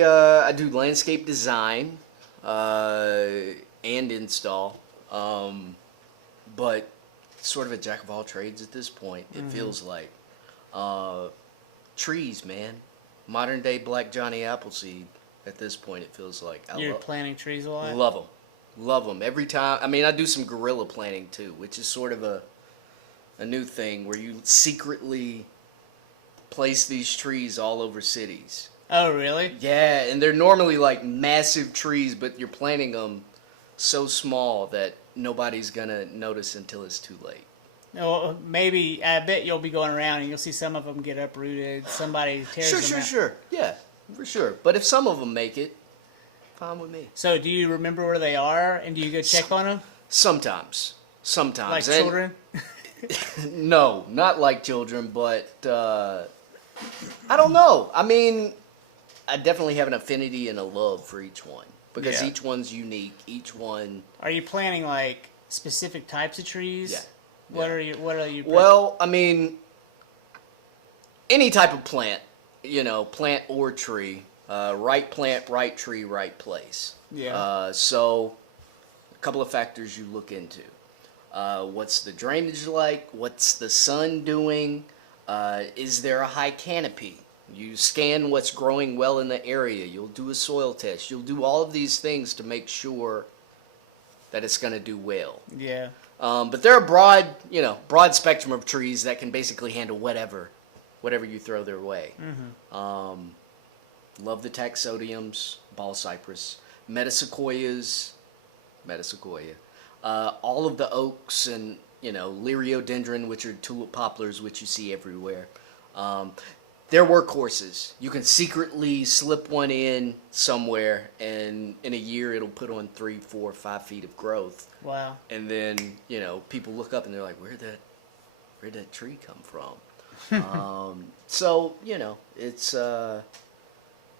I do landscape design and install, but sort of a jack of all trades at this point. It feels like trees, man. Modern day Black Johnny Appleseed. At this point, it feels like You're planting trees a lot. Love them every time. I mean, I do some guerrilla planting too, which is sort of a new thing where you secretly place these trees all over cities. Oh, really? Yeah, and they're normally like massive trees, but you're planting them so small that nobody's gonna notice until it's too late. Well, maybe, I bet you'll be going around and you'll see some of them get uprooted. Somebody tears them out. Sure. Yeah, for sure. But if some of them make it, fine with me. So do you remember where they are and do you go check on them? Sometimes. Like children? No, not like children, but I don't know. I mean, I definitely have an affinity and a love for each one because each one's unique. Each one. Are you planting like specific types of trees? Yeah. What are you? Well, I mean, any type of plant, plant or tree, right plant, right tree, right place. Yeah. So, a couple of factors you look into. What's the drainage like? What's the sun doing? Is there a high canopy? You scan what's growing well in the area. You'll do a soil test. You'll do all of these things to make sure that it's going to do well. Yeah. But there are broad spectrum of trees that can basically handle whatever you throw their way. Mm-hmm. Love the taxodiums, ball cypress, metasequoias, all of the oaks and, liriodendron, which are tulip poplars, which you see everywhere. They're workhorses. You can secretly slip one in somewhere, and in a year it'll put on 3, 4, 5 feet of growth. Wow. And then, people look up and they're like, where'd that tree come from? So, it's a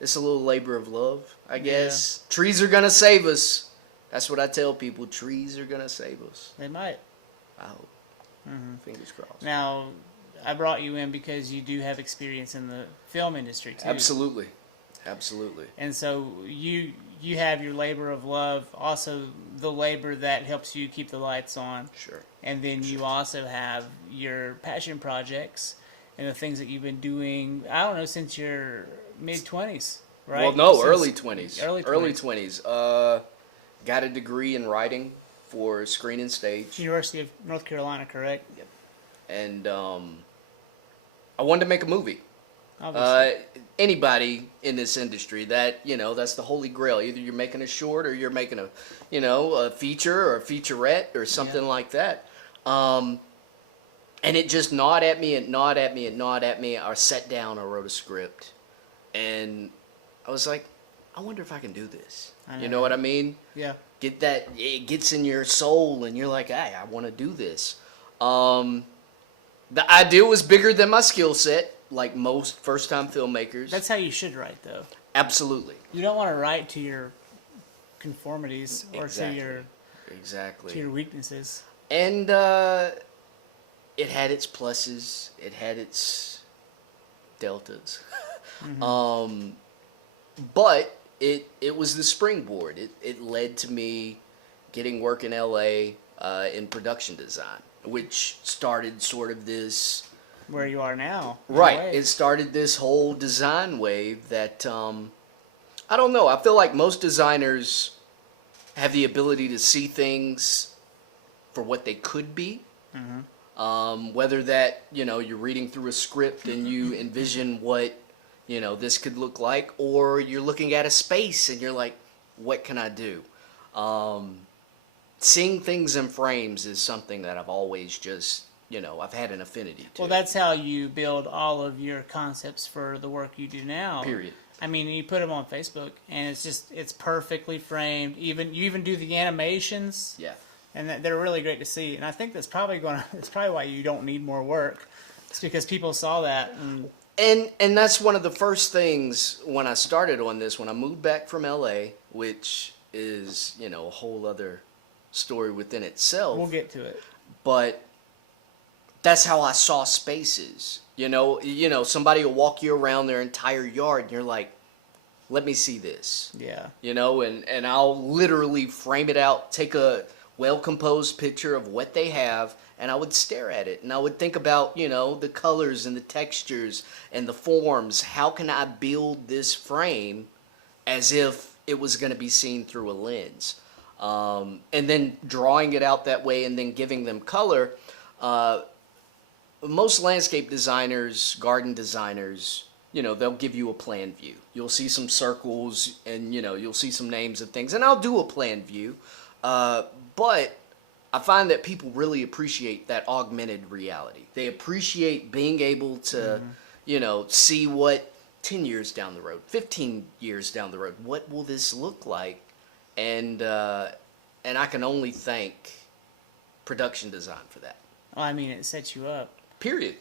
little labor of love, I guess. Yeah. Trees are going to save us. That's what I tell people. Trees are going to save us. They might. I hope. Mm-hmm. Fingers crossed. Now, I brought you in because you do have experience in the film industry, too. Absolutely. And so you have your labor of love, also the labor that helps you keep the lights on. Sure. And then you also have your passion projects and the things that you've been doing, I don't know, since your mid-20s, right? Well, no, early 20s. Early 20s. Got a degree in writing for screen and stage. University of North Carolina, correct? Yep. And I wanted to make a movie. Anybody in this industry, that's the holy grail. Either you're making a short or you're making a feature or a featurette or something like that. And it just gnawed at me. I sat down, I wrote a script, and I was like, I wonder if I can do this. You know what I mean? Yeah. It gets in your soul, and you're like, hey, I want to do this. The idea was bigger than my skill set, like most first-time filmmakers. That's how you should write, though. Absolutely. You don't want to write to your conformities or to your weaknesses. And it had its pluses. It had its deltas. Mm-hmm. But it was the springboard. It led to me getting work in L.A. In production design, which started sort of this... Where you are now. Right. It started this whole design wave that, I don't know, I feel like most designers have the ability to see things for what they could be. Mm-hmm. Whether that, you're reading through a script and you envision what, this could look like, or you're looking at a space and you're like, what can I do? Seeing things in frames is something that I've always just, I've had an affinity to. Well, that's how you build all of your concepts for the work you do now. Period. I mean, you put them on Facebook, and it's perfectly framed. You even do the animations. Yeah. And they're really great to see. And I think that's probably why you don't need more work. It's because people saw that. And that's one of the first things when I started on this, when I moved back from LA, which is, a whole other story within itself. We'll get to it. But that's how I saw spaces. Somebody will walk you around their entire yard and you're like, let me see this. Yeah. You know, and I'll literally frame it out, take a well-composed picture of what they have, and I would stare at it. And I would think about, you know, the colors and the textures and the forms. How can I build this frame as if it was going to be seen through a lens? And then drawing it out that way and then giving them color. Most landscape designers, garden designers, you know, they'll give you a plan view. You'll see some circles and, you know, you'll see some names of things. And I'll do a plan view. But I find that people really appreciate that augmented reality. They appreciate being able to, you know, see what 10 years down the road, 15 years down the road, what will this look like? And I can only thank production design for that. Well, I mean, it sets you up. Period.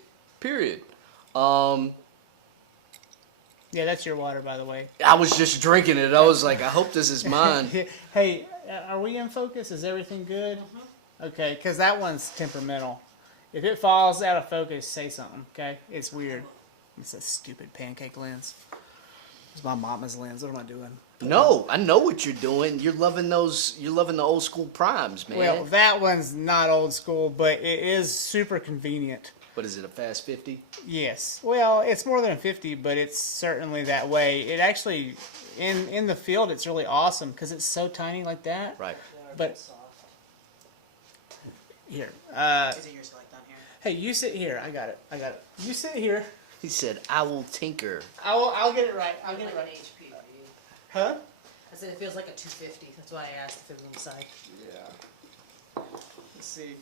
Yeah, that's your water, by the way. I was just drinking it. I was like, I hope this is mine. Hey, are we in focus? Is everything good? Okay, because that one's temperamental. If it falls out of focus, say something, okay? It's weird. It's a stupid pancake lens. It's my mama's lens. What am I doing? No, I know what you're doing. You're loving those. You're loving the old school primes, man. Well, that one's not old school, but it is super convenient. What is it, a fast 50? Yes. Well, it's more than a 50, but it's certainly that way. It actually, in the field, it's really awesome because it's so tiny like that. Right. But here. Is it yours like down here? Hey, you sit here. I got it. You sit here. He said, I will tinker. I'll get it right. I'll get Like it an right. HP for you. Huh? I said it feels like a 250. That's why I asked if it was on the side. Yeah. Let's see.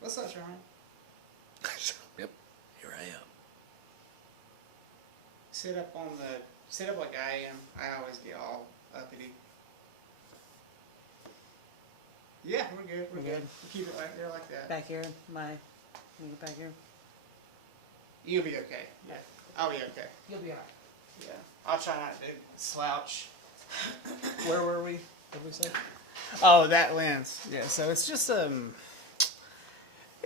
What's up, Sean? Yep. Here I am. Sit up like I am. I always get all uppity. Yeah, we're good. We're good. Keep it right there like that. Back here, let me get back here. You'll be okay. Yeah. I'll be okay. You'll be alright. Yeah. I'll try not to slouch. Where were we? What did we say? Oh, that lens. Yeah. So it's just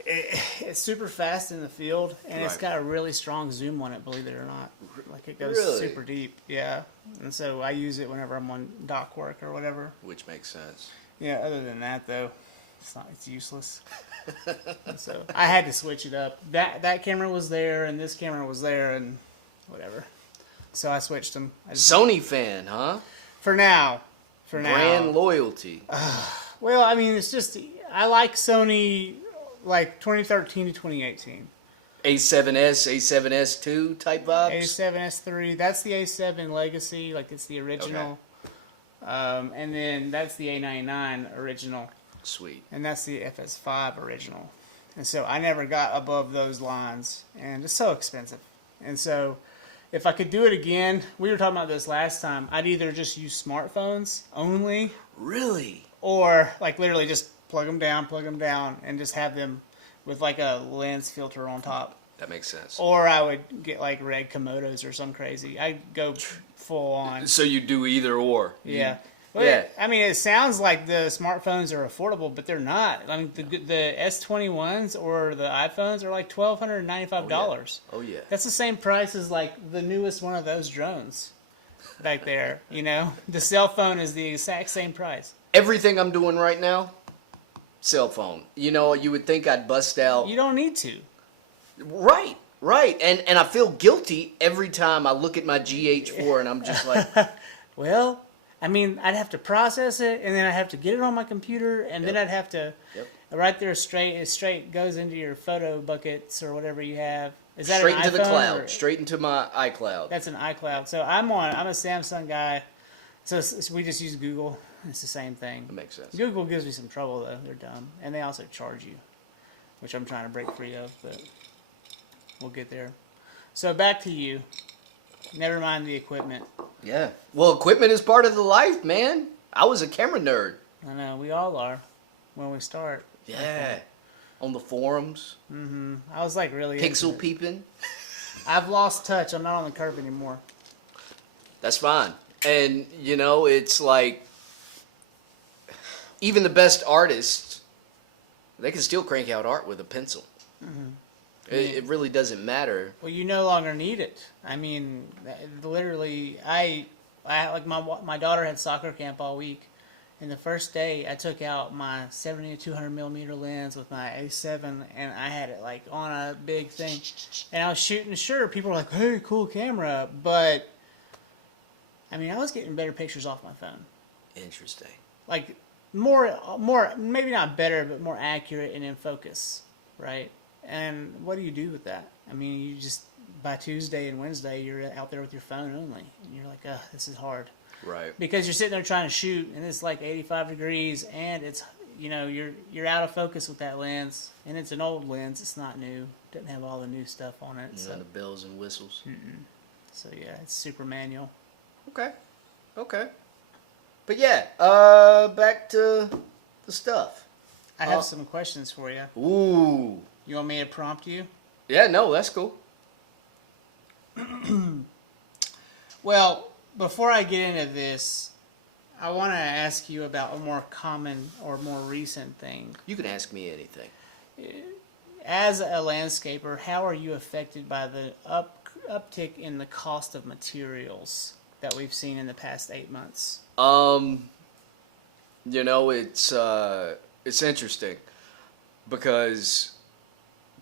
it's super fast in the field, and it's Right. got a really strong zoom on it. Believe it or not, like it goes Really? super deep. Yeah. And so I use it whenever I'm on dock work or whatever. Which makes sense. Yeah. Other than that, though, it's useless. So I had to switch it up. That camera was there, and this camera was there, and whatever. So I switched them. Sony fan, huh? For now. Brand loyalty. Well, I mean, it's just I like Sony like 2013 to 2018. A7S, A7S2 type vibes? A7S3, that's the A7 Legacy, like it's the original. And then that's the A99 original, Sweet. and that's the FS5 original. And so I never got above those lines, and it's so expensive. And so if I could do it again, we were talking about this last time, I'd either just use smartphones only, Really? or like literally just plug them down, and just have them with like a lens filter on top. That makes sense. Or I would get like red Komodos or some crazy. I'd go full on. So you do either or? Yeah. Well, Yeah. I mean, it sounds like the smartphones are affordable, but they're not. I mean, the S21s or the iPhones are like $1,295. Oh, yeah. That's the same price as like the newest one of those drones back there. You know, the cell phone is the exact same price. Everything I'm doing right now, cell phone. You know, you would think I'd bust out. You don't need to. Right. And I feel guilty every time I look at my GH4 and I'm just like, Well, I mean, I'd have to process it, and then I'd have to get it on my computer, and then I'd have to right there straight goes into your photo buckets or whatever you have. Is that straight an into the iPhone cloud, or- straight into my iCloud. That's an iCloud. So I'm a Samsung guy, so we just use Google. It's the same thing. That makes sense. Google gives me some trouble though. They're dumb, and they also charge you, which I'm trying to break free of, but we'll get there. So back to you. Never mind the equipment. Yeah. Well, equipment is part of the life, man. I was a camera nerd. I know we all are when we start. Yeah. On the forums, I was like really pixel into it. peeping. I've lost touch. I'm not on the curve anymore. That's fine. And, you know, it's like, even the best artists, they can still crank out art with a pencil. It really doesn't matter. Well, you no longer need it. I mean, literally, I my daughter had soccer camp all week, and the first day I took out my 70 to 200 millimeter lens with my A7, and I had it like on a big thing, and I was shooting. Sure, people were like, "Hey, cool camera," but I mean, I was getting better pictures off my phone. Interesting. Like more, maybe not better, but more accurate and in focus, right? And what do you do with that? I mean, you just by Tuesday and Wednesday, you're out there with your phone only, and you're like, "Ugh, this is hard." Right. Because you're sitting there trying to shoot, and it's like 85 degrees, and it's you're out of focus with that lens, and it's an old lens. It's not new. Doesn't have all the new stuff on it. None of the bells and whistles. So yeah, it's super manual. Okay. But yeah, back to the stuff. I have some questions for you. Ooh. You want me to prompt you? Yeah, no, that's cool. Well, before I get into this, I want to ask you about a more common or more recent thing. You can ask me anything. As a landscaper, how are you affected by the uptick in the cost of materials that we've seen in the past 8 months? It's interesting because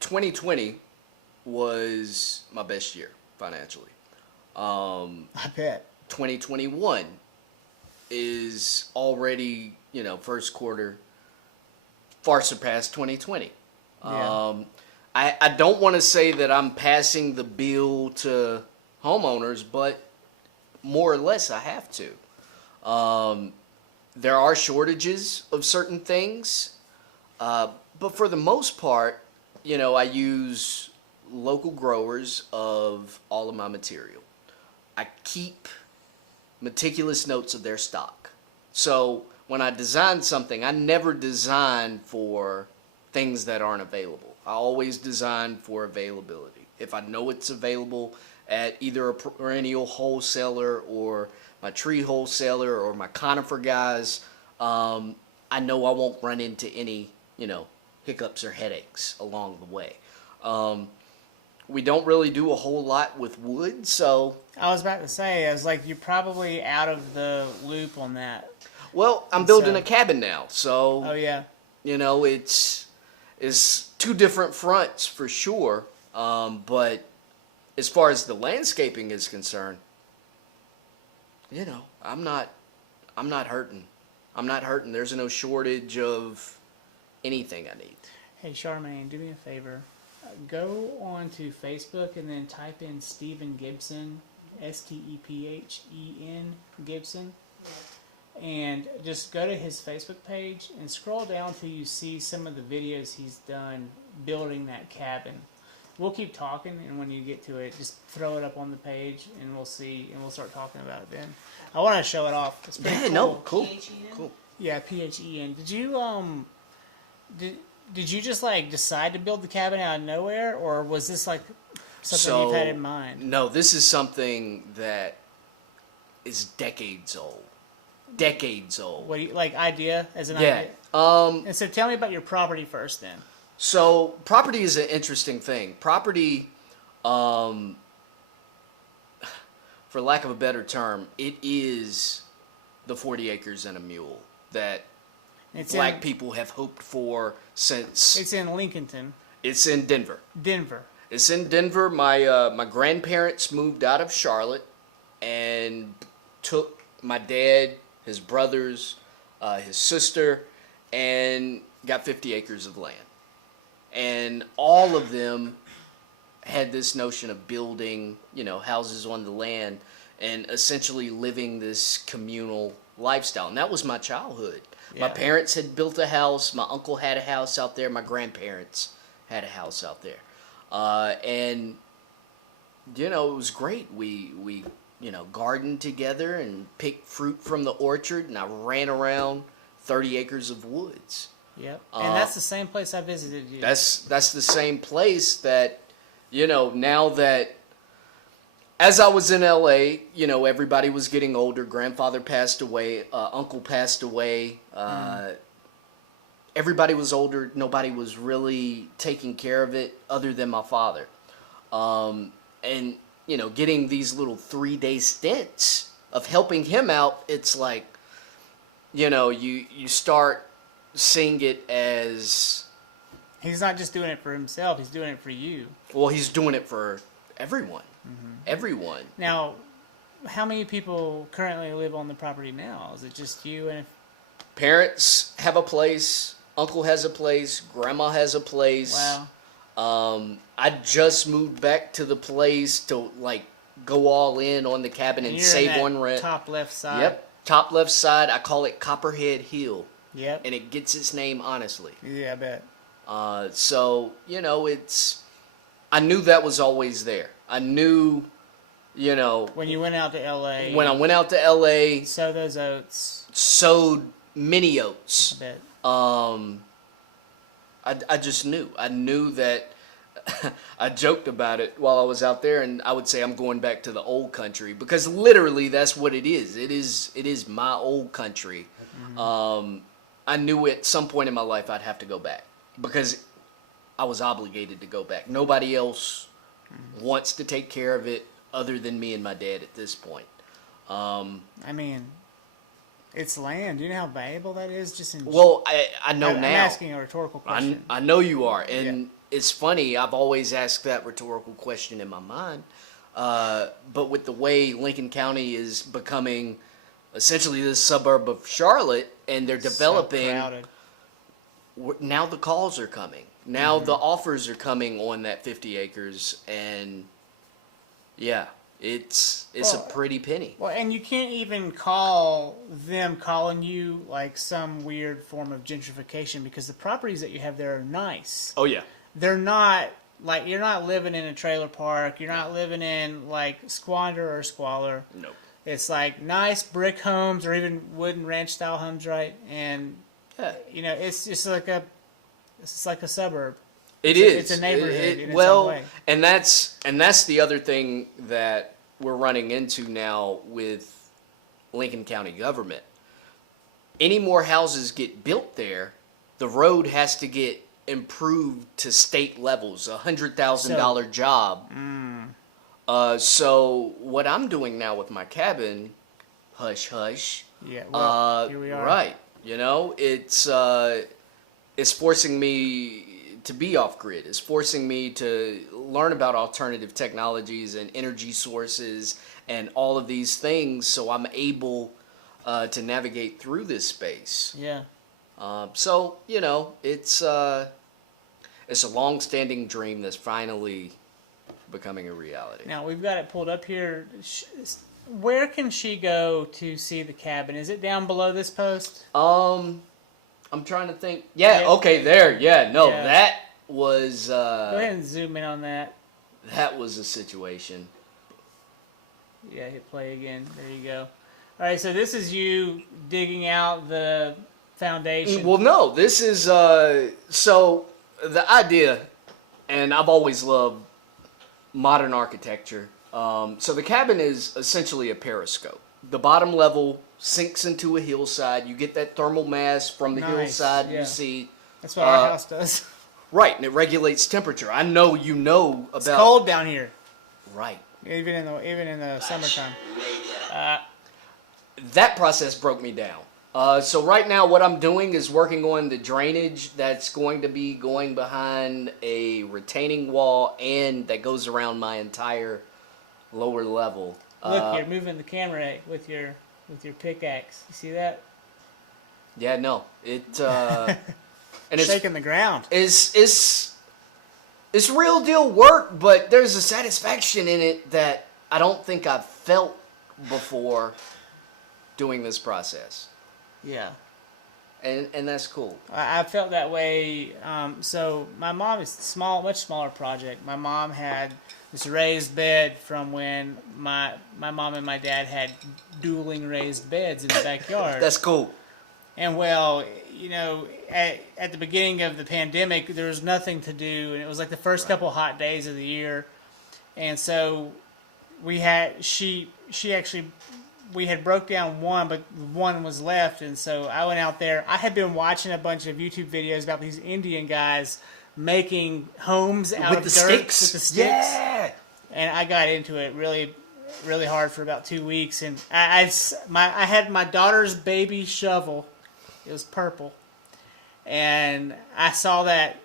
2020 was my best year financially. I bet. 2021 is already, first quarter far surpassed 2020. Yeah. I don't want to say that I'm passing the bill to homeowners, but more or less I have to. There are shortages of certain things, but for the most part, I use local growers of all of my material. I keep meticulous notes of their stock. So when I design something, I never design for things that aren't available. I always design for availability. If I know it's available at either a perennial wholesaler or my tree wholesaler or my conifer guys, I know I won't run into any, hiccups or headaches along the way. We don't really do a whole lot with wood, so... I was about to say, I was like, you're probably out of the loop on that. Well, I'm building a cabin now, so... Oh, yeah. It's two different fronts for sure, but as far as the landscaping is concerned, I'm not hurting. I'm not hurting. There's no shortage of anything I need. Hey, Charmaine, do me a favor. Go on to Facebook and then type in Stephen Gibson, Stephen Gibson, and just go to his Facebook page and scroll down till you see some of the videos he's done building that cabin. We'll keep talking, and when you get to it, just throw it up on the page, and we'll see, and we'll start talking about it then. I want to show it off. It's pretty cool. Cool. Yeah, PHEN. Did you did you just like decide to build the cabin out of nowhere, or was this like something you've had in mind? No, this is something that is decades old. What do you like? Idea as an Yeah. idea. And so, tell me about your property first, then. So property is an interesting thing. Property, for lack of a better term, it is the 40 acres and a mule that black people have hoped for since... It's in Lincolnton. It's in Denver. It's in Denver. My grandparents moved out of Charlotte and took my dad, his brothers, his sister, and got 50 acres of land. And all of them had this notion of building, houses on the land and essentially living this communal lifestyle. And that was my childhood. Yeah. My parents had built a house. My uncle had a house out there. My grandparents had a house out there. And, it was great. We gardened together and picked fruit from the orchard, and I ran around 30 acres of woods. Yep. And that's the same place I visited you. That's the same place that, now that as I was in LA, everybody was getting older. Grandfather passed away. Uncle passed away. Everybody was older. Nobody was really taking care of it other than my father. And, getting these little 3-day stints of helping him out, it's like, you know, you start seeing it as, He's not just doing it for himself, he's doing it for you. well, he's doing it for everyone. Everyone. Now, how many people currently live on the property now? Is it just you and... Parents have a place, uncle has a place, grandma has a place. Wow. I just moved back to the place to like go all in on the cabin and you're save in that on rent. top left side. Yep, top left side. I call it Copperhead Heel, Yep. and it gets its name honestly. Yeah, I bet. So you know, I knew that was always there. I knew, you know, When you went out to L.A. when I went out to LA, sow those oats. sowed mini I oats. bet. I just knew. I knew that. I joked about it while I was out there, and I would say I'm going back to the old country because literally that's what it is. It is my old country. I knew at some point in my life I'd have to go back because I was obligated to go back. Nobody else wants to take care of it other than me and my dad at this point. I mean, it's land. Do you know how valuable that is? Just in... Well, I know I'm now. asking a rhetorical question. I know you are, and Yeah. it's funny. I've always asked that rhetorical question in my mind, but with the way Lincoln County is becoming essentially this suburb of Charlotte, and they're developing, So crowded. now the calls are coming. Now Mm-hmm. the offers are coming on that 50 acres, and yeah, it's Well, a pretty penny. Well, and you can't even call them calling you like some weird form of gentrification because the properties that you have there are nice. Oh yeah, They're not like you're not living in a trailer park. You're not living in like squander or squalor. nope. It's like nice brick homes or even wooden ranch style homes, right? And Yeah. you know, it's like a suburb. It It's a- is. it's a neighborhood in its well, own way. and that's the other thing that we're running into now with Lincoln County government. Any more houses get built there, the road has to get improved to state levels, $100,000 job. So what I'm doing now with my cabin, hush hush. Yeah. Well, here we are. Right. You know, it's forcing me to be off grid. It's forcing me to learn about alternative technologies and energy sources and all of these things, so I'm able to navigate through this space. Yeah. So you know, it's a long-standing dream that's finally becoming a reality. Now we've got it pulled up here. Where can she go to see the cabin? Is it down below this post? I'm trying to think. Yeah, Yeah. okay, there. Yeah, no, Yeah. that was Go ahead and zoom in on that. that was a situation. Yeah, hit play again. There you go. All right, so this is you digging out the foundation. Well, no, this is so the idea, and I've always loved modern architecture. So the cabin is essentially a periscope. The bottom level sinks into a hillside. You get that thermal mass from the Nice, hillside. yeah. You see, That's what our house does. right, and it regulates temperature. I know you know about It's cold down here, right. even in the summertime. That process broke me down. So right now what I'm doing is working on the drainage that's going to be going behind a retaining wall and that goes around my entire lower level. Look, you're moving the camera with your pickaxe. You see that? Yeah, no. It and it's Shaking the ground. it's real deal work, but there's a satisfaction in it that I don't think I've felt before doing this process. Yeah. And that's cool. I felt that way. So my mom is much smaller project. My mom had this raised bed from when my mom and my dad had dueling raised beds in the backyard. That's cool. And well, you know, at the beginning of the pandemic, there was nothing to do, and it was like the first couple hot days of the year, and so we had we had broke down one, but one was left, and so I went out there. I had been watching a bunch of YouTube videos about these Indian guys making homes out With of the dirt sticks. with the sticks, Yeah. and I got into it really. really hard for about 2 weeks, and I had my daughter's baby shovel. It was purple, and I saw that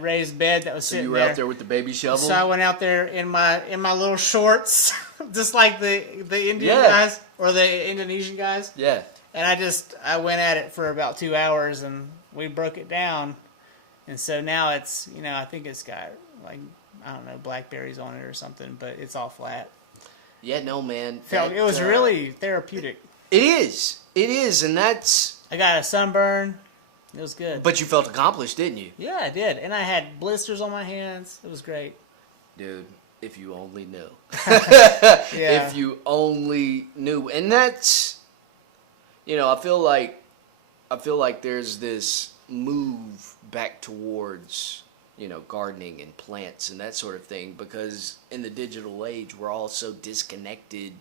raised bed that was So sitting you were there. out there with the baby shovel? So I went out there in my little shorts, just like the Indian Yeah. guys or the Indonesian guys. Yeah. And I went at it for about 2 hours, and we broke it down. And so now it's, I think it's got, like, I don't know, blackberries on it or something, but it's all flat. Yeah, no, man. It was really therapeutic. It is, and that's... I got a sunburn. It was good. But you felt accomplished, didn't you? Yeah, I did. And I had blisters on my hands. It was great. Dude, if you only knew. Yeah. If you only knew. And that's... I feel like there's this move back towards, gardening and plants and that sort of thing, because in the digital age, we're all so disconnected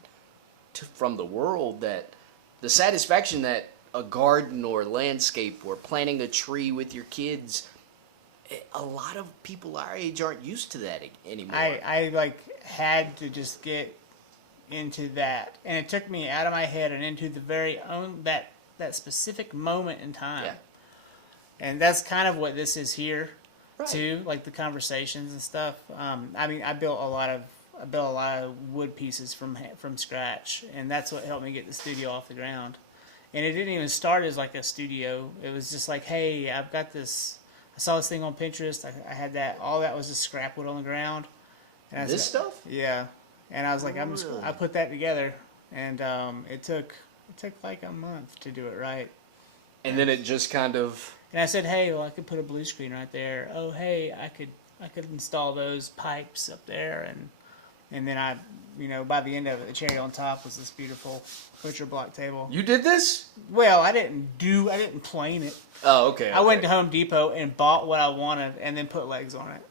from the world that the satisfaction that a garden or landscape or planting a tree with your kids, a lot of people our age aren't used to that anymore. I had to just get into that, and it took me out of my head and into the very own that specific moment in time. Yeah. And that's kind of what this is here, Right. too, like the conversations and stuff. I built a lot of wood pieces from scratch, and that's what helped me get the studio off the ground. And it didn't even start as like a studio. It was just like, hey, I've got this. I saw this thing on Pinterest. I had that. All that was just scrap wood on the ground. And This stuff? Yeah. And I was like, Really? I put that together, and it took like a month to do it right. And then it just kind of... And I said, hey, well, I could put a blue screen right there. Oh, hey, I could install those pipes up there, and then I, by the end of it, the cherry on top was this beautiful butcher block table. You did this? Well, I didn't plane it. Oh, okay. I went to Home Depot and bought what I wanted, and then put legs on it.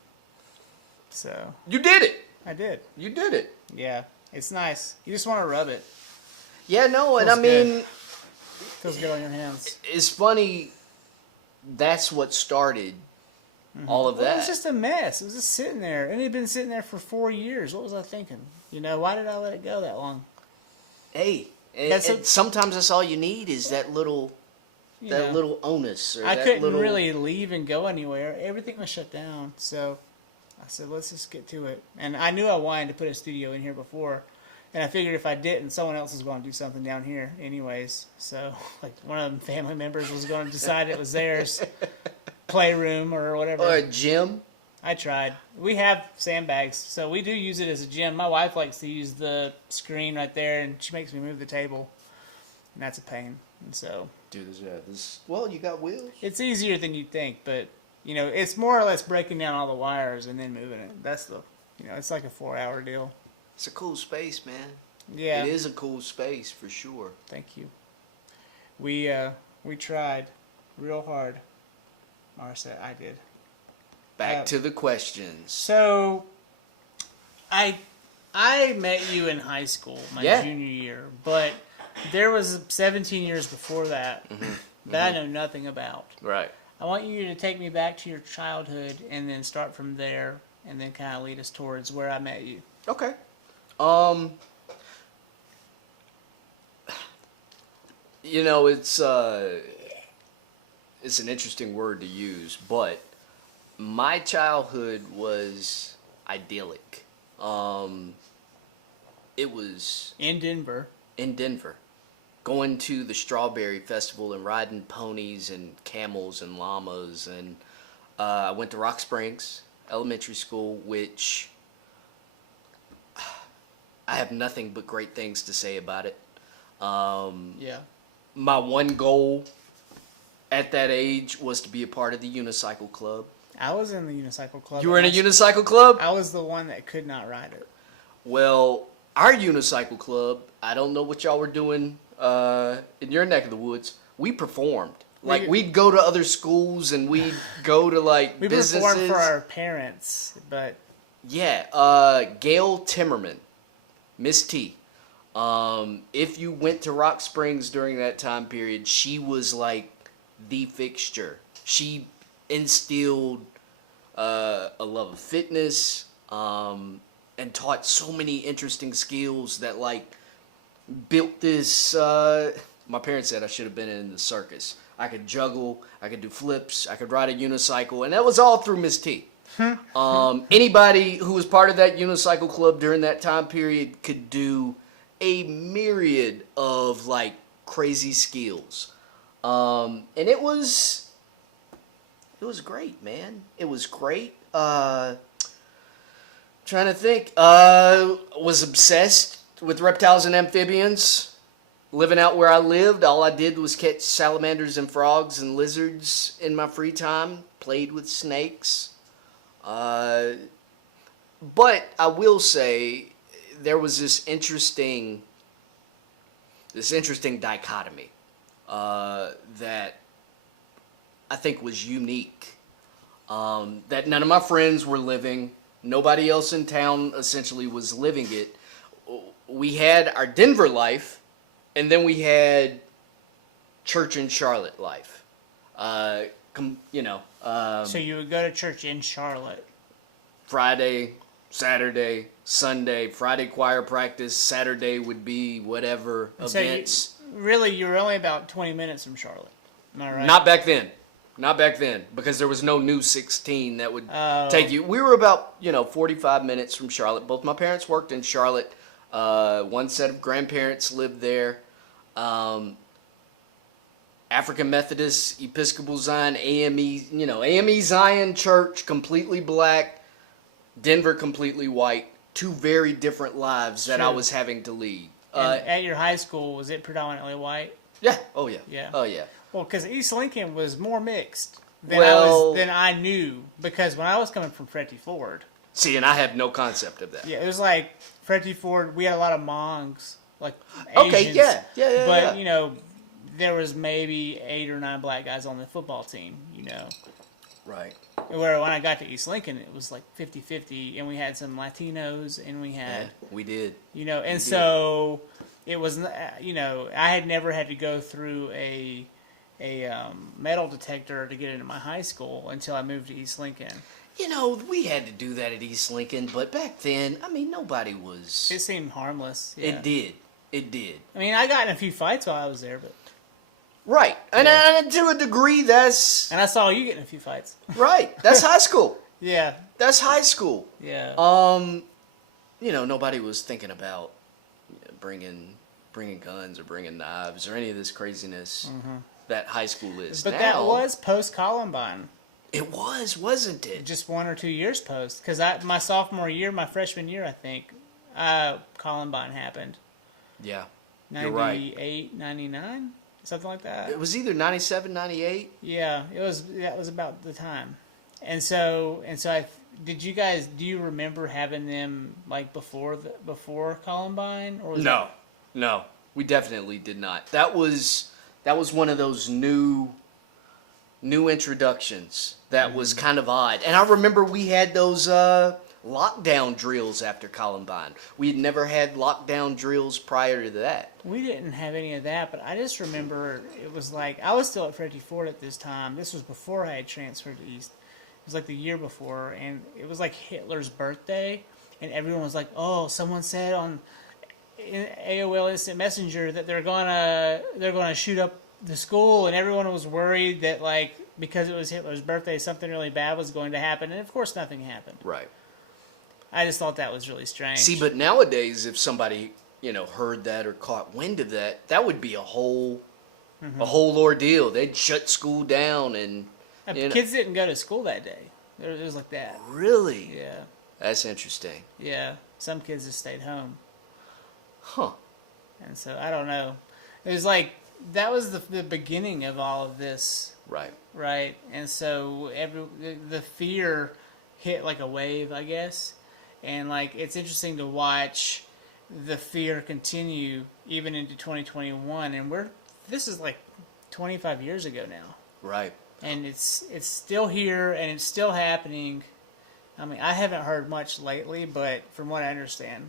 So You did it. I did. You did it. Yeah, it's nice. You just want to rub it. Yeah, no, and Feels I mean, good. Feels good on your hands. it's funny. That's what started all of Well, that. it was just a mess. It was just sitting there, and it had been sitting there for 4 years. What was I thinking? Why did I let it go that long? Hey, and sometimes that's all you need is that little, little onus. Or I that couldn't little... really leave and go anywhere. Everything was shut down. So I said, let's just get to it. And I knew I wanted to put a studio in here before. And I figured if I didn't, someone else was going to do something down here anyways. So, like, one of them family members was going to decide it was theirs. Playroom or whatever. Or a gym. I tried. We have sandbags, so we do use it as a gym. My wife likes to use the screen right there, and she makes me move the table. And that's a pain. And so... Dude, well, you got wheels. It's easier than you'd think, but, it's more or less breaking down all the wires and then moving it. That's the, it's like a 4-hour deal. It's a cool space, man. Yeah. It is a cool space, for sure. Thank you. We tried real hard. Marcia, I did. Back to the questions. So, I met you in high school, my junior year, but there was 17 years before that that I know nothing about. Right. I want you to take me back to your childhood and then start from there and then kind of lead us towards where I met you. Okay. It's an interesting word to use, but my childhood was idyllic. It was In Denver. in Denver, going to the Strawberry Festival and riding ponies and camels and llamas, and I went to Rock Springs Elementary School, which I have nothing but great things to say about it. Yeah. My one goal at that age was to be a part of the unicycle club. I was in the unicycle club. You were in a unicycle club? I was the one that could not ride it. Well, our unicycle club, I don't know what y'all were doing in your neck of the woods. We performed. Like, we'd go to other schools and we'd go to, like, We businesses. performed for our parents, but... Yeah, Gail Timmerman, Miss T. If you went to Rock Springs during that time period, she was, like, the fixture. She instilled a love of fitness, and and taught so many interesting skills that like built this. My parents said I should have been in the circus. I could juggle, I could do flips, I could ride a unicycle, and that was all through Miss T. Anybody who was part of that unicycle club during that time period could do a myriad of like crazy skills, and it was great, man. It was great. Trying to think. Was obsessed with reptiles and amphibians. Living out where I lived, all I did was catch salamanders and frogs and lizards in my free time. Played with snakes. But I will say there was this interesting dichotomy that I think was unique. That none of my friends were living. Nobody else in town essentially was living it. We had our Denver life, and then we had church in Charlotte life. So you would go to church in Charlotte. Friday, Saturday, Sunday. Friday choir practice. Saturday would be whatever events. So you were only about 20 minutes from Charlotte. Am I right? Not back then. Not back then, because there was no new 16 that would take you. We were about 45 minutes from Charlotte. Both my parents worked in Charlotte. One set of grandparents lived there. African Methodist, Episcopal Zion, AME Zion Church, completely black. Denver, completely white. Two very different lives that I was having to lead. And at your high school, was it predominantly white? Yeah. Oh yeah. Yeah. Oh yeah. Well, because East Lincoln was more mixed than I knew, because when I was coming from Freddie Ford. See, and I have no concept of that. Yeah, it was like Freddie Ford. We had a lot of Mongs, like Asians. Okay, yeah. But there was maybe 8 or 9 black guys on the football team. Right. Where when I got to East Lincoln, it was like 50-50, and we had some Latinos, and we had we did. So it was I had never had to go through a metal detector to get into my high school until I moved to East Lincoln. We had to do that at East Lincoln, but back then, nobody was. It seemed harmless. Yeah. It did. I got in a few fights while I was there, but. Right, and to a degree, that's. And I saw you get in a few fights. Right, that's high school. Yeah. That's high school. Yeah. Nobody was thinking about bringing guns or bringing knives or any of this craziness that high school is but now. That was post Columbine. It was, wasn't it? Just 1 or 2 years post, because my sophomore year, my freshman year, I think, Columbine happened. Yeah, 98, you're right. 99, something like that. It was either 97, 98. Yeah, that was about the time. And so do you remember having them like before Columbine, or was No, we definitely did not. That was one of those new introductions that was kind of odd. And I remember we had those lockdown drills after Columbine. We had never had lockdown drills prior to that. We didn't have any of that, but I just remember it was like, I was still at Freddie Ford at this time. This was before I had transferred to East. It was like the year before, and it was like Hitler's birthday, and everyone was like, oh, someone said on AOL Instant Messenger that they're gonna shoot up the school, and everyone was worried that, like, because it was Hitler's birthday, something really bad was going to happen, and of course nothing happened. Right. I just thought that was really strange. See, but nowadays, if somebody, heard that or caught wind of that, that would be a whole ordeal. They'd shut school down and kids didn't go to school that day. It was like that. Really? Yeah. That's interesting. Yeah. Some kids just stayed home. Huh. And so, I don't know. It was like, that was the beginning of all of this. Right. Right. And so, the fear hit like a wave, I guess. And, like, it's interesting to watch the fear continue even into 2021. And this is like 25 years ago now. Right. And it's still here, and it's still happening. I haven't heard much lately, but from what I understand.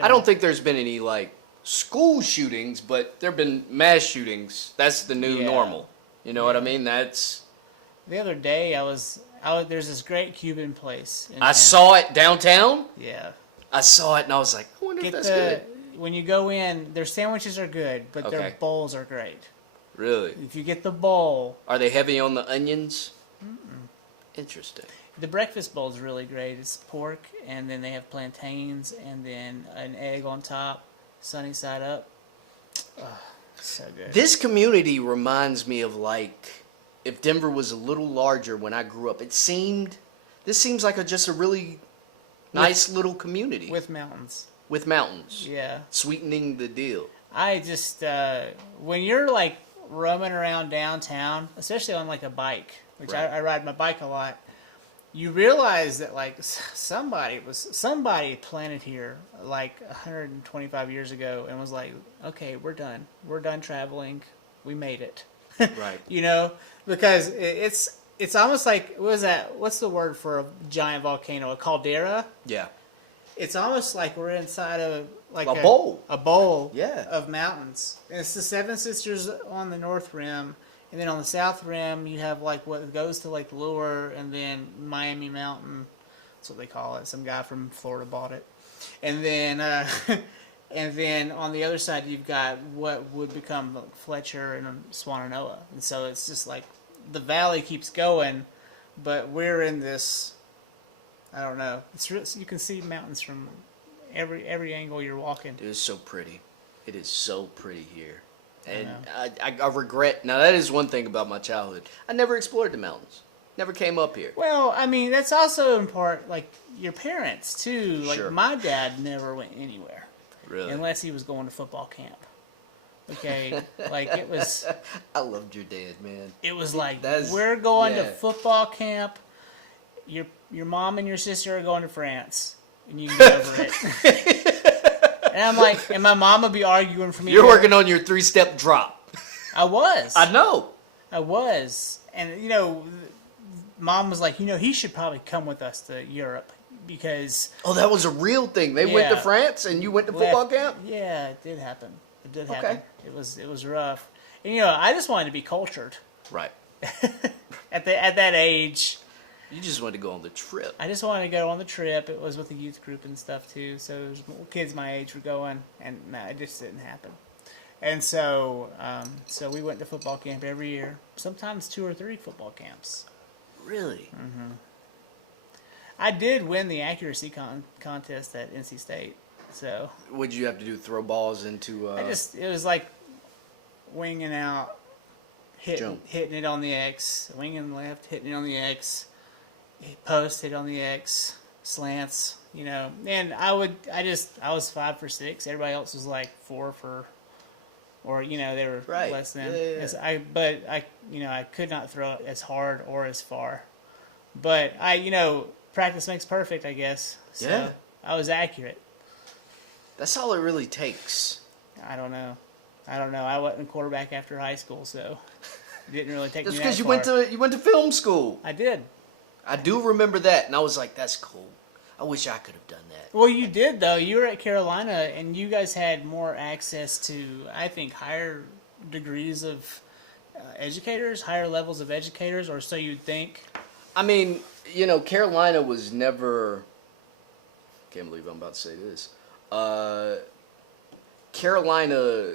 I don't think there's been any, like, school shootings, but there have been mass shootings. That's the new normal. You know what I mean? That's... The other day, there's this great Cuban place in I town. saw it downtown? Yeah. I saw it and I was like, I wonder if that's good. When you go in, their sandwiches are good, but their Okay. bowls are great. Really? If you get the bowl, Are they heavy on the onions? Interesting. the breakfast bowl is really great. It's pork, and then they have plantains, and then an egg on top, sunny side up. Oh, so good. This community reminds me of like if Denver was a little larger when I grew up. This seems like just a really nice little community With mountains. with mountains, Yeah. sweetening the deal. I just, when you're like roaming around downtown, especially on like a bike, which Right. I ride my bike a lot, you realize that like somebody planted here like 125 years ago and was like, okay, we're done traveling, we made it. Right. You know, because it's almost like, what's the word for a giant volcano, a caldera? Yeah. It's almost like we're inside of like A bowl. a bowl Yeah. of mountains. And it's the Seven Sisters on the north rim, and then on the south rim you have like what goes to Lake Lure, and then Miami Mountain. That's what they call it. Some guy from Florida bought it, and then and then on the other side you've got what would become like Fletcher and Swannanoa, and so it's just like the valley keeps going, but we're in this. I don't know. You can see mountains from every angle you're walking. It is so pretty. It is so pretty here. And I regret. Now, that is one thing about my childhood. I never explored the mountains. Never came up here. Well, I mean, that's also in part like your parents too. Like Sure. my dad never went anywhere Really? unless he was going to football camp. Okay, like it was. I loved your dad, man. It was like That's- we're going to yeah. football camp. Your mom and your sister are going to France, and you can get over it. And I'm like, and my mom would be arguing for me. You're working on your 3-step drop. I was. I know. I was. And, Mom was like, he should probably come with us to Europe because... Oh, that was a real thing. They went to Yeah. France and you went to football left- camp? Yeah, it did happen. It did Okay. happen. It was rough. And, I just wanted to be cultured. Right. At that age, You just wanted to go on the trip. I just wanted to go on the trip. It was with the youth group and stuff, too. So it was kids my age were going, and no, it just didn't happen. And so we went to football camp every year, sometimes 2 or 3 football camps. Really? I did win the accuracy contest at NC State, so Would you have to do throw balls into... it was like winging out, Jump. hitting it on the X, winging left, hitting it on the X, post, hit on the X, slants, and I was 5 for 6. Everybody else was like 4 for, or they were Right. less than. Yeah. But I could not throw it as hard or as far, but practice makes perfect, I guess. So Yeah. I was accurate. That's all it really takes. I don't know. I wasn't a quarterback after high school, so it didn't really take That's me that because you far. went to film school. I did. I do remember that, and I was like, that's cool. I wish I could have done that. Well, you did, though. You were at Carolina, and you guys had more access to, I think, higher degrees of educators, higher levels of educators, or so you'd think. I mean, Carolina was never... Can't believe I'm about to say this. Carolina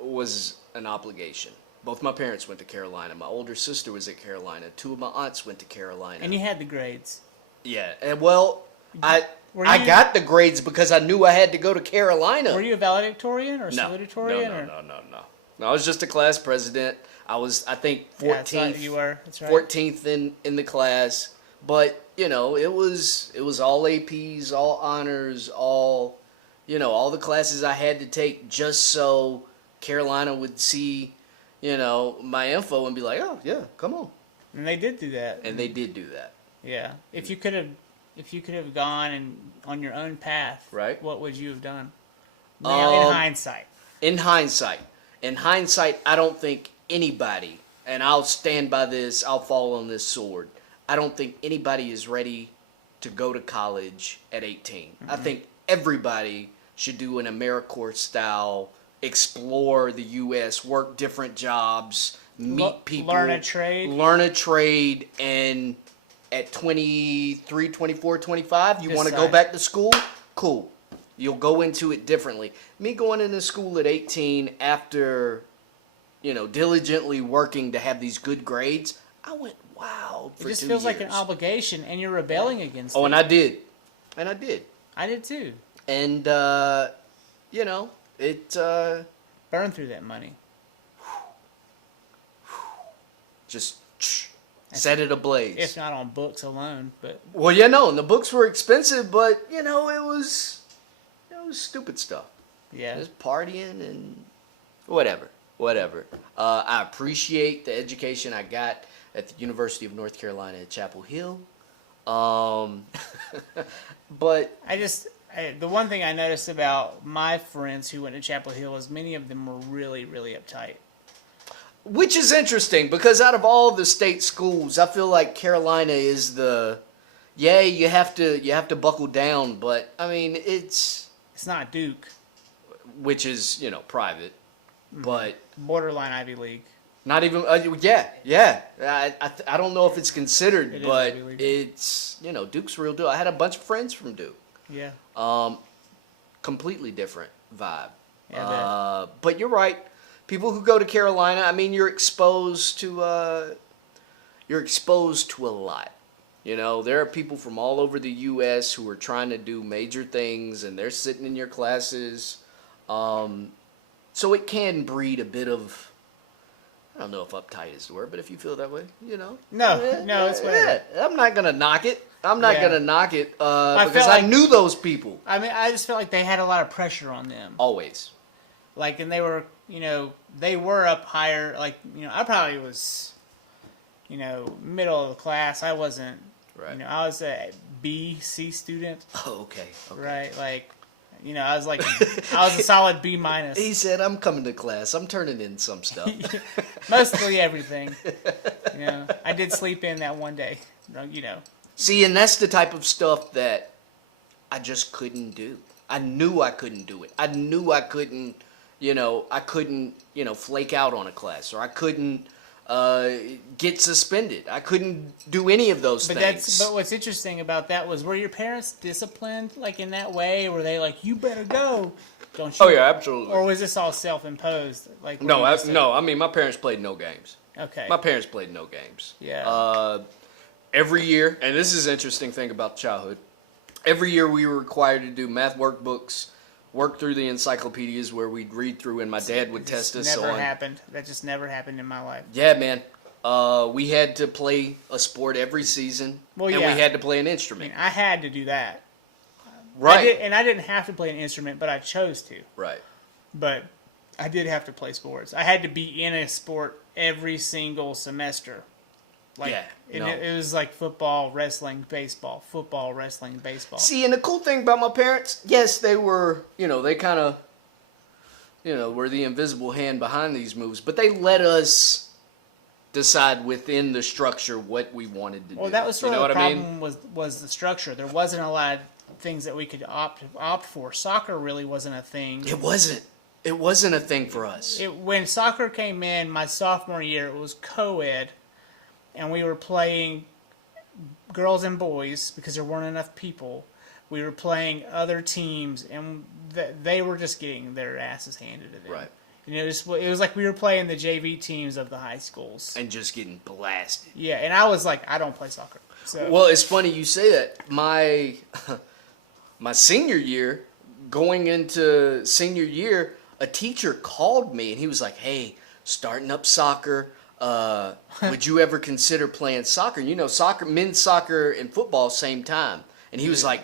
was an obligation. Both my parents went to Carolina. My older sister was at Carolina. 2 of my aunts went to Carolina. And you had the grades. Yeah, and well, I Were I you- got the grades because I knew I had to go to Carolina. Were you a valedictorian or No, salutatorian? no. I was just a class president. I was, I think, 14th. Yeah, that's right, you were. That's right. 14th in the class. But, it was all APs, all honors, all the classes I had to take just so Carolina would see, my info and be like, oh, yeah, come on. And they did do that. And they did do that. Yeah. If you could have gone and on your own path, Right. what would you have done? Now, in hindsight. In hindsight, I don't think anybody, and I'll stand by this, I'll fall on this sword, I don't think anybody is ready to go to college at 18. I think everybody should do an AmeriCorps style, explore the U.S., work different jobs, meet people. Learn a trade. Learn a trade, and at 23, 24, 25, you want to go Decide. back to school? cool. You'll go into it differently. Me going into school at 18 after, diligently working to have these good grades, I went wild for 2 years. It just feels like an obligation, and you're rebelling against it. Oh, and I did. I did too. And, it Burn through that money. just set it ablaze. If not on books alone, but Well, yeah, no, and the books were expensive, but, it was stupid stuff. yeah. Just partying and whatever. I appreciate the education I got at the University of North Carolina at Chapel Hill. But The one thing I noticed about my friends who went to Chapel Hill is many of them were really, really uptight. which is interesting because out of all the state schools, I feel like Carolina is you have to buckle down, but I mean it's not Duke. which is, private, but Borderline Ivy League. not even yeah. I don't know if it's considered, It is but Ivy League. it's Duke's real deal. I had a bunch of friends from Duke. Yeah. Completely different vibe. Yeah, But you're right. People who go to Carolina, I mean, you're exposed to a lot. There are people from all over the U.S. who are trying to do major things, and they're sitting in your classes. So it can breed a bit of, I don't know if uptight is the word, but if you feel that way, No, it's whatever. Yeah, I'm not gonna knock it. Because felt I like- knew those people. I mean, I just felt like they had a lot of pressure on them. Always. Like, and they were, they were up higher. Like, I probably was, middle of the class. I wasn't, Right. I was a B, C student, Oh, okay. right? Like, I was like, I was a solid B minus. He said, I'm coming to class. I'm turning in some stuff. Mostly everything. I did sleep in that one day, See, and that's the type of stuff that I just couldn't do. I knew I couldn't do it. I knew I couldn't, flake out on a class, or I couldn't get suspended. I couldn't do any of those things. But what's interesting about that was, were your parents disciplined like in that way? Were they like, you better go, don't you? Oh, yeah, absolutely. Or was this all self-imposed? Like, were No, you just no. I mean, my parents played no games. Okay. My parents played no games. Yeah. Every year, and this is an interesting thing about childhood, every year we were required to do math workbooks, work through the encyclopedias where we'd read through, and my dad would test us on. Never happened. That just never happened in my life. Yeah, man. We had to play a sport every season, Well, and yeah. we had to play an I mean, instrument. I had to do that. Right. I didn't have to play an instrument, but I chose to. Right. But I did have to play sports. I had to be in a sport every single semester. Like, Yeah, and no. it was like football, wrestling, baseball, football, wrestling, baseball. See, and the cool thing about my parents, yes, they were, they kind of, were the invisible hand behind these moves, but they let us decide within the structure what we wanted to do. Well, that was sort you know of the what I mean? problem was the structure. There wasn't a lot of things that we could opt for. Soccer really wasn't a thing. It wasn't. It wasn't a thing for us. When soccer came in my sophomore year, it was co-ed, and we were playing girls and boys because there weren't enough people. We were playing other teams, and they were just getting their asses handed to them. Right. And it was like we were playing the JV teams of the high schools. And just getting blasted. Yeah, and I was like, I don't play soccer. So Well, it's funny you say that. My senior year, going into senior year, a teacher called me and he was like, "Hey, starting up soccer. Would you ever consider playing soccer?" Soccer, men's soccer and football, same time. And he was like,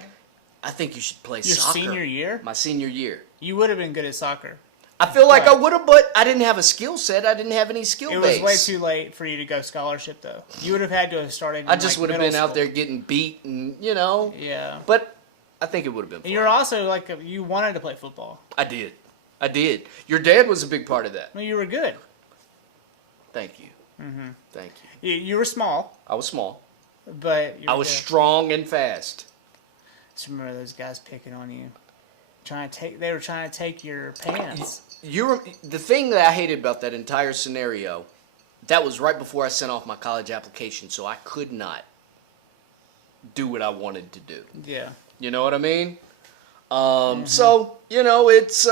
"I think you should play your soccer." senior year, My senior year. you would have been good at soccer. I feel like Right. I would have, but I didn't have a skill set. I didn't have any skill It base. was way too late for you to go scholarship, though. You would have had to have started. In I just would have middle been out school. there getting beat, and Yeah, But I think it would have been fun. and you're also like you wanted to play football. I did. Your dad was a big part of that. Well, you were good. Thank you. Mm-hmm. Thank you. You were small, I was small. but you were I was good. strong and fast. Just remember those guys picking on you, They were trying to take your pants. The thing that I hated about that entire scenario, that was right before I sent off my college application, so I could not do what I wanted to do. Yeah. You know what I mean? So, it's,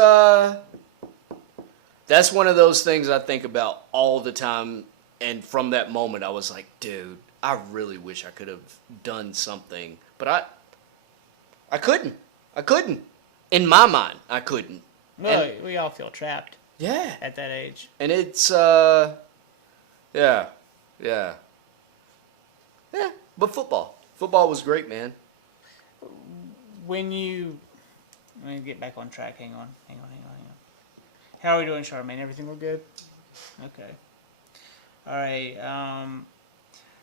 that's one of those things I think about all the time. And from that moment, I was like, dude, I really wish I could have done something. But I couldn't. I couldn't. In my mind, I couldn't. Well, And- we all feel trapped Yeah. at that age. And it's, yeah. Yeah. Yeah. But football. Football was great, man. When you, let me get back on track. Hang on. How are we doing, Charmaine? Everything look good? Okay. All right.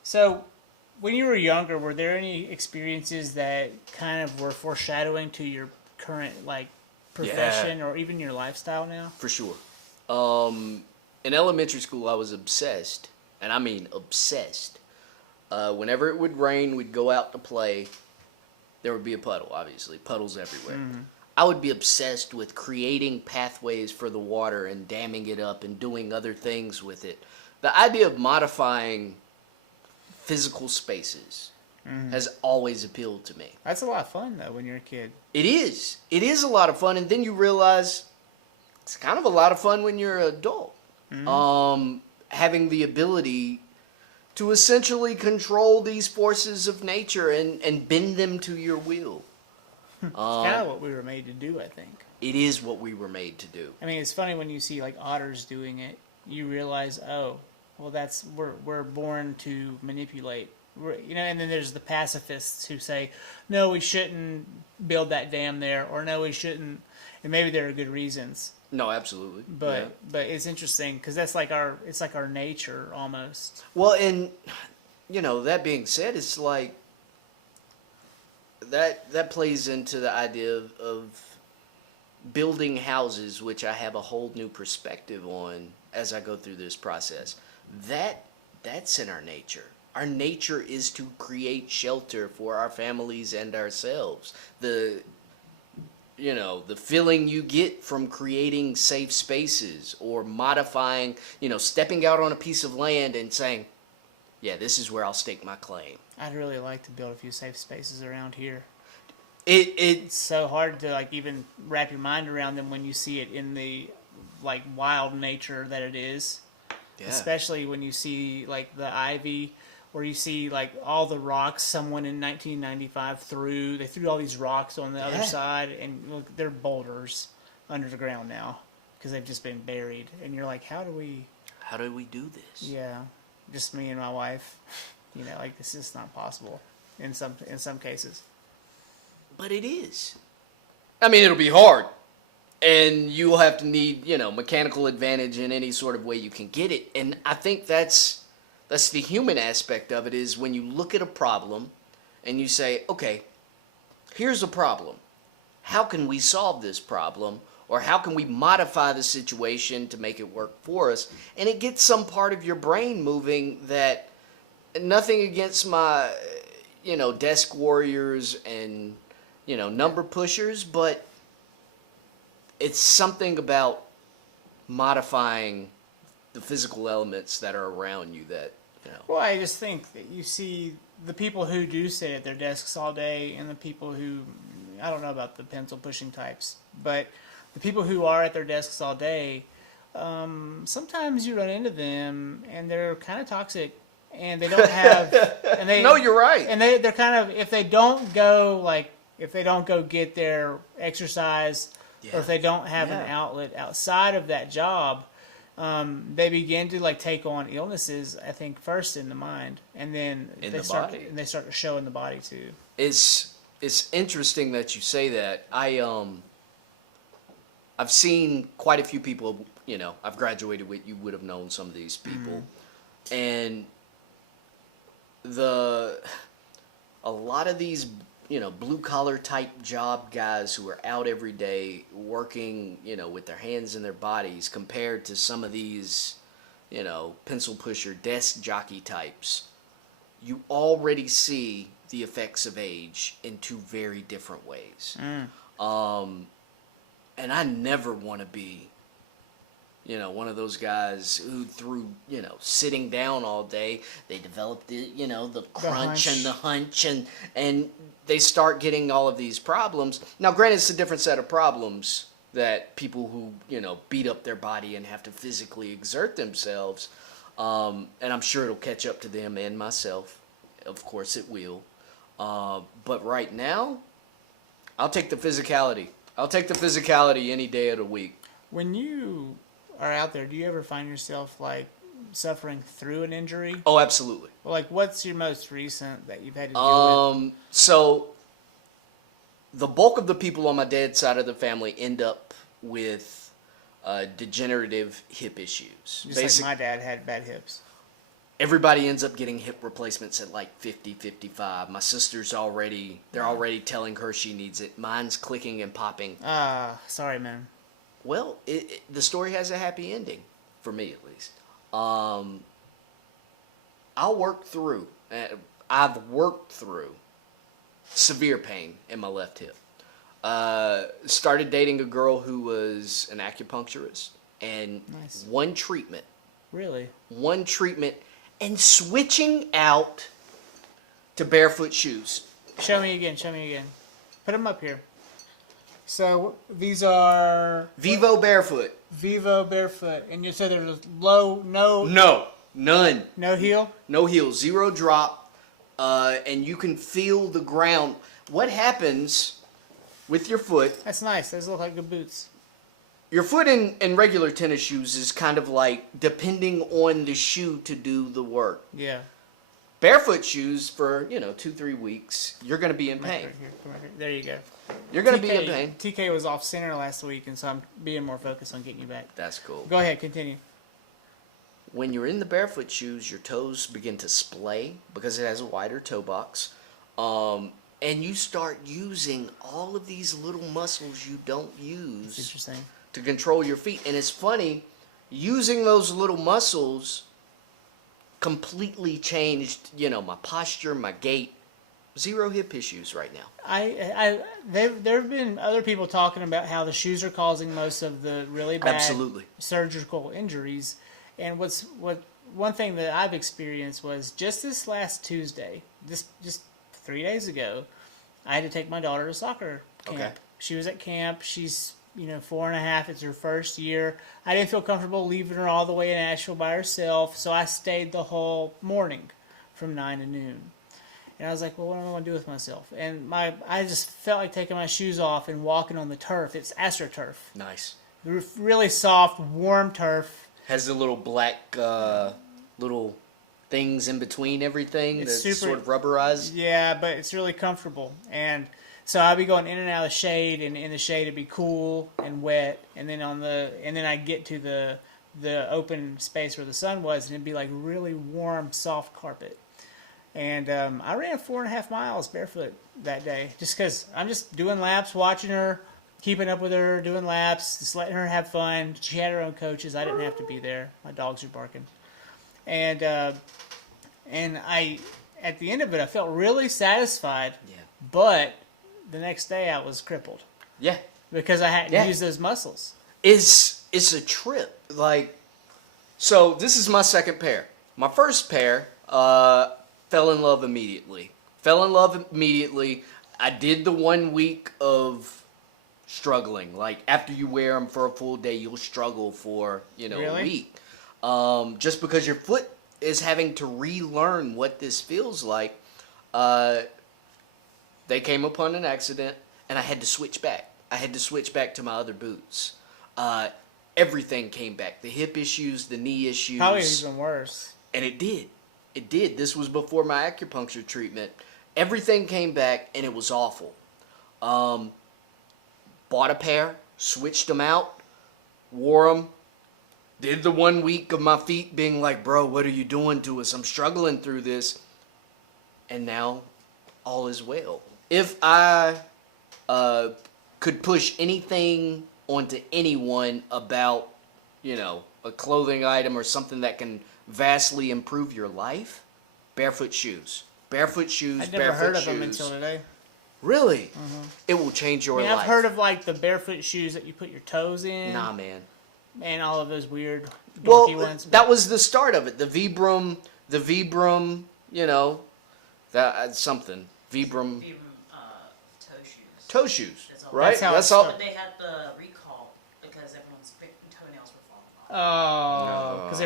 So, when you were younger, were there any experiences that kind of were foreshadowing to your current profession or even your lifestyle now? For sure. In elementary school, I was obsessed, and I mean obsessed. Whenever it would rain, we'd go out to play. There would be a puddle, obviously. Puddles everywhere. Mm-hmm. I would be obsessed with creating pathways for the water and damming it up and doing other things with it. The idea of modifying physical spaces has always appealed to me. That's a lot of fun, though, when you're a kid. It is. It is a lot of fun, and then you realize it's kind of a lot of fun when you're an adult. Having the ability to essentially control these forces of nature and bend them to your will. It's kind of what we were made to do, I think. It is what we were made to do. I mean, it's funny when you see otters doing it. You realize, oh, well, we're born to manipulate. And then there's the pacifists who say, no, we shouldn't build that dam there, or no, we shouldn't. And maybe there are good reasons. No, absolutely. But it's interesting because that's it's like our nature almost. Well, and that being said, it's like that plays into the idea of building houses, which I have a whole new perspective on as I go through this process. That's in our nature. Our nature is to create shelter for our families and ourselves. The feeling you get from creating safe spaces or modifying, stepping out on a piece of land and saying, yeah, this is where I'll stake my claim. I'd really like to build a few safe spaces around here. It's so hard to even wrap your mind around them when you see it in the wild nature that it is. Yeah. Especially when you see the ivy, or you see all the rocks someone in 1995 threw. They threw all these rocks on the other side, and look, they're boulders under the ground now because they've just been buried. And you're like, how do we do this? Yeah, just me and my wife. This is not possible in some cases. But it is. I mean, it'll be hard. And you'll have to need, mechanical advantage in any sort of way you can get it. And I think that's the human aspect of it, is when you look at a problem and you say, okay, here's a problem. How can we solve this problem? Or how can we modify the situation to make it work for us? And it gets some part of your brain moving that, nothing against my, desk warriors and, number pushers, but it's something about modifying the physical elements that are around you that, Well, I just think that you see the people who do sit at their desks all day, and the people who, I don't know about the pencil pushing types, but the people who are at their desks all day, sometimes you run into them and they're kind of toxic, and they don't have, and they, No, you're right. and they're kind of, if they don't go get their exercise, or if they don't have an outlet outside of that job, they begin to take on illnesses. I think first in the mind, and then they start to show in the body too. It's interesting that you say that. I've seen quite a few people. I've graduated with. You would have known some of these people, and a lot of these blue collar type job guys who are out every day working, with their hands in their bodies, compared to some of these, pencil pusher desk jockey types, you already see the effects of age in two very different ways. And I never want to be You know, one of those guys who through, sitting down all day, they develop the crunch and the hunch and they start getting all of these problems. Now, granted, it's a different set of problems that people who, beat up their body and have to physically exert themselves. And I'm sure it'll catch up to them and myself. Of course it will. But right now, I'll take the physicality. I'll take the physicality any day of the week. When you are out there, do you ever find yourself like suffering through an injury? Oh, absolutely. Well, like, what's your most recent that you've had to deal with? So the bulk of the people on my dad's side of the family end up with degenerative hip issues. Just like my dad had bad hips. Everybody ends up getting hip replacements at like 50, 55. My sister's they're already telling her she needs it. Mine's clicking and popping. Sorry, man. Well, the story has a happy ending, for me at least. I'll work through. I've worked through severe pain in my left hip. Started dating a girl who was an acupuncturist, and Nice. one treatment, and switching out to barefoot shoes. Show me again. Put them up here. So these are Vivo barefoot. Vivo barefoot, and you said there's low, None. no heel. No heel, zero drop, and you can feel the ground. What happens with your foot? That's nice. Those look like good boots. Your foot in regular tennis shoes is kind of like depending on the shoe to do the work. Yeah. Barefoot shoes for 2-3 weeks, you're going to be in Come pain. right here. Come right here. There you go. You're going to be in pain. TK was off center last week, and so I'm being more focused on getting you back. That's cool. Go ahead, continue. When you're in the barefoot shoes, your toes begin to splay because it has a wider toe box. And you start using all of these little muscles you don't use Interesting. to control your feet. And it's funny, using those little muscles completely changed, my posture, my gait. Zero hip issues right now. There have been other people talking about how the shoes are causing most of the really bad Absolutely. surgical injuries. And one thing that I've experienced was just this last Tuesday, just 3 days ago, I had to take my daughter to soccer camp. Okay. She was at camp. She's 4.5. It's her first year. I didn't feel comfortable leaving her all the way in Asheville by herself, so I stayed the whole morning from 9 to noon. And I was like, well, what am I going to do with myself? And I just felt like taking my shoes off and walking on the turf. It's AstroTurf. Nice. Really soft, warm turf. Has the little black little things in between everything It's that's super- sort of rubberized. Yeah, but it's really comfortable. And so I'd be going in and out of the shade, and in the shade it'd be cool and wet. And then I'd get to the open space where the sun was, and it'd be like really warm, soft carpet. And I ran 4.5 miles barefoot that day, just because I'm just doing laps, watching her, keeping up with her, doing laps, just letting her have fun. She had her own coaches. I didn't have to be there. My dogs were barking. And I, at the end of it, I felt really satisfied. Yeah. But the next day I was crippled Yeah. because I hadn't used those muscles. It's a trip. So this is my second pair. My first pair, fell in love immediately. I did the 1 week of struggling. Like, after you wear them for a full day, you'll struggle for, Really? a week. Just because your foot is having to relearn what this feels like. They came upon an accident, and I had to switch back. To my other boots. Everything came back. The hip issues, the knee issues. Probably even worse. And it did. This was before my acupuncture treatment. Everything came back, and it was awful. Bought a pair, switched them out, wore them. Did the 1 week of my feet being like, bro, what are you doing to us? I'm struggling through this. And now, all is well. If I could push anything onto anyone about, a clothing item or something that can vastly improve your life, barefoot shoes. I'd never heard of them until today. Really? Mm-hmm. It will change your life. I've heard of like the barefoot shoes that you put your toes in. Nah, man. And all of those weird Well, dorky ones. that was the start of it. The Vibram, you know, that something. Vibram Even, toe shoes. toe shoes, That's all. right? That's how That's it all. But they had the recall because everyone's toenails were falling off. Oh, because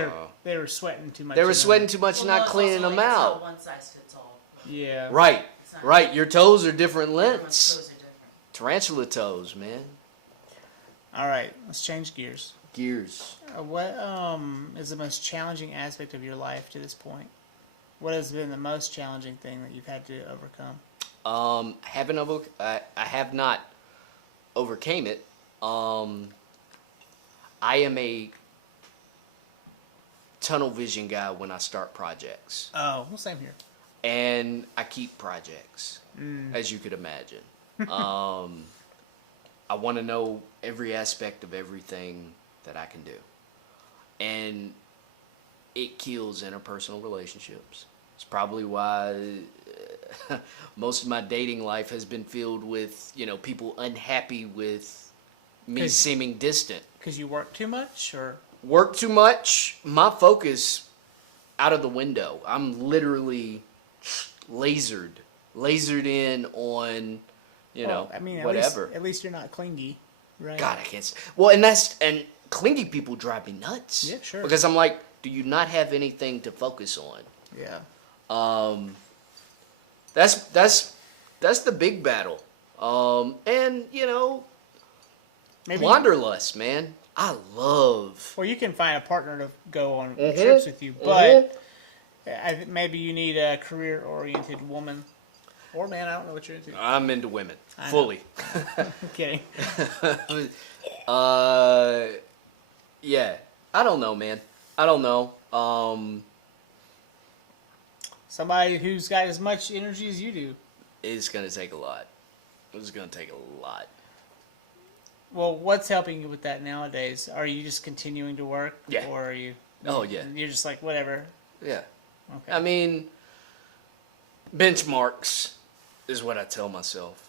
they were sweating too much. They were in them. sweating too much, Well, not it's cleaning also them like, out. It's not one size fits all. Yeah. Right, It's not- right. Your toes are different Everyone's lengths. toes are different. Tarantula toes, man. All right, let's change gears. Gears. What is the most challenging aspect of your life to this point? What has been the most challenging thing that you've had to overcome? I have not overcame it. I am a tunnel vision guy when I start projects, Oh, well, same here. and I keep projects, as you could imagine. I want to know every aspect of everything that I can do, and it kills interpersonal relationships. It's probably why most of my dating life has been filled with, people unhappy with me 'Cause- seeming distant. Because you work too much, or Work too much, my focus out of the window. I'm literally lasered in on, well, I mean, whatever. At least you're not clingy, right? God, I can't. Well, and clingy people drive me nuts. Yeah, sure. Because I'm like, do you not have anything to focus on? Yeah. That's the big battle. And Maybe. wanderlust, man. I love. Well, you can find a partner to go on Mhm. trips with you, but maybe you need a career-oriented woman or man. I don't know what you're into. I'm into women I know. fully. I'm kidding. Yeah. I don't know, man. I don't know. Somebody who's got as much energy as you do. It's gonna take a lot. It's gonna take a lot. Well, what's helping you with that nowadays? Are you just continuing to work? Yeah. Or are you? Oh yeah. You're just like, whatever. Yeah. Okay. I mean, benchmarks is what I tell myself.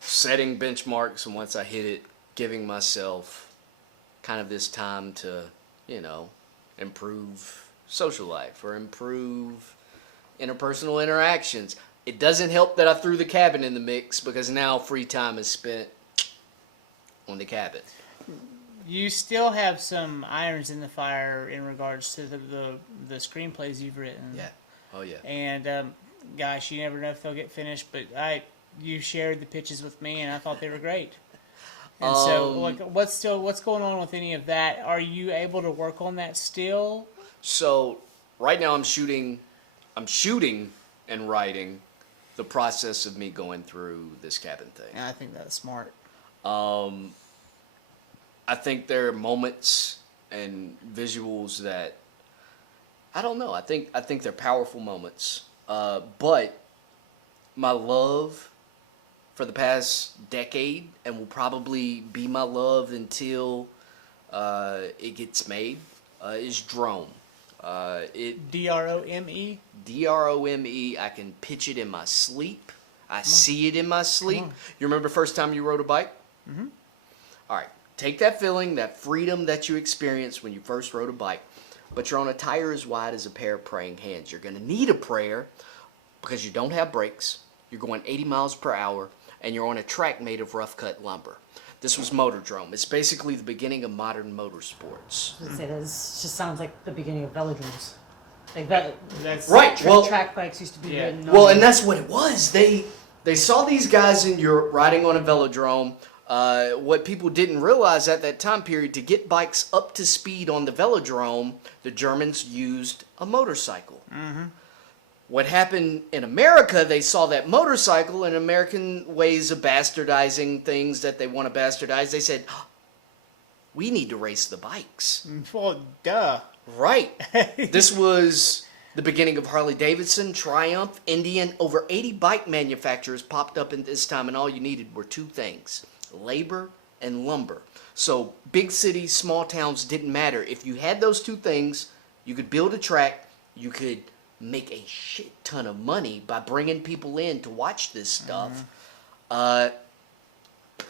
Setting benchmarks, and once I hit it, giving myself kind of this time to, improve social life or improve interpersonal interactions. It doesn't help that I threw the cabin in the mix, because now free time is spent on the cabin. You still have some irons in the fire in regards to the screenplays you've written. Yeah. Oh yeah. And gosh, you never know if they'll get finished. But you shared the pitches with me, and I thought they were great. And so, like, what's going on with any of that? Are you able to work on that still? So right now I'm shooting and writing the process of me going through this cabin thing. And I think that's smart. I think there are moments and visuals that I don't know. I think they're powerful moments. But my love for the past decade, and will probably be my love until it gets made, is drone. DROME. DROME. I can pitch it in my sleep. I see it in my sleep. You remember the first time you rode a bike? Mm-hmm. All right. Take that feeling, that freedom that you experienced when you first rode a bike, but you're on a tire as wide as a pair of praying hands. You're going to need a prayer because you don't have brakes. You're going 80 miles per hour, and you're on a track made of rough-cut lumber. This was Motordrome. It's basically the beginning of modern motorsports. I was gonna say, this just sounds like the beginning of velodromes. Like that. That's Right. Well, Track bikes used to be Yeah. ridden on. Well, and that's what it was. They saw these guys in Europe riding on a velodrome. What people didn't realize at that time period, to get bikes up to speed on the velodrome, the Germans used a motorcycle. Mm-hmm. What happened in America, they saw that motorcycle and American ways of bastardizing things that they want to bastardize. They said, we need to race the bikes. Well, duh. Right. This was the beginning of Harley Davidson, Triumph, Indian. Over 80 bike manufacturers popped up in this time, and all you needed were two things: labor and lumber. So big cities, small towns didn't matter. If you had those two things, you could build a track, you could make a shit ton of money by bringing people in to watch this stuff.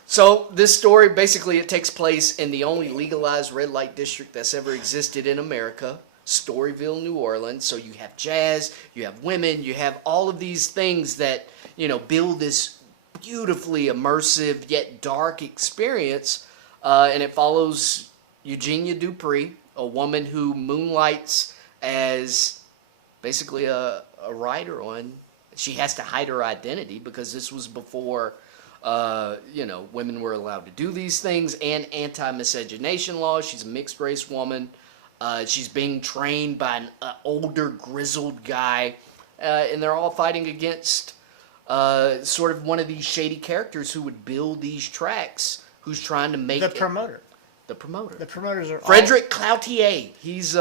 So this story, basically, it takes place in the only legalized red light district that's ever existed in America, Storyville, New Orleans. So you have jazz, you have women, you have all of these things that, build this beautifully immersive yet dark experience. And it follows Eugenia Dupree, a woman who moonlights as basically a writer on. She has to hide her identity because this was before women were allowed to do these things, and anti-miscegenation laws. She's a mixed race woman. She's being trained by an older, grizzled guy, and they're all fighting against sort of one of these shady characters who would build these tracks, who's trying to make The promoter. The promoter. The promoters are Frederick Cloutier. He's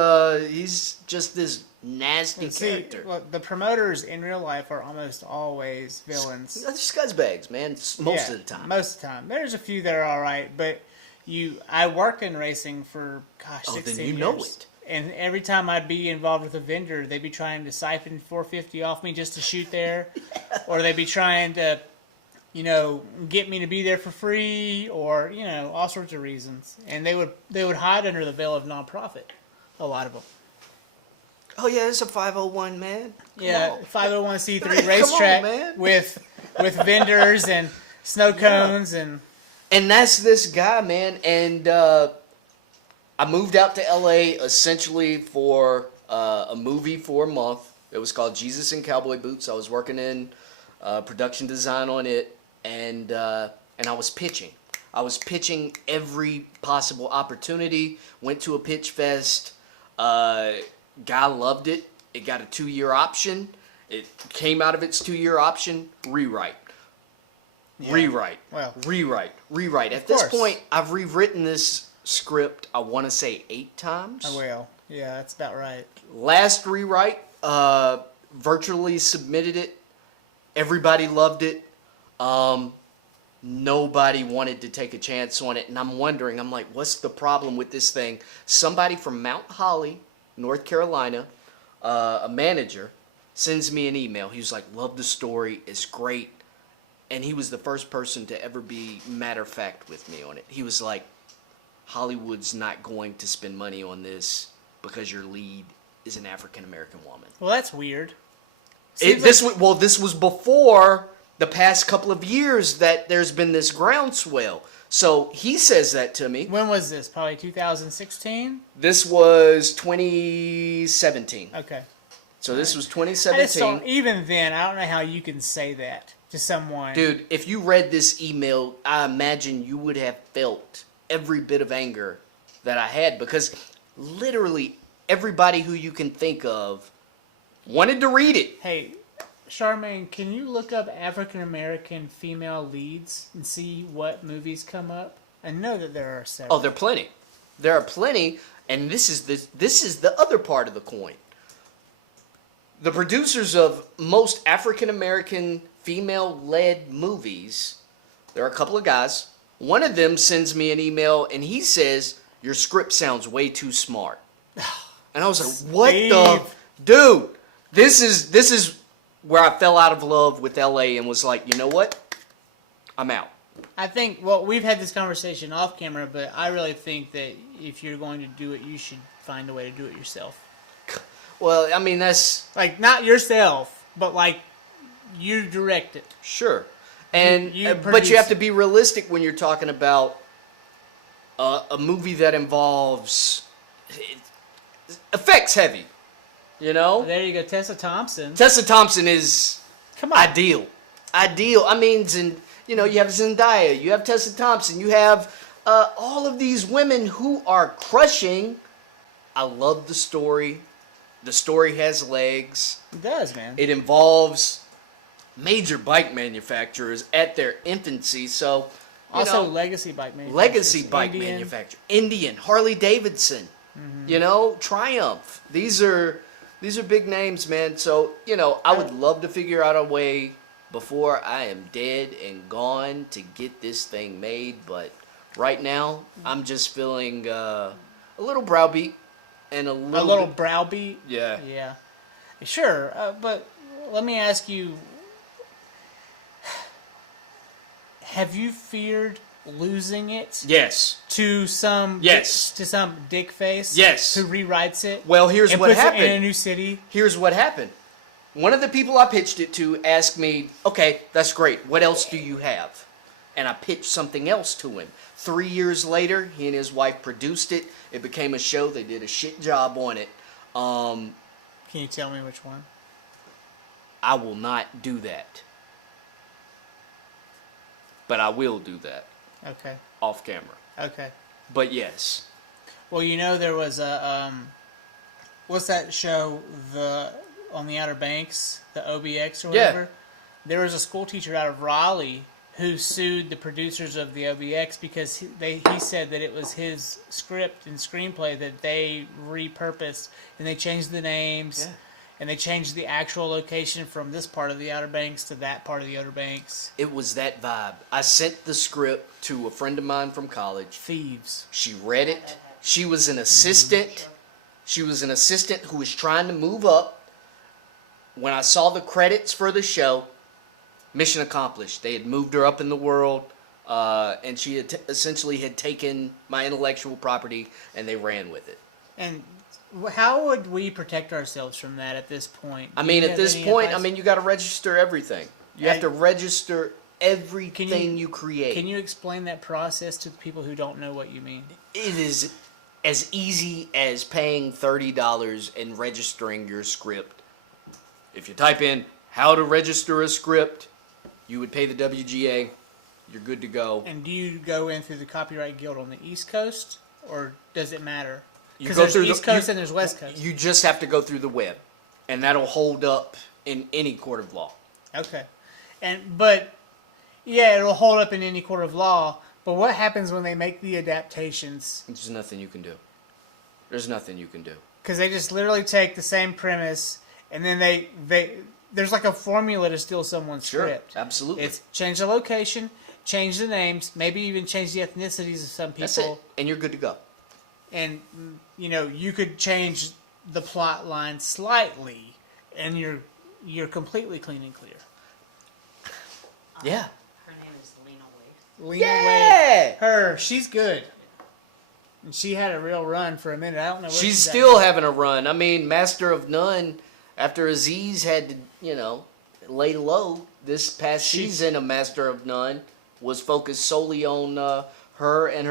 just this nasty character. Well, the promoters in real life are almost always villains. Scuzbags, man. Most of the time. Most of the time. There's a few that are all right, but I worked in racing for 16 then you years. know it. And every time I'd be involved with a vendor, they'd be trying to siphon 450 off me just to shoot there, or they'd be trying to, get me to be there for free, or all sorts of reasons. And they would hide under the veil of nonprofit. A lot of them. Oh yeah, it's a 501, man. Yeah, 501c3 Come racetrack on, man. with vendors and snow cones and that's this guy, man. And I moved out to LA essentially for a movie for a month. It was called Jesus in Cowboy Boots. I was working in production design on it, and I was pitching. I was pitching every possible opportunity. Went to a pitch fest. Guy loved it. It got a 2-year option. It came out of its 2-year option. Rewrite. Yeah. Rewrite. Well, Rewrite. At course. this point, I've rewritten this script, I want to say 8 times. well, yeah, that's about right. Last rewrite, virtually submitted it. Everybody loved it. Nobody wanted to take a chance on it. And I'm wondering, what's the problem with this thing? Somebody from Mount Holly, North Carolina, a manager, sends me an email. He was like, love the story. It's great. And he was the first person to ever be matter of fact with me on it. He was like, Hollywood's not going to spend money on this because your lead is an African American woman. Well, that's weird. This was before the past couple of years that there's been this groundswell. So he says that to me. When was this? Probably 2016? This was 2017. Okay. So this was I just 2017. don't, even then, I don't know how you can say that to someone. Dude, if you read this email, I imagine you would have felt every bit of anger that I had, because literally everybody who you can think of wanted to read it. Hey, Charmaine, can you look up African American female leads and see what movies come up? I know that there are several. Oh, there are plenty. There are plenty, and this is the other part of the coin. The producers of most African American female-led movies, there are a couple of guys. One of them sends me an email, and he says, your script sounds way too smart. And I was like, what the... Dude, this is where I fell out of love with LA and was like, you know what? I'm out. I think, well, we've had this conversation off camera, but I really think that if you're going to do it, you should find a way to do it yourself. Well, I mean, that's... Like, not yourself, but like, you direct it. Sure. And You but you have produce to be realistic when you're talking about a movie that involves effects heavy. You know? There you go, Tessa Thompson. Tessa Thompson is Come on. ideal. I mean, you have Zendaya, you have Tessa Thompson, you have all of these women who are crushing. I love the story. The story has legs. It does, man. It involves major bike manufacturers at their infancy. So, Also, legacy bike manufacturers. legacy bike manufacturer, Indian, Harley Davidson, Triumph. These are big names, man. So, I would love to figure out a way before I am dead and gone to get this thing made. But right now, I'm just feeling a little browbeat and a little bit, browbeat. Yeah. Yeah. Sure, but let me ask you: have you feared losing it Yes. to some Yes. to some dick face Yes. who rewrites it? Well, here's and what puts happened. it in a new city. Here's what happened. One of the people I pitched it to asked me, okay, that's great. What else do you have? And I pitched something else to him. 3 years later, he and his wife produced it. It became a show. They did a shit job on it. Can you tell me which one? I will not do that. But I will do that Okay. off camera. Okay. But yes. Well, there was a what's that show? On the Outer Banks, the OBX or whatever. Yeah. There was a school teacher out of Raleigh who sued the producers of the OBX because he said that it was his script and screenplay that they repurposed, and they changed the names. Yeah. And they changed the actual location from this part of the Outer Banks to that part of the Outer Banks. It was that vibe. I sent the script to a friend of mine from college. Thieves. She read it. She was an assistant. She was an assistant who was trying to move up. When I saw the credits for the show, mission accomplished. They had moved her up in the world, and she had essentially had taken my intellectual property, and they ran with it. And how would we protect ourselves from that at this point? I Do mean, you at have this any point, advice? you got to register everything. You have to register everything you create. Can you explain that process to people who don't know what you mean? It is as easy as paying $30 and registering your script. If you type in how to register a script, you would pay the WGA. You're good to go. And do you go in through the Copyright Guild on the East Coast, or does it matter? You Because go there's through East Coast and there's West Coast. You just have to go through the web, and that'll hold up in any court of law. Okay. But it'll hold up in any court of law. But what happens when they make the adaptations? There's nothing you can do. There's nothing you can do. Because they just literally take the same premise, and then there's like a formula to steal someone's Sure, script. absolutely. It's change the location, change the names, maybe even change the ethnicities of some people. That's it, and you're good to go. And you could change the plot line slightly, and you're completely clean and clear. Yeah. Her name is Lena Waithe. Lena Yeah! Waithe. She's good. And she had a real run for a minute. I don't know. Where She's at still now. having a run. I mean, Master of None, after Aziz had to, lay low, this past season of Master of None was focused solely on her and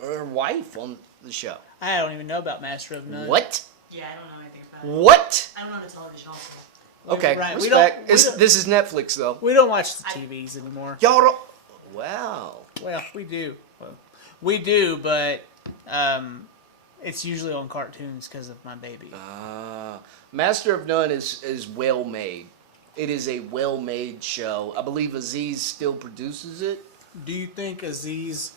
her wife on the show. I don't even know about Master of None. What? Yeah, I don't know anything about it. What? I don't know the television also. Okay, Right, we respect. don't- This is Netflix, though. We don't watch the TVs anymore. Y'all don't... Wow. Well, we do. But it's usually on cartoons because of my baby. Master of None is well made. It is a well made show. I believe Aziz still produces it. Do you think Aziz?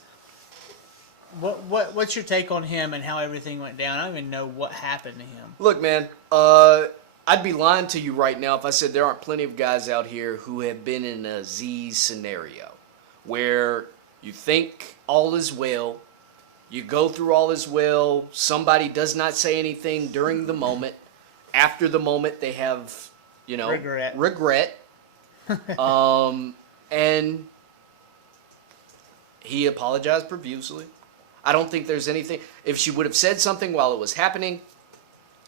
What's your take on him and how everything went down? I don't even know what happened to him. Look, man, I'd be lying to you right now if I said there aren't plenty of guys out here who have been in a Aziz scenario where you think all is well, you go through all is well, somebody does not say anything during the moment, after the moment they have, regret. And he apologized profusely. I don't think there's anything. If she would have said something while it was happening,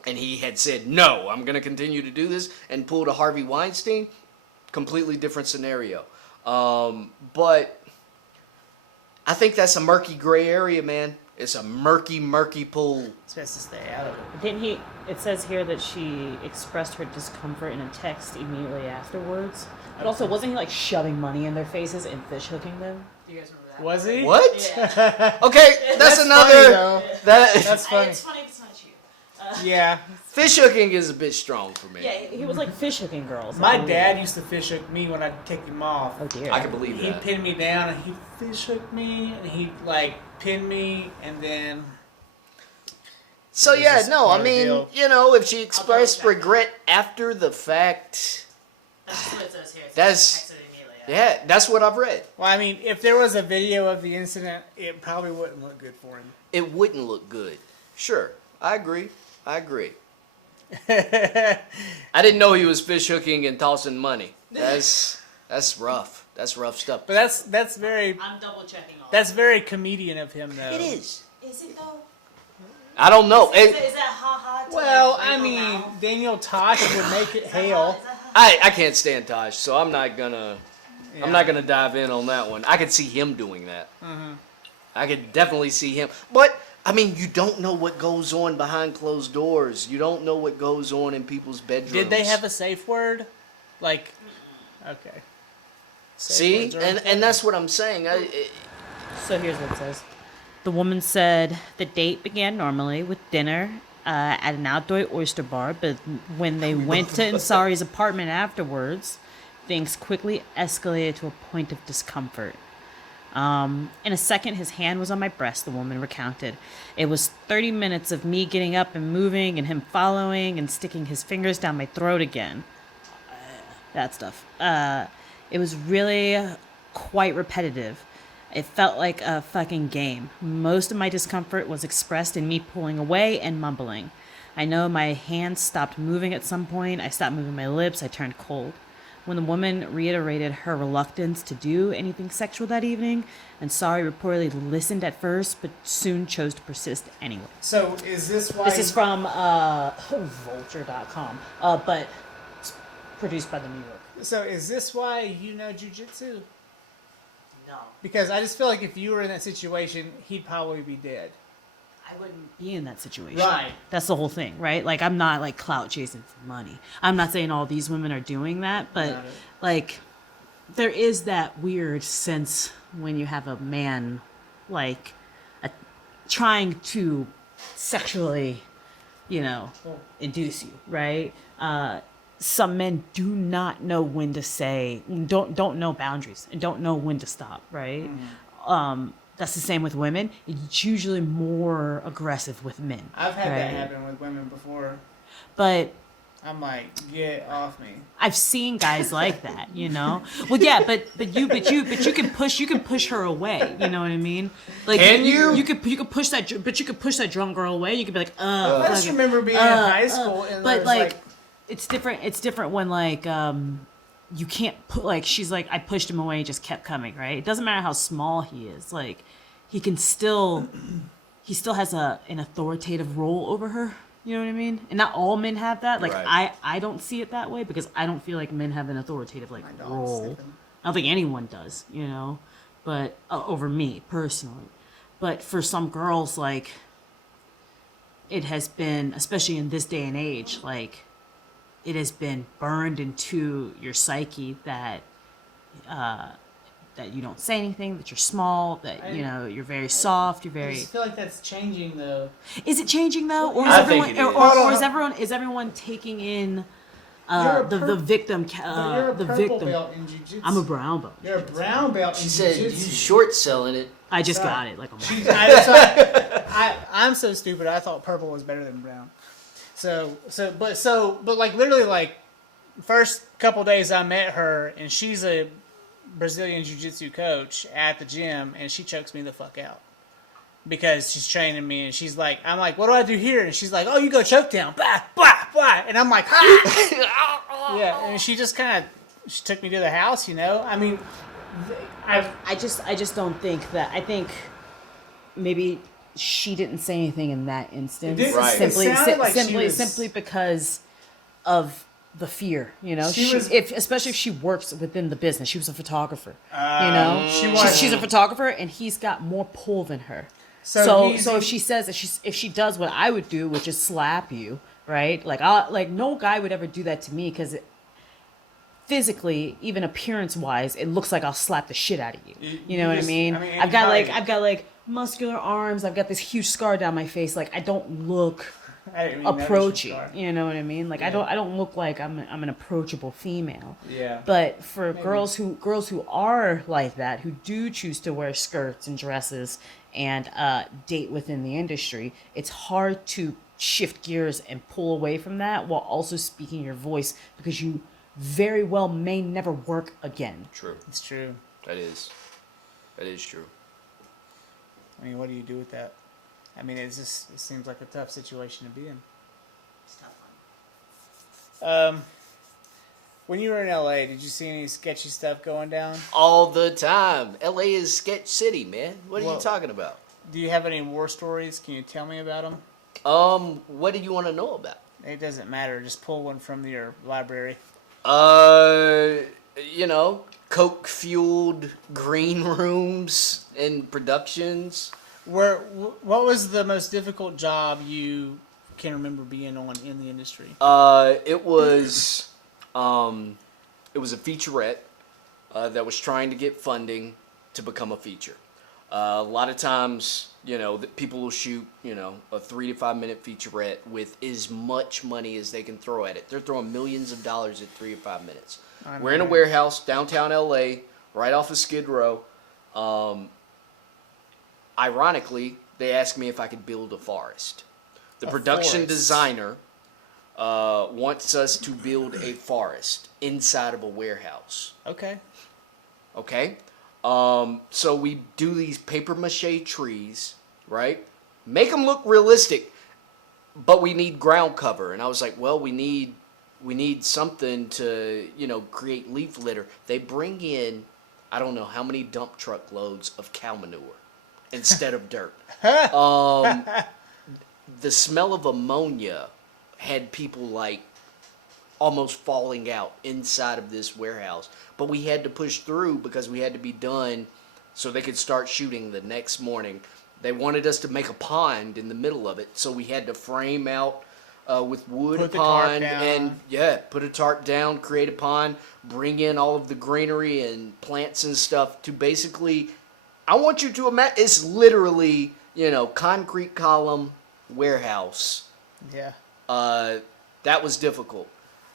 and he had said, no, I'm going to continue to do this, and pulled a Harvey Weinstein, completely different scenario. But I think that's a murky gray area, man. It's a murky, murky pool. It's best to stay out of it. Didn't he? It says here that she expressed her discomfort in a text immediately afterwards. But also, wasn't he like shoving money in their faces and fish hooking them? Do you guys remember that? Was he? What? Yeah. Okay, that's another. funny, though. That's funny. It's funny if it's not you. Yeah. Fish hooking is a bit strong for me. Yeah, he was like fish hooking girls. My dad used to fish hook me when I'd take him off. Oh dear. I can believe He'd that. pin me down and he'd fish hook me and he'd like pin me and then. So yeah, just no, part I of the mean, deal. if she expressed regret after the fact, That's what it says here. It says That's- texted immediately after. yeah, that's what I've read. Well, I mean, if there was a video of the incident, it probably wouldn't look good for him. It wouldn't look good. Sure, I agree. I didn't know he was fish hooking and tossing money. That's rough. That's rough stuff. But that's very I'm double checking all. that's very comedian of him though. It is. Is it though? I don't know. Is that ha-ha? to, Well, like, I wiggle mean, around? Daniel Tosh would make it Is that hail. ha- is that ha- I can't stand Tosh, so I'm not gonna dive in on that one. I could see him doing that. I could definitely see him. But I mean, you don't know what goes on behind closed doors. You don't know what goes on in people's bedrooms. Did they have a safe word? Like, okay. Safe See, words are and important. that's what I'm saying. So here's what it says. The woman said the date began normally with dinner at an outdoor oyster bar, but when they went to Ansari's apartment afterwards, things quickly escalated to a point of discomfort. In a second, his hand was on my breast, the woman recounted. It was 30 minutes of me getting up and moving and him following and sticking his fingers down my throat again. That stuff. It was really quite repetitive. It felt like a fucking game. Most of my discomfort was expressed in me pulling away and mumbling. I know my hands stopped moving at some point. I stopped moving my lips. I turned cold. When the woman reiterated her reluctance to do anything sexual that evening, Ansari reportedly listened at first, but soon chose to persist anyway. So is this why? This is from Vulture.com, but it's produced by the New York. So is this why you know jujitsu? No, Because I just feel like if you were in that situation, he'd probably be dead. I wouldn't be in that situation. Right. That's the whole thing, right? Like, I'm not, like, clout chasing for money. I'm not saying all these women are doing that, but, Got it. like, there is that weird sense when you have a man, like, trying to sexually, induce you, right? Some men do not know when to say, don't know boundaries and don't know when to stop, right? That's the same with women. It's usually more aggressive with men. I've had that right? happen with women before. But I'm like, get off me. I've seen guys like that, Well, yeah, but you can push her away. You know what I mean? Like, Can you? You could push that, but you could push that drunk girl away. You could be like, I just remember being in high school and but there was like, it's different. It's different when like you can't put like she's like I pushed him away, he just kept coming, right? It doesn't matter how small he is, like he still has an authoritative role over her. You know what I mean? And not all men have that. Like Right. I don't see it that way because I don't feel like men have an authoritative like My dog's role. sleeping. I don't think anyone does, but over me personally. But for some girls, like it has been, especially in this day and age, like it has been burned into your psyche that that you don't say anything, that you're small, that you're very soft, you're I very. just feel like that's changing though. Is it changing though, or I is think everyone, it is. or is everyone taking in You're a the victim? But you're a The purple victim. belt in jiu-jitsu. I'm a brown belt. You're a brown belt in She said you jiu-jitsu. short selling it. I just Sorry. got it like a month. I'm so stupid. I thought purple was better than brown. But like literally like first couple days I met her and she's a Brazilian jiu-jitsu coach at the gym and she chokes me the fuck out because she's training me and she's like, I'm like, what do I do here? And she's like, oh, you go choke down, blah blah blah, and I'm like, ah! Yeah, and she just kind of she took me to the house, I mean, I just don't think that. I think maybe she didn't say anything in that instance. It did- Right. it sounded like she was- Simply because of the fear, She was- especially if she works within the business. She was a photographer, she was. She's a photographer, and he's got more pull than her. So So if she says if she does what I would do, which is slap you, right? Like no guy would ever do that to me because physically, even appearance wise, it looks like I'll slap the shit out of you. You know what I just- mean? I mean, I've got anybody- like muscular arms. I've got this huge scar down my face. Like I don't look I didn't even notice your approaching. scar. You know what I mean? Like I don't look like I'm an approachable female. Yeah. But for girls who are like that, who do choose to wear skirts and dresses and date within the industry, it's hard to shift gears and pull away from that while also speaking your voice because you very well may never work again. True. It's true. That is true. I mean, what do you do with that? I mean, it seems like a tough situation to be in. It's a tough one. When you were in LA, did you see any sketchy stuff going down? All the time. LA is sketch city, man. What are Well- you talking about? Do you have any war stories? Can you tell me about them? What do you want to know about? It doesn't matter. Just pull one from your library. You know, coke-fueled green rooms and productions. What was the most difficult job you can remember being on in the industry? It was a featurette that was trying to get funding to become a feature. A lot of times, you know, people will shoot, you know, a 3 to 5 minute featurette with as much money as they can throw at it. They're throwing millions of dollars at 3 to 5 minutes. We're in a warehouse downtown LA, right off of Skid Row. Ironically, they asked me if I could build a forest. The production forest. designer wants us to build a forest inside of a warehouse. Okay. Okay? So we do these paper mache trees, right? Make them look realistic, but we need ground cover. And I was like, well, we need something to, you know, create leaf litter. They bring in, I don't know how many dump truck loads of cow manure instead of dirt. The smell of ammonia had people like almost falling out inside of this warehouse. But we had to push through because we had to be done so they could start shooting the next morning. They wanted us to make a pond in the middle of it, so we had to frame out with wood Put the tarp pond down. and put a tarp down, create a pond, bring in all of the greenery and plants and stuff to basically, I want you to imagine, it's literally, you know, concrete column warehouse. Yeah. That was difficult.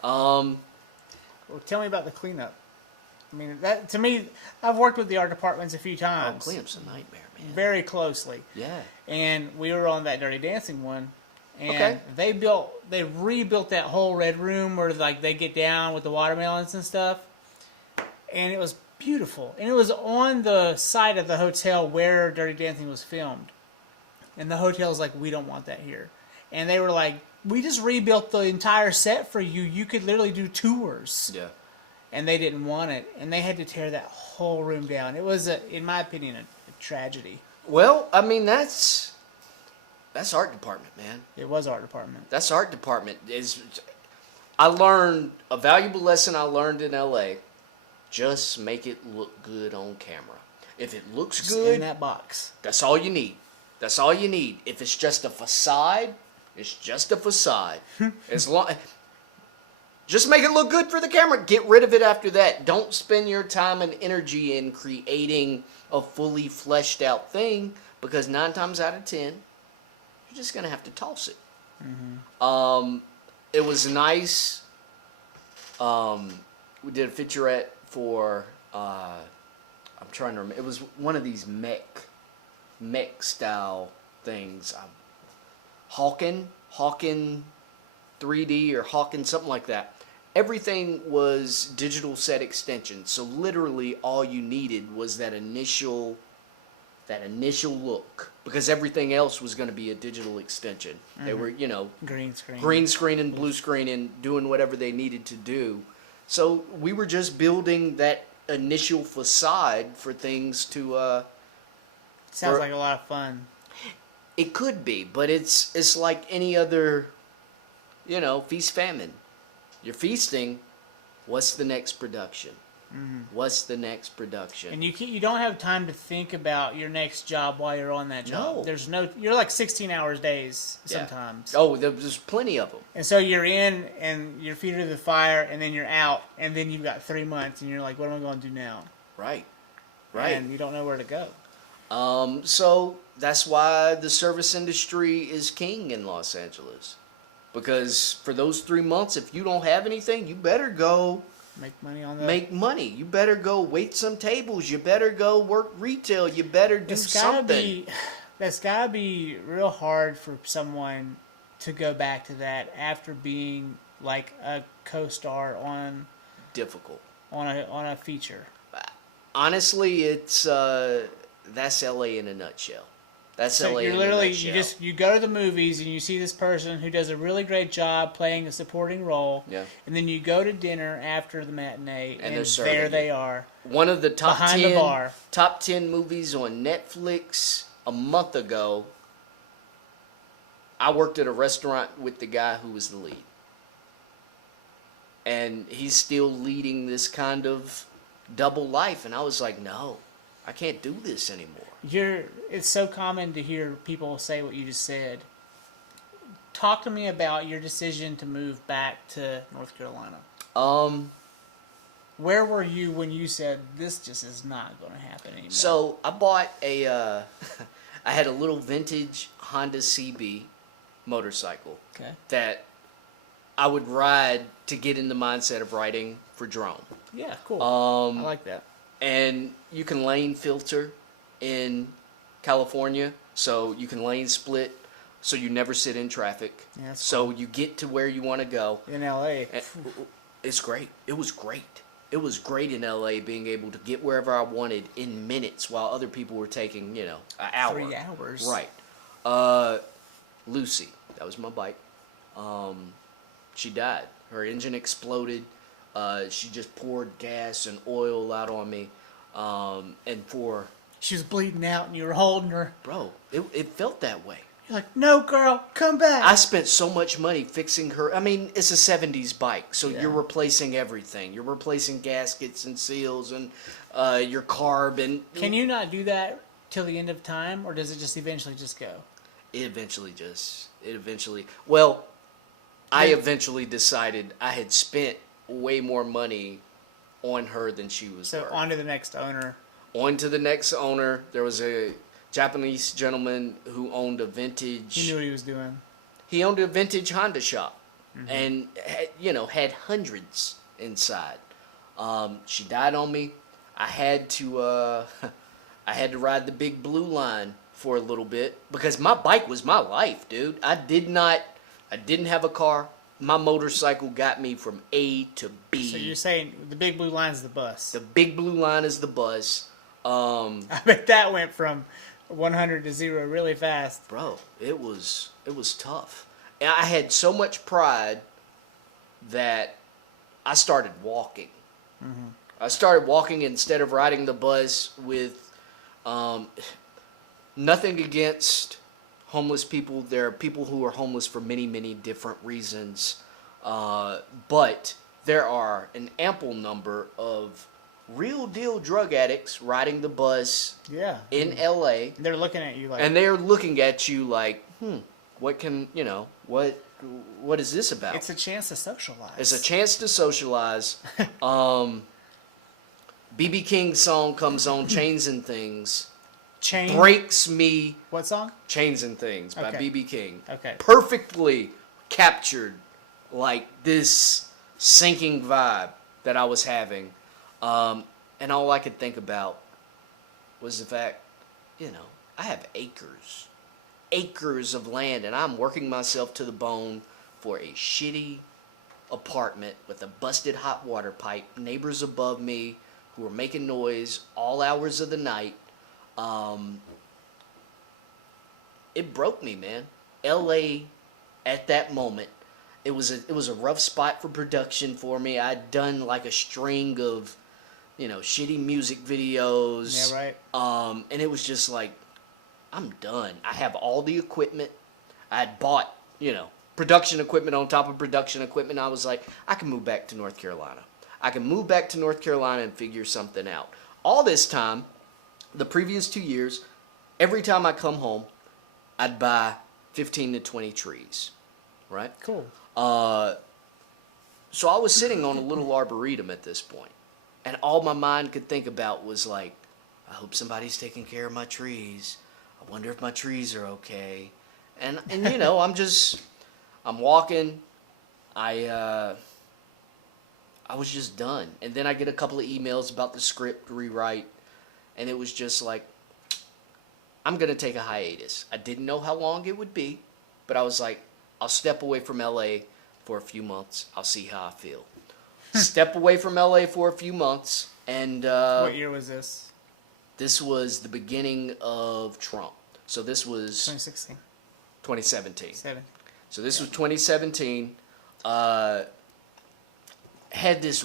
Well, tell me about the cleanup. I mean, that to me, I've worked with the art departments a few Oh, times, cleanup's a nightmare, man. very closely, Yeah. and we were on that Dirty Dancing one, and Okay. they rebuilt that whole red room where like they get down with the watermelons and stuff, and it was beautiful, and it was on the site of the hotel where Dirty Dancing was filmed, and the hotel's like, we don't want that here, and they were like, we just rebuilt the entire set for you. You could literally do tours. Yeah. And they didn't want it, and they had to tear that whole room down. It was, in my opinion, a tragedy. Well, I mean, that's art department, man. It was art department. That's art department. I learned a valuable lesson I learned in LA. Just make it look good on camera. If it looks Just in good, that box. that's all you need. That's all you need. If it's just a facade, it's just a facade. As long, just make it look good for the camera. Get rid of it after that. Don't spend your time and energy in creating a fully fleshed out thing, because 9 times out of 10, you're just gonna have to toss it. It was nice. We did a featurette for. I'm trying to remember. It was one of these mech style things. Hawken 3D or Hawken, something like that. Everything was digital set extension, so literally all you needed was that initial look, because everything else was going to be a digital extension. They were, you know, Green screen. green screen and blue screen and doing whatever they needed to do. So we were just building that initial facade for things to. Sounds like a lot of fun. It could be, but it's like any other, you know, feast famine. You're feasting. What's the next production? What's the next production? And you don't have time to think about your next job while you're on that job. No. You're like 16 hours days Yeah. sometimes. Oh, there's plenty of them. And so you're in and your feet are to the fire, and then you're out, and then you've got 3 months, and you're like, what am I going to do now? Right. And you don't know where to go. So that's why the service industry is king in Los Angeles. Because for those 3 months, if you don't have anything, you better go Make money on that. make money. You better go wait some tables. You better go work retail. You better do something. That's gotta be real hard for someone to go back to that after being like a co-star on Difficult. a feature. Honestly, it's that's LA in a nutshell. That's So LA. you're in a literally nutshell. you go to the movies and you see this person who does a really great job playing a supporting role. Yeah. And then you go to dinner after the matinee, and they're serving there you. they are. One of the top Behind the 10 bar. top 10 movies on Netflix a month ago. I worked at a restaurant with the guy who was the lead. And he's still leading this kind of double life, and I was like, no, I can't do this anymore. It's so common to hear people say what you just said. Talk to me about your decision to move back to North Carolina. Where were you when you said this just is not going to happen anymore? So I bought I had a little vintage Honda CB motorcycle Okay. that I would ride to get in the mindset of riding for drone. Yeah, cool. I like that. And you can lane filter in California, so you can lane split, so you never sit in traffic. Yeah, that's so you get to where you want to go. In LA. And it's great. It was great. It was great in LA being able to get wherever I wanted in minutes while other people were taking, an hour. 3 hours. Right. Lucy, that was my bike. She died. Her engine exploded. She just poured gas and oil out on me. She was bleeding out and you were holding her. Bro, it felt that way. You're like, no, girl, come back. I spent so much money fixing her. I mean, it's a 70s bike, so Yeah. you're replacing everything. You're replacing gaskets and seals and your carb. And Can you not do that till the end of time, or does it just eventually just go? I eventually decided I had spent way more money on her than she was So worth. on to the next owner. On to the next owner. There was a Japanese gentleman who owned a vintage. He knew what he was doing. He owned a vintage Honda shop, and had hundreds inside. She died on me. I had to ride the big blue line for a little bit because my bike was my life, dude. I didn't have a car. My motorcycle got me from A to B. So you're saying the big blue line's the bus. The big blue line is the bus. I bet that went from 100 to 0 really fast. Bro, it was tough. And I had so much pride that I started walking. I started walking instead of riding the bus with nothing against homeless people. There are people who are homeless for many, many different reasons. But there are an ample number of real deal drug addicts riding the bus Yeah. in LA. They're looking at you like, And they're looking at you like, what is this about? it's a chance to socialize. It's a chance to socialize. BB King's song comes on, Chains and Things. Chain. Breaks me. What song? Chains and Things by Okay. BB King. Okay. Perfectly captured like this sinking vibe that I was having. And all I could think about was the fact, I have acres of land, and I'm working myself to the bone for a shitty apartment with a busted hot water pipe, neighbors above me who are making noise all hours of the night. It broke me, man. LA at that moment, it was a rough spot for production for me. I'd done like a string of shitty music videos. Yeah, right. And it was just like, I'm done. I have all the equipment. I had bought, production equipment on top of production equipment. I was like, I can move back to North Carolina. I can move back to North Carolina and figure something out. All this time, the previous 2 years, every time I come home, I'd buy 15 to 20 trees, right? Cool. So I was sitting on a little arboretum at this point, and all my mind could think about was like, I hope somebody's taking care of my trees. I wonder if my trees are okay. And I'm walking. I was just done. And then I get a couple of emails about the script rewrite, and it was just like, I'm going to take a hiatus. I didn't know how long it would be, but I was like, I'll step away from LA for a few months. I'll see how I feel. Step away from LA for a few months, and What year was this? this was the beginning of Trump. So this was 2016. 2017. 7. So this was 2017. Had this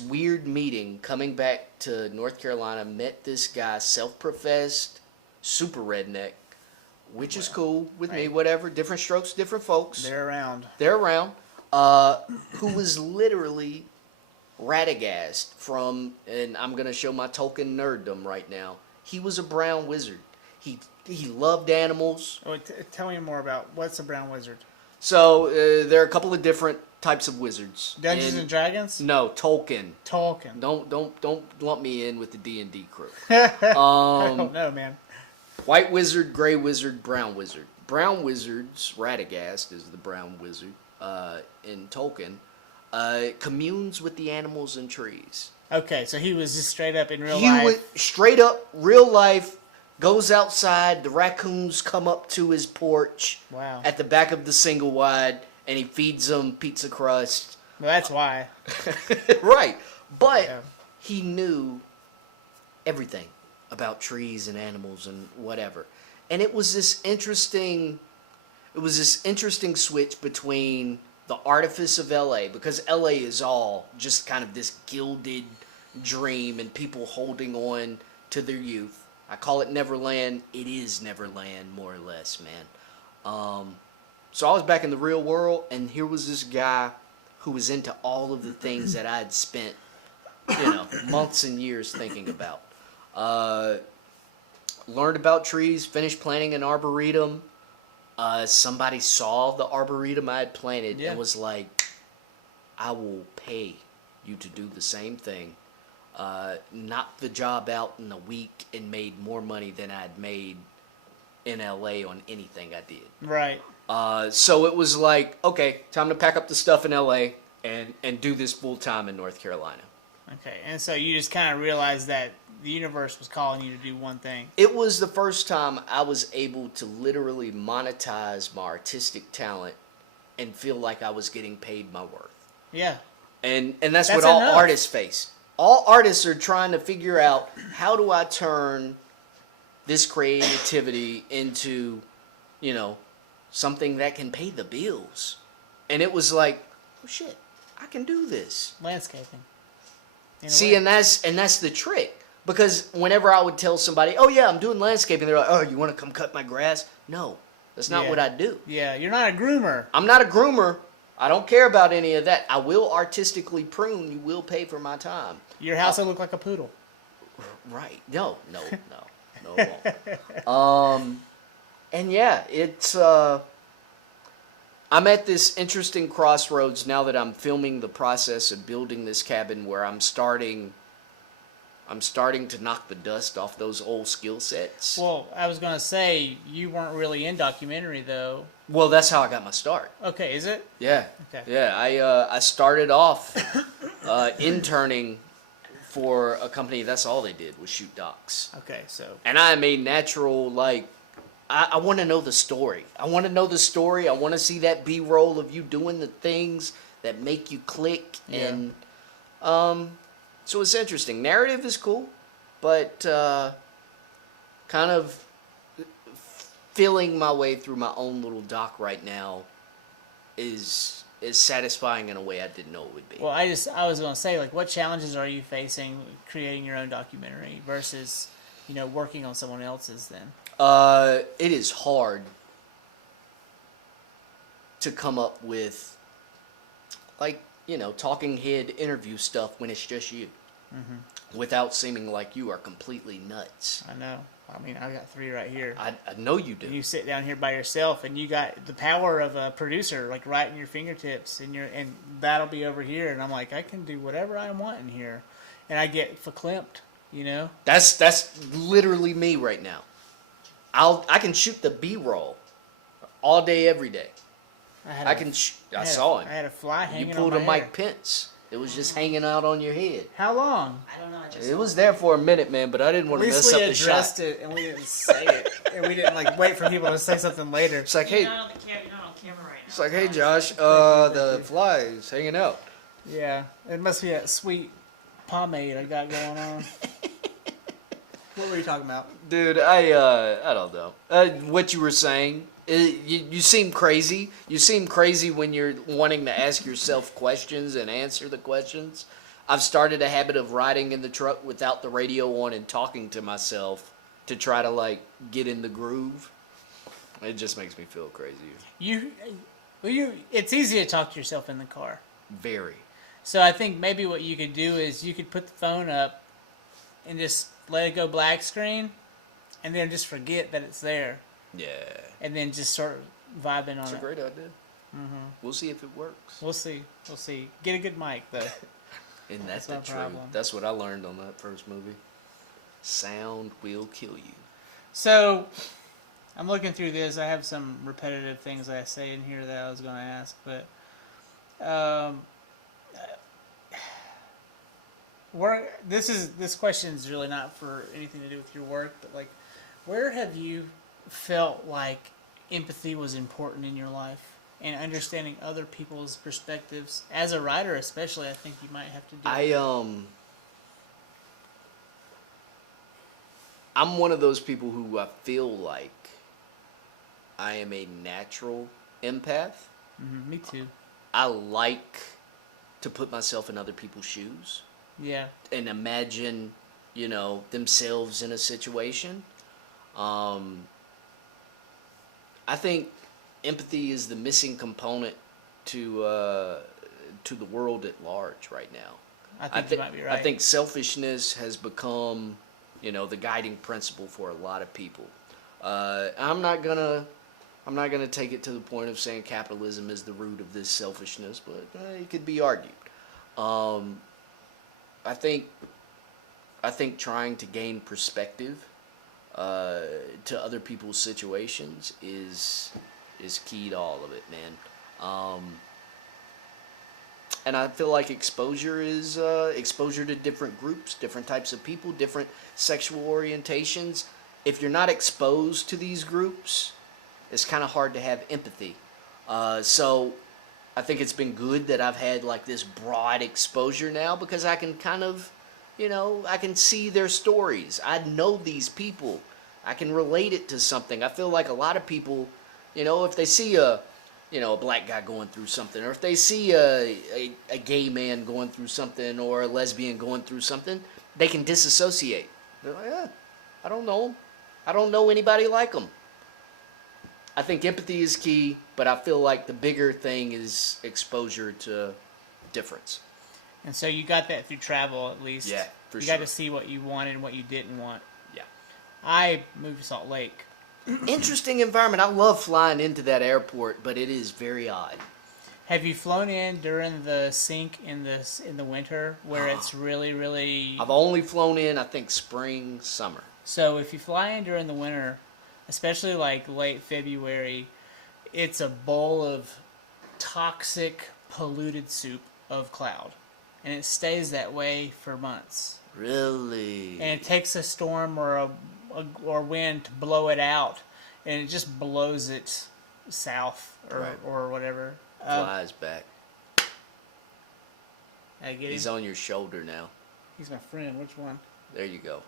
weird meeting coming back to North Carolina. Met this guy, self-professed, super redneck, which is cool with me. right. Whatever, different strokes, different folks. They're around. They're around. Who was literally Radagast from, and I'm gonna show my Tolkien nerddom right now. He was a brown wizard. He loved animals. Oh, tell me more about what's a brown wizard. So there are a couple of different types of wizards. Dungeons and Dragons. No, Tolkien. Tolkien. Don't lump me in with the D&D crew. I don't know, man. White wizard, gray wizard, brown wizard. Brown wizards, Radagast is the brown wizard in Tolkien, communes with the animals and trees. Okay, so he was just straight up in real He life. would straight up real life. Goes outside. The raccoons come up to his porch. Wow. At the back of the single wide, and he feeds them pizza crust. Well, that's why. Right, but Yeah. he knew everything about trees and animals and whatever, and it was this interesting switch between the artifice of LA, because LA is all just kind of this gilded dream and people holding on to their youth. I call it Neverland. It is Neverland, more or less, man. So I was back in the real world, and here was this guy who was into all of the things that I'd spent, months and years thinking about. Learned about trees, finished planting an arboretum. Somebody saw the arboretum I had planted and was like, I will pay you to do the same thing. Knocked the job out in a week and made more money than I'd made in LA on anything I did. Right. So it was like, okay, time to pack up the stuff in LA and do this full time in North Carolina. Okay, and so you just kind of realized that the universe was calling you to do one thing. It was the first time I was able to literally monetize my artistic talent and feel like I was getting paid my worth. Yeah. And that's That's what all enough. artists face. All artists are trying to figure out, how do I turn this creativity into, something that can pay the bills? And it was like, oh shit, I can do this. Landscaping. In a See, way. and that's the trick. Because whenever I would tell somebody, oh yeah, I'm doing landscaping, they're like, oh, you want to come cut my grass? No, that's not Yeah. what I do. Yeah, you're not a groomer. I'm not a groomer. I don't care about any of that. I will artistically prune. You will pay for my time. Your house will look like a poodle. Right. No, it won't. And yeah, it's, I'm at this interesting crossroads now that I'm filming the process of building this cabin, where I'm starting to knock the dust off those old skill sets. Well, I was going to say, you weren't really in documentary, though. Well, that's how I got my start. Okay, is it? Yeah. Okay. Yeah, I started off interning for a company. That's all they did was shoot docs. Okay, so. And I made natural, I want to know the story. I want to see that B-roll of you doing the things that make you click. Yeah. And so it's interesting. Narrative is cool, but kind of feeling my way through my own little doc right now is satisfying in a way I didn't know it would be. Well, I was going to say, what challenges are you facing creating your own documentary versus, working on someone else's then? It is hard to come up with, talking head interview stuff when it's just you. Mm-hmm. Without seeming like you are completely nuts. I know. I mean, I got 3 right here. I know you do. And you sit down here by yourself, and you got the power of a producer, right in your fingertips, and that'll be over here, and I'm like, I can do whatever I want in here, and I get verklempt, That's literally me right now. I can shoot the B-roll all day, every day. I saw him. I had a fly hanging You on pulled my a hair. Mike Pence. It was just hanging out on your head. How long? I don't know. I just It was there for a minute, man, but I didn't want At to least mess we up the shot. addressed it, and we didn't say it, and we didn't wait for people to say something later. It's like, You're hey, not on you're not on camera right now. it's like, hey, Josh, the fly is hanging out. Yeah, it must be that sweet pomade I got going on. What were you talking about? Dude, I don't know. What you were saying, you seem crazy. You seem crazy when you're wanting to ask yourself questions and answer the questions. I've started a habit of riding in the truck without the radio on and talking to myself to try to, like, get in the groove. It just makes me feel crazy. It's easy to talk to yourself in the car. Very. So I think maybe what you could do is you could put the phone up and just let it go black screen, and then just forget that it's there, Yeah. and then just start vibing on It's a it. great idea. We'll see if it works. We'll see. Get a good mic though. And that's That's the my truth. problem. That's what I learned on that first movie. Sound will kill you. So I'm looking through this. I have some repetitive things I say in here that I was going to ask, but this question is really not for anything to do with your work, but like, where have you felt like empathy was important in your life and understanding other people's perspectives? As a writer, especially, I think you might have to do. I'm one of those people who I feel like I am a natural empath. Me too. I like to put myself in other people's shoes Yeah. and imagine, themselves in a situation. I think empathy is the missing component to the world at large right now. I think you might be right. I think selfishness has become, the guiding principle for a lot of people. I'm not gonna take it to the point of saying capitalism is the root of this selfishness, but it could be argued. I think trying to gain perspective to other people's situations is key to all of it, man. And I feel like exposure is exposure to different groups, different types of people, different sexual orientations. If you're not exposed to these groups, it's kind of hard to have empathy. So I think it's been good that I've had like this broad exposure now, because I can kind of, I can see their stories. I know these people. I can relate it to something. I feel like a lot of people, if they see a black guy going through something, or if they see a gay man going through something, or a lesbian going through something, they can disassociate. They're like, I don't know him. I don't know anybody like him. I think empathy is key, but I feel like the bigger thing is exposure to difference. And so you got that through travel, at least. Yeah, for you sure. got to see what you wanted and what you didn't want. Yeah. I moved to Salt Lake. Interesting environment. I love flying into that airport, but it is very odd. Have you flown in during the sink in the winter where it's really, really... I've only flown in, I think, spring, summer. So if you fly in during the winter, especially like late February, it's a bowl of toxic, polluted soup of cloud. And it stays that way for months. Really? And it takes a storm or or wind to blow it out, and it just blows it south or whatever. Flies back. I get He's him. on your shoulder now. He's my friend. Which one? There you go.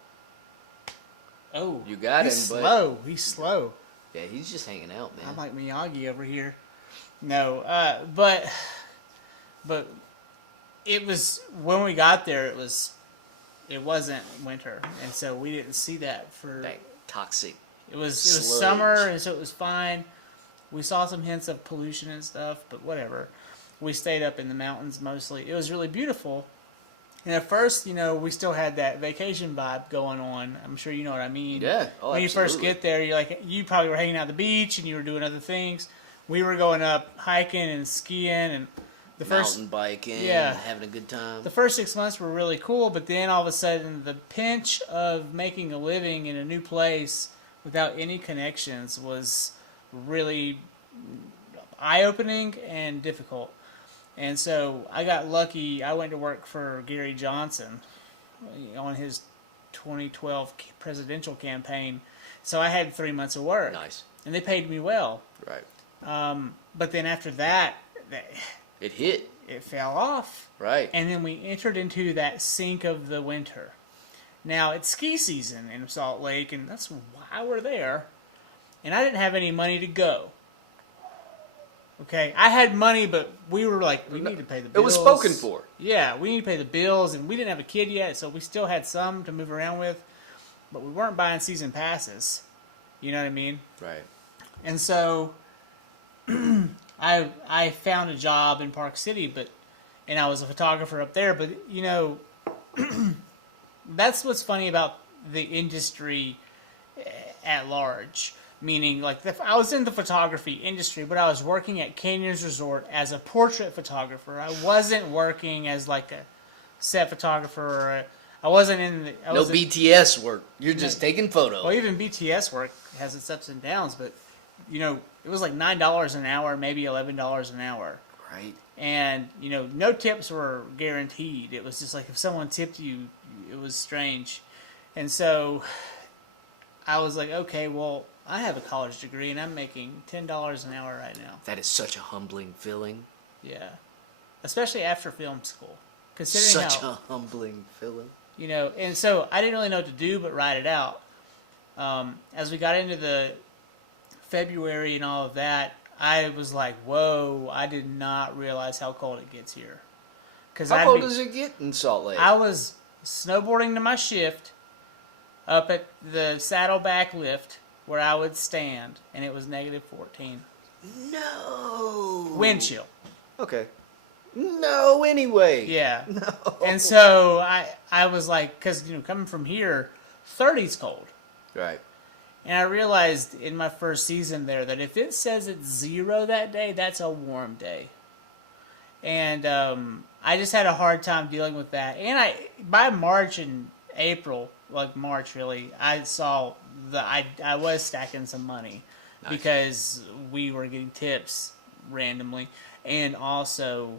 Oh, You got he's him, but slow. He's slow. yeah, he's just hanging out, man. I'm like Miyagi over here. No, but it was when we got there. It wasn't winter, and so we didn't see that for. That toxic. It was sludge. summer, and so it was fine. We saw some hints of pollution and stuff, but whatever. We stayed up in the mountains mostly. It was really beautiful. And at first, we still had that vacation vibe going on. I'm sure you know what I mean. Yeah. Oh, when you first absolutely. get there, you probably were hanging out at the beach and you were doing other things. We were going up hiking and skiing and Mountain biking, Yeah. having a good time. the first 6 months were really cool, but then all of a sudden the pinch of making a living in a new place without any connections was really eye-opening and difficult. And so I got lucky. I went to work for Gary Johnson on his 2012 presidential campaign. So I had 3 months of work. Nice. And they paid me well. Right. But then after that, It hit. it fell off. Right. And then we entered into that sink of the winter. Now, it's ski season in Salt Lake, and that's why we're there. And I didn't have any money to go. Okay, I had money, but we were like, we need to pay the bills. It was spoken for. Yeah, we need to pay the bills, and we didn't have a kid yet, so we still had some to move around with. But we weren't buying season passes. You know what I mean? Right. And so I found a job in Park City, and I was a photographer up there. But you know, that's what's funny about the industry at large. Meaning, like, I was in the photography industry, but I was working at Canyons Resort as a portrait photographer. I wasn't working as like a set photographer. Or I wasn't in the No BTS work. You're just taking photos. Well, even BTS work has its ups and downs, but you know, it was like $9 an hour, maybe $11 an hour. Right. And you know, no tips were guaranteed. It was just like if someone tipped you, it was strange. And so I was like, okay, well, I have a college degree and I'm making $10 an hour right now. That is such a humbling feeling. Yeah, especially after film school. Considering Such a humbling feeling. You know, and so I didn't really know what to do but write it out. As we got into the February and all of that, I was like, whoa, I did not realize how cold it gets here. How cold does it get in Salt Lake? I was snowboarding to my shift up at the Saddleback lift where I would stand, and it was negative 14. No. Wind chill. Okay. No, anyway. Yeah. No. And so I was like, because, you know, coming from here, 30's cold. Right. And I realized in my first season there that if it says it's 0 that day, that's a warm day. And I just had a hard time dealing with that. And by March and April, like March really, I saw I was stacking some money. Nice. Because we were getting tips randomly. And also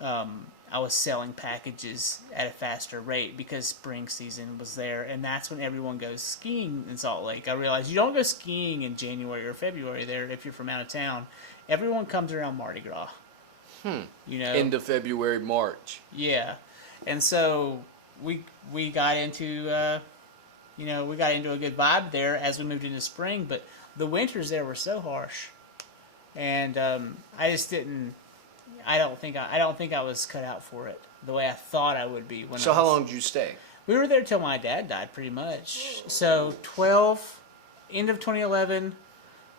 I was selling packages at a faster rate because spring season was there, and that's when everyone goes skiing in Salt Lake. I realized you don't go skiing in January or February there if you're from out of town. Everyone comes around Mardi Gras. You know, end of February, March. Yeah, and so we got into we got into a good vibe there as we moved into spring, but the winters there were so harsh, and I just didn't. I don't think I was cut out for it the way I thought I would be. So how long did you stay? We were there till my dad died, pretty much. So end of 2011,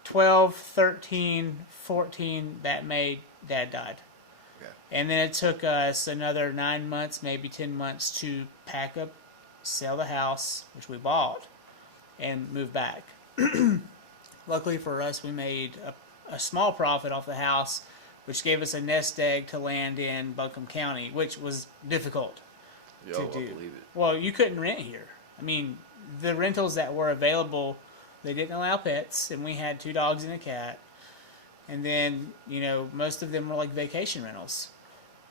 12, 13, 14, that May, Dad died. Okay. And then it took us another 9 months, maybe 10 months to pack up, sell the house, which we bought, and move back. Luckily for us, we made a small profit off the house, which gave us a nest egg to land in Buncombe County, which was difficult to do. I believe it. Well, you couldn't rent here. I mean, the rentals that were available, they didn't allow pets, and we had 2 dogs and a cat. And then, you know, most of them were like vacation rentals.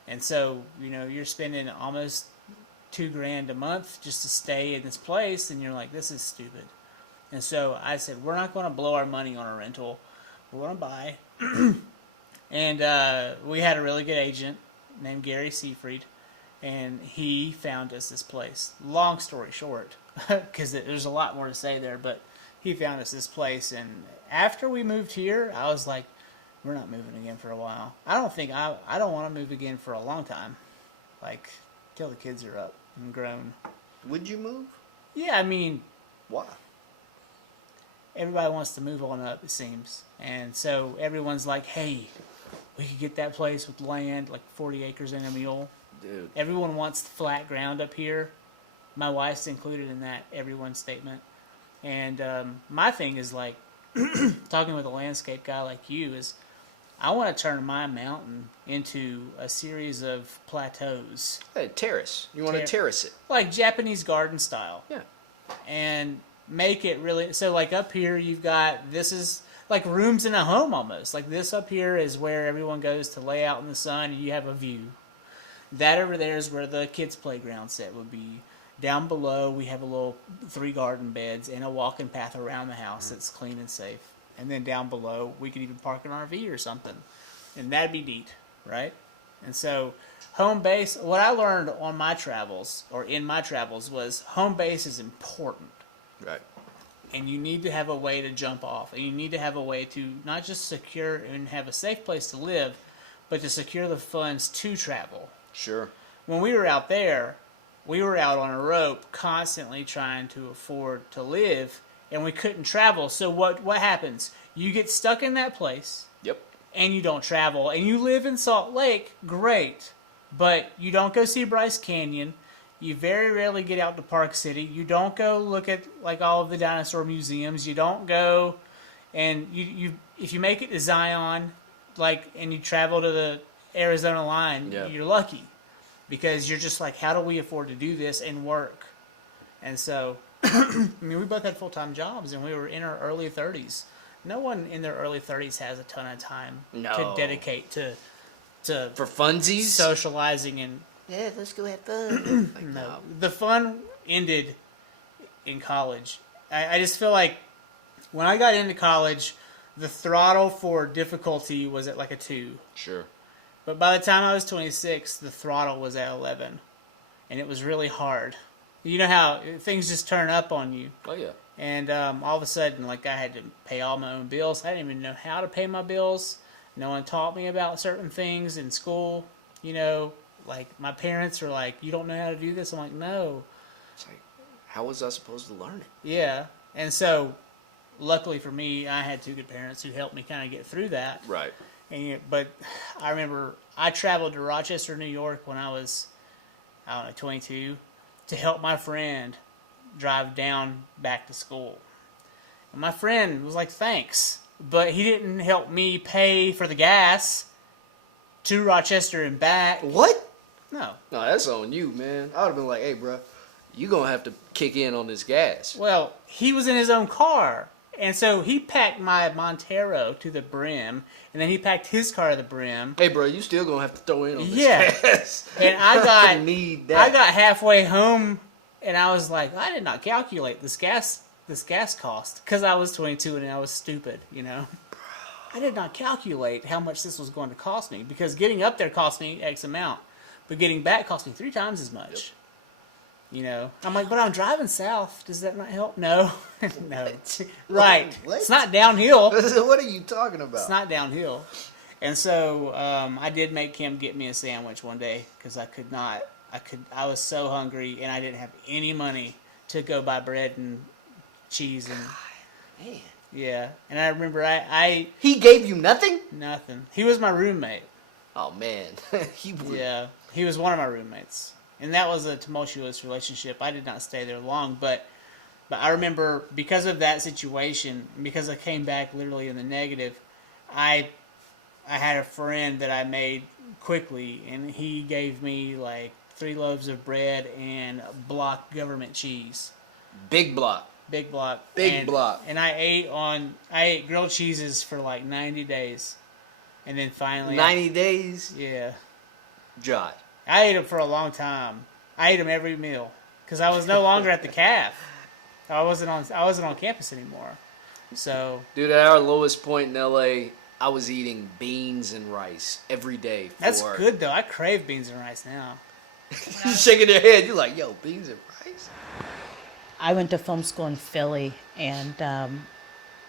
And so, you know, you're spending almost $2,000 a month just to stay in this place, and you're like, this is stupid. And so I said, we're not going to blow our money on a rental. We're going to buy. And we had a really good agent named Gary Seafried, and he found us this place. Long story short, because there's a lot more to say there, but he found us this place. And after we moved here, I was like, we're not moving again for a while. I don't want to move again for a long time, like till the kids are up and grown. Would you move? Yeah, I mean, why? Everybody wants to move on up, it seems, and so everyone's like, hey, we could get that place with land, like 40 acres and a mule. Dude. Everyone wants flat ground up here. My wife's included in that everyone statement. And my thing is like, talking with a landscape guy like you, is I want to turn my mountain into a series of plateaus. Hey, terrace. You want to terrace it. Like Japanese garden style. Yeah. And make it really, so like up here you've got, this is like rooms in a home almost. Like this up here is where everyone goes to lay out in the sun and you have a view. That over there is where the kids' playground set would be. Down below we have a little 3 garden beds and a walking path around the house that's clean and safe. And then down below we could even park an RV or something. And that'd be neat, right? And so home base, what I learned on my travels, or in my travels, was home base is important. Right. And you need to have a way to jump off. And you need to have a way to not just secure and have a safe place to live, but to secure the funds to travel. Sure. When we were out there, we were out on a rope constantly trying to afford to live, and we couldn't travel. So what happens? You get stuck in that place, Yep. and you don't travel. And you live in Salt Lake, great, but you don't go see Bryce Canyon. You very rarely get out to Park City. You don't go look at like all of the dinosaur museums. You don't go, and you if you make it to Zion, like, and you travel to the Arizona line, Yeah. you're lucky, because you're just like, how do we afford to do this and work? And so, I mean, we both had full-time jobs, and we were in our early 30s. No one in their early 30s has a ton of time to No. dedicate to For funsies? socializing and. Yeah, let's go have fun. Like, No, the fun ended in college. I just feel like when I got into college, the throttle for difficulty was at like a 2. Sure. But by the time I was 26, the throttle was at 11. And it was really hard. You know how things just turn up on you. Oh, yeah. And all of a sudden, like, I had to pay all my own bills. I didn't even know how to pay my bills. No one taught me about certain things in school, you know. Like, my parents were like, you don't know how to do this? I'm like, no. It's like, how was I supposed to learn it? Yeah. And so, luckily for me, I had 2 good parents who helped me kind of get through that. Right. But I remember I traveled to Rochester, New York when I was, 22, to help my friend drive down back to school. And my friend was like, thanks. But he didn't help me pay for the gas to Rochester and back. What? No. No, that's on you, man. I would have been like, hey, bro, you going to have to kick in on this gas. Well, he was in his own car. And so he packed my Montero to the brim, and then he packed his car to the brim. Hey, bro, you still going to have to throw in on this Yeah. gas. And I need that. I got halfway home, and I was like, I did not calculate this gas cost, because I was 22 and I was stupid, you know. I did not calculate how much this was going to cost me, because getting up there cost me X amount, but getting back cost me 3 times as much. Yep. You know, I'm like, but I'm driving south. Does that not help? No, no. Right. What? It's not downhill. What are you talking about? It's not downhill. And so I did make him get me a sandwich one day, because I was so hungry, and I didn't have any money to go buy bread and cheese and Man. yeah. And I remember I He gave you nothing? nothing. He was my roommate. Oh, man. He would. Yeah, he was one of my roommates, and that was a tumultuous relationship. I did not stay there long, but I remember, because of that situation, because I came back literally in the negative, I had a friend that I made quickly, and he gave me like 3 loaves of bread and block government cheese. Big block. Big block. Big block. And I ate grilled cheeses for like 90 days. And then finally 90 days? yeah. Josh. I ate them for a long time. I ate them every meal, because I was no longer at the calf. I wasn't on campus anymore. So Dude, at our lowest point in LA, I was eating beans and rice every day. that's good though. I crave beans and rice now. You're shaking your head. You're like, yo, beans and rice? I went to film school in Philly, and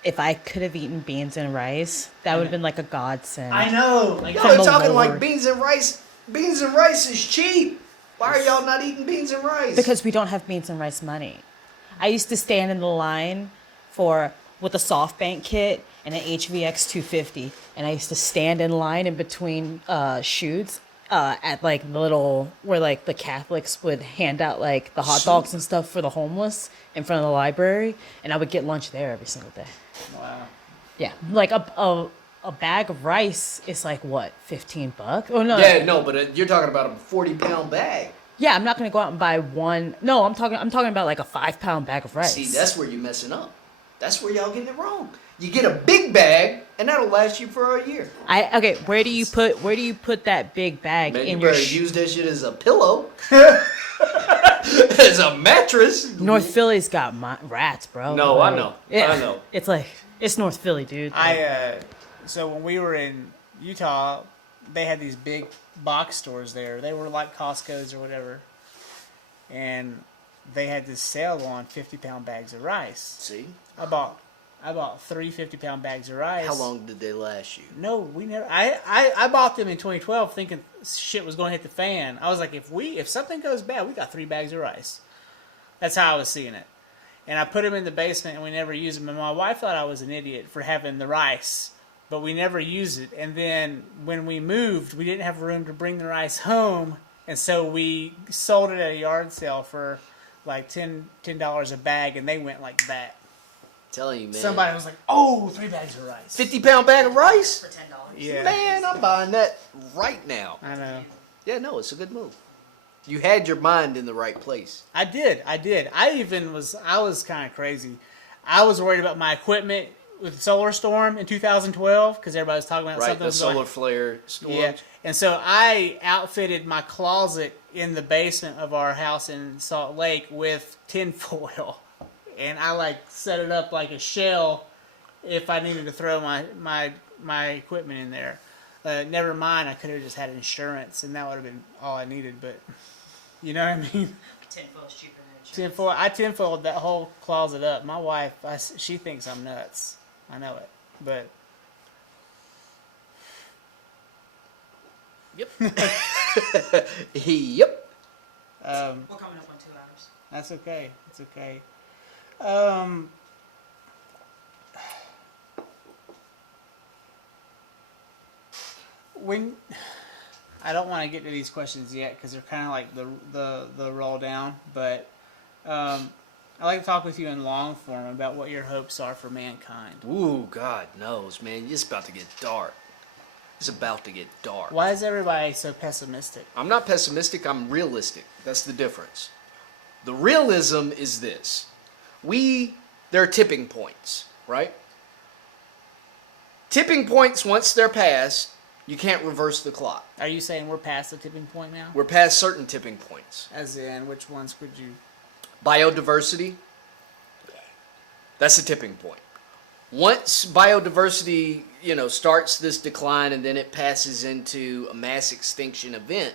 if I could have eaten beans and rice, that would have been like a godsend. I know. Like, Y'all From are the talking like Lord. beans and rice. Beans and rice is cheap. Why are y'all not eating beans and rice? Because we don't have beans and rice money. I used to stand in the line with a SoftBank kit and an HVX 250, and I used to stand in line in between shoots at like the little where like the Catholics would hand out like the hot dogs and stuff for the homeless in front of the library, and I would get lunch there every single day. wow. Yeah, like a bag of rice is like what, $15? Oh no. Yeah, no, but you're talking about a 40-pound bag. Yeah, I'm not gonna go out and buy one. No, I'm talking about like a 5-pound bag of rice. See, that's where you're messing up. That's where y'all getting it wrong. You get a big bag, and that'll last you for a year. Okay. Where do you put that big bag Man, you in your? better use that shit as a pillow. As a mattress. North Philly's got rats, bro. No, I Like, know. yeah, I know. It's like it's North Philly, dude. So when we were in Utah, they had these big box stores there. They were like Costco's or whatever. And they had this sale on 50-pound bags of rice. See? I bought 3 50-pound bags of rice. How long did they last you? No, we never. I bought them in 2012 thinking shit was going to hit the fan. I was like, if something goes bad, we got 3 bags of rice. That's how I was seeing it. And I put them in the basement and we never used them. And my wife thought I was an idiot for having the rice, but we never used it. And then when we moved, we didn't have room to bring the rice home. And so we sold it at a yard sale for like $10 a bag, and they went like that. Telling you, man. Somebody was like, "Oh, 3 bags of rice." 50-pound bag of rice? For $10. Yeah. Man, I'm buying that right now. I know. Yeah, no, it's a good move. You had your mind in the right place. I did. I was kind of crazy. I was worried about my equipment with Solar Storm in 2012 because everybody was talking about Right, something the was going. solar flare storms. Yeah, and so I outfitted my closet in the basement of our house in Salt Lake with tinfoil, and I like set it up like a shell if I needed to throw my equipment in there. Never mind, I could have just had insurance, and that would have been all I needed. But you know what I mean? Tinfoil's cheaper than insurance. Tinfoil. I tinfoiled that whole closet up. My wife, she thinks I'm nuts. I know it, but. Yep. Yep. We're coming up on 2 hours. That's okay. It's okay. When I don't want to get to these questions yet because they're kind of like the roll down, but I like to talk with you in long form about what your hopes are for mankind. Ooh, God knows, man. It's about to get dark. It's about to get dark. Why is everybody so pessimistic? I'm not pessimistic, I'm realistic. That's the difference. The realism is this. There are tipping points, right? Tipping points, once they're passed, you can't reverse the clock. Are you saying we're past the tipping point now? We're past certain tipping points. As in, which ones could you? Biodiversity, that's a tipping point. Once biodiversity, starts this decline and then it passes into a mass extinction event,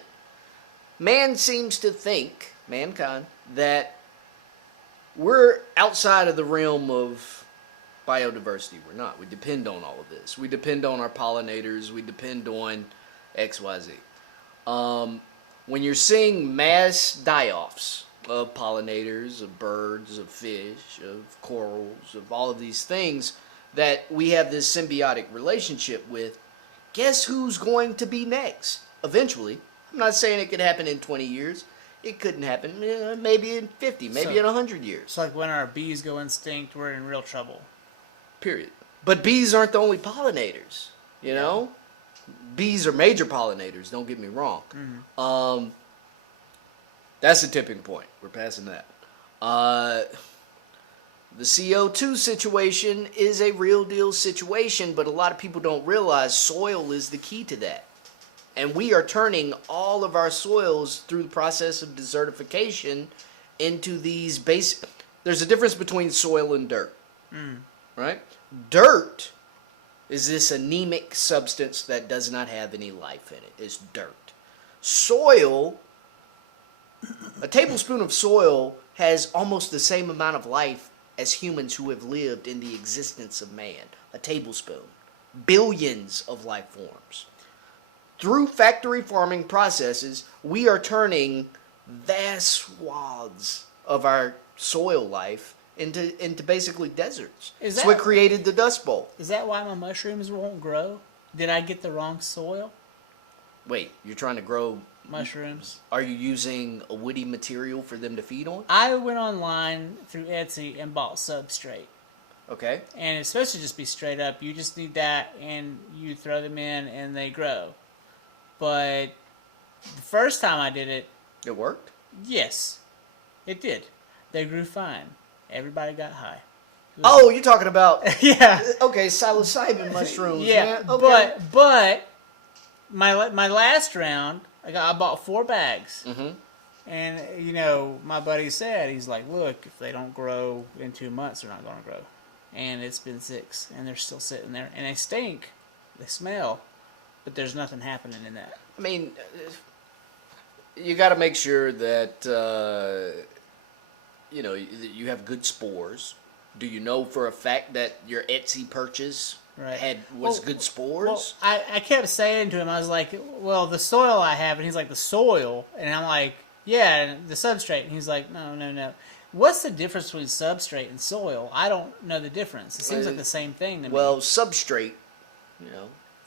man seems to think, mankind, that we're outside of the realm of biodiversity. We're not. We depend on all of this. We depend on our pollinators. We depend on X, Y, Z. When you're seeing mass die-offs of pollinators, of birds, of fish, of corals, of all of these things that we have this symbiotic relationship with, guess who's going to be next? Eventually. I'm not saying it could happen in 20 years. It couldn't happen maybe in 50, maybe in 100 years. It's like when our bees go extinct, we're in real trouble. Period. But bees aren't the only pollinators, you know? Bees are major pollinators, don't get me wrong. Mm-hmm. That's a tipping point. We're passing that. The CO2 situation is a real deal situation, but a lot of people don't realize soil is the key to that. And we are turning all of our soils through the process of desertification into these basic... There's a difference between soil and dirt, right? Dirt is this anemic substance that does not have any life in it. It's dirt. Soil, a tablespoon of soil has almost the same amount of life as humans who have lived in the existence of man. A tablespoon. Billions of life forms. Through factory farming processes, we are turning vast swaths of our soil life into basically deserts. That's what created the Dust Bowl. Is that why my mushrooms won't grow? Did I get the wrong soil? Wait, you're trying to grow mushrooms? Are you using a woody material for them to feed on? I went online through Etsy and bought Substrate. Okay. And it's supposed to just be straight up. You just need that and you throw them in and they grow. But the first time I did it... It worked? Yes, it did. They grew fine. Everybody got high. Oh, you're talking about... Yeah. Okay, psilocybin mushrooms. Yeah, man. Okay. But my last round, I bought 4 bags. Mm-hmm. And, my buddy said, he's like, look, if they don't grow in 2 months, they're not going to grow. And it's been 6, and they're still sitting there. And they stink. They smell. but there's nothing happening in that. I mean, you got to make sure that you have good spores. Do you know for a fact that your Etsy purchase was good spores? Well, I kept saying to him, I was like, well, the soil I have, and he's like, the soil, and I'm like, yeah, the substrate, and he's like, no. What's the difference between substrate and soil? I don't know the difference. It seems like the same thing to me. Well, substrate,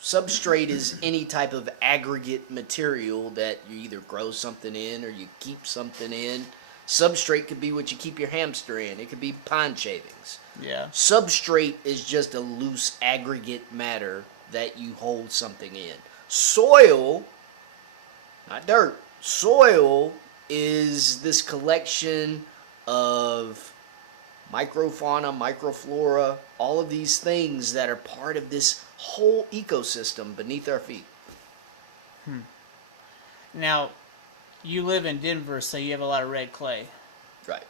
substrate is any type of aggregate material that you either grow something in or you keep something in. Substrate could be what you keep your hamster in. It could be pine shavings. Yeah. Substrate is just a loose aggregate matter that you hold something in. Soil, not dirt, soil is this collection of microfauna, microflora, all of these things that are part of this whole ecosystem beneath our feet. Now, you live in Denver, so you have a lot of red clay. Right.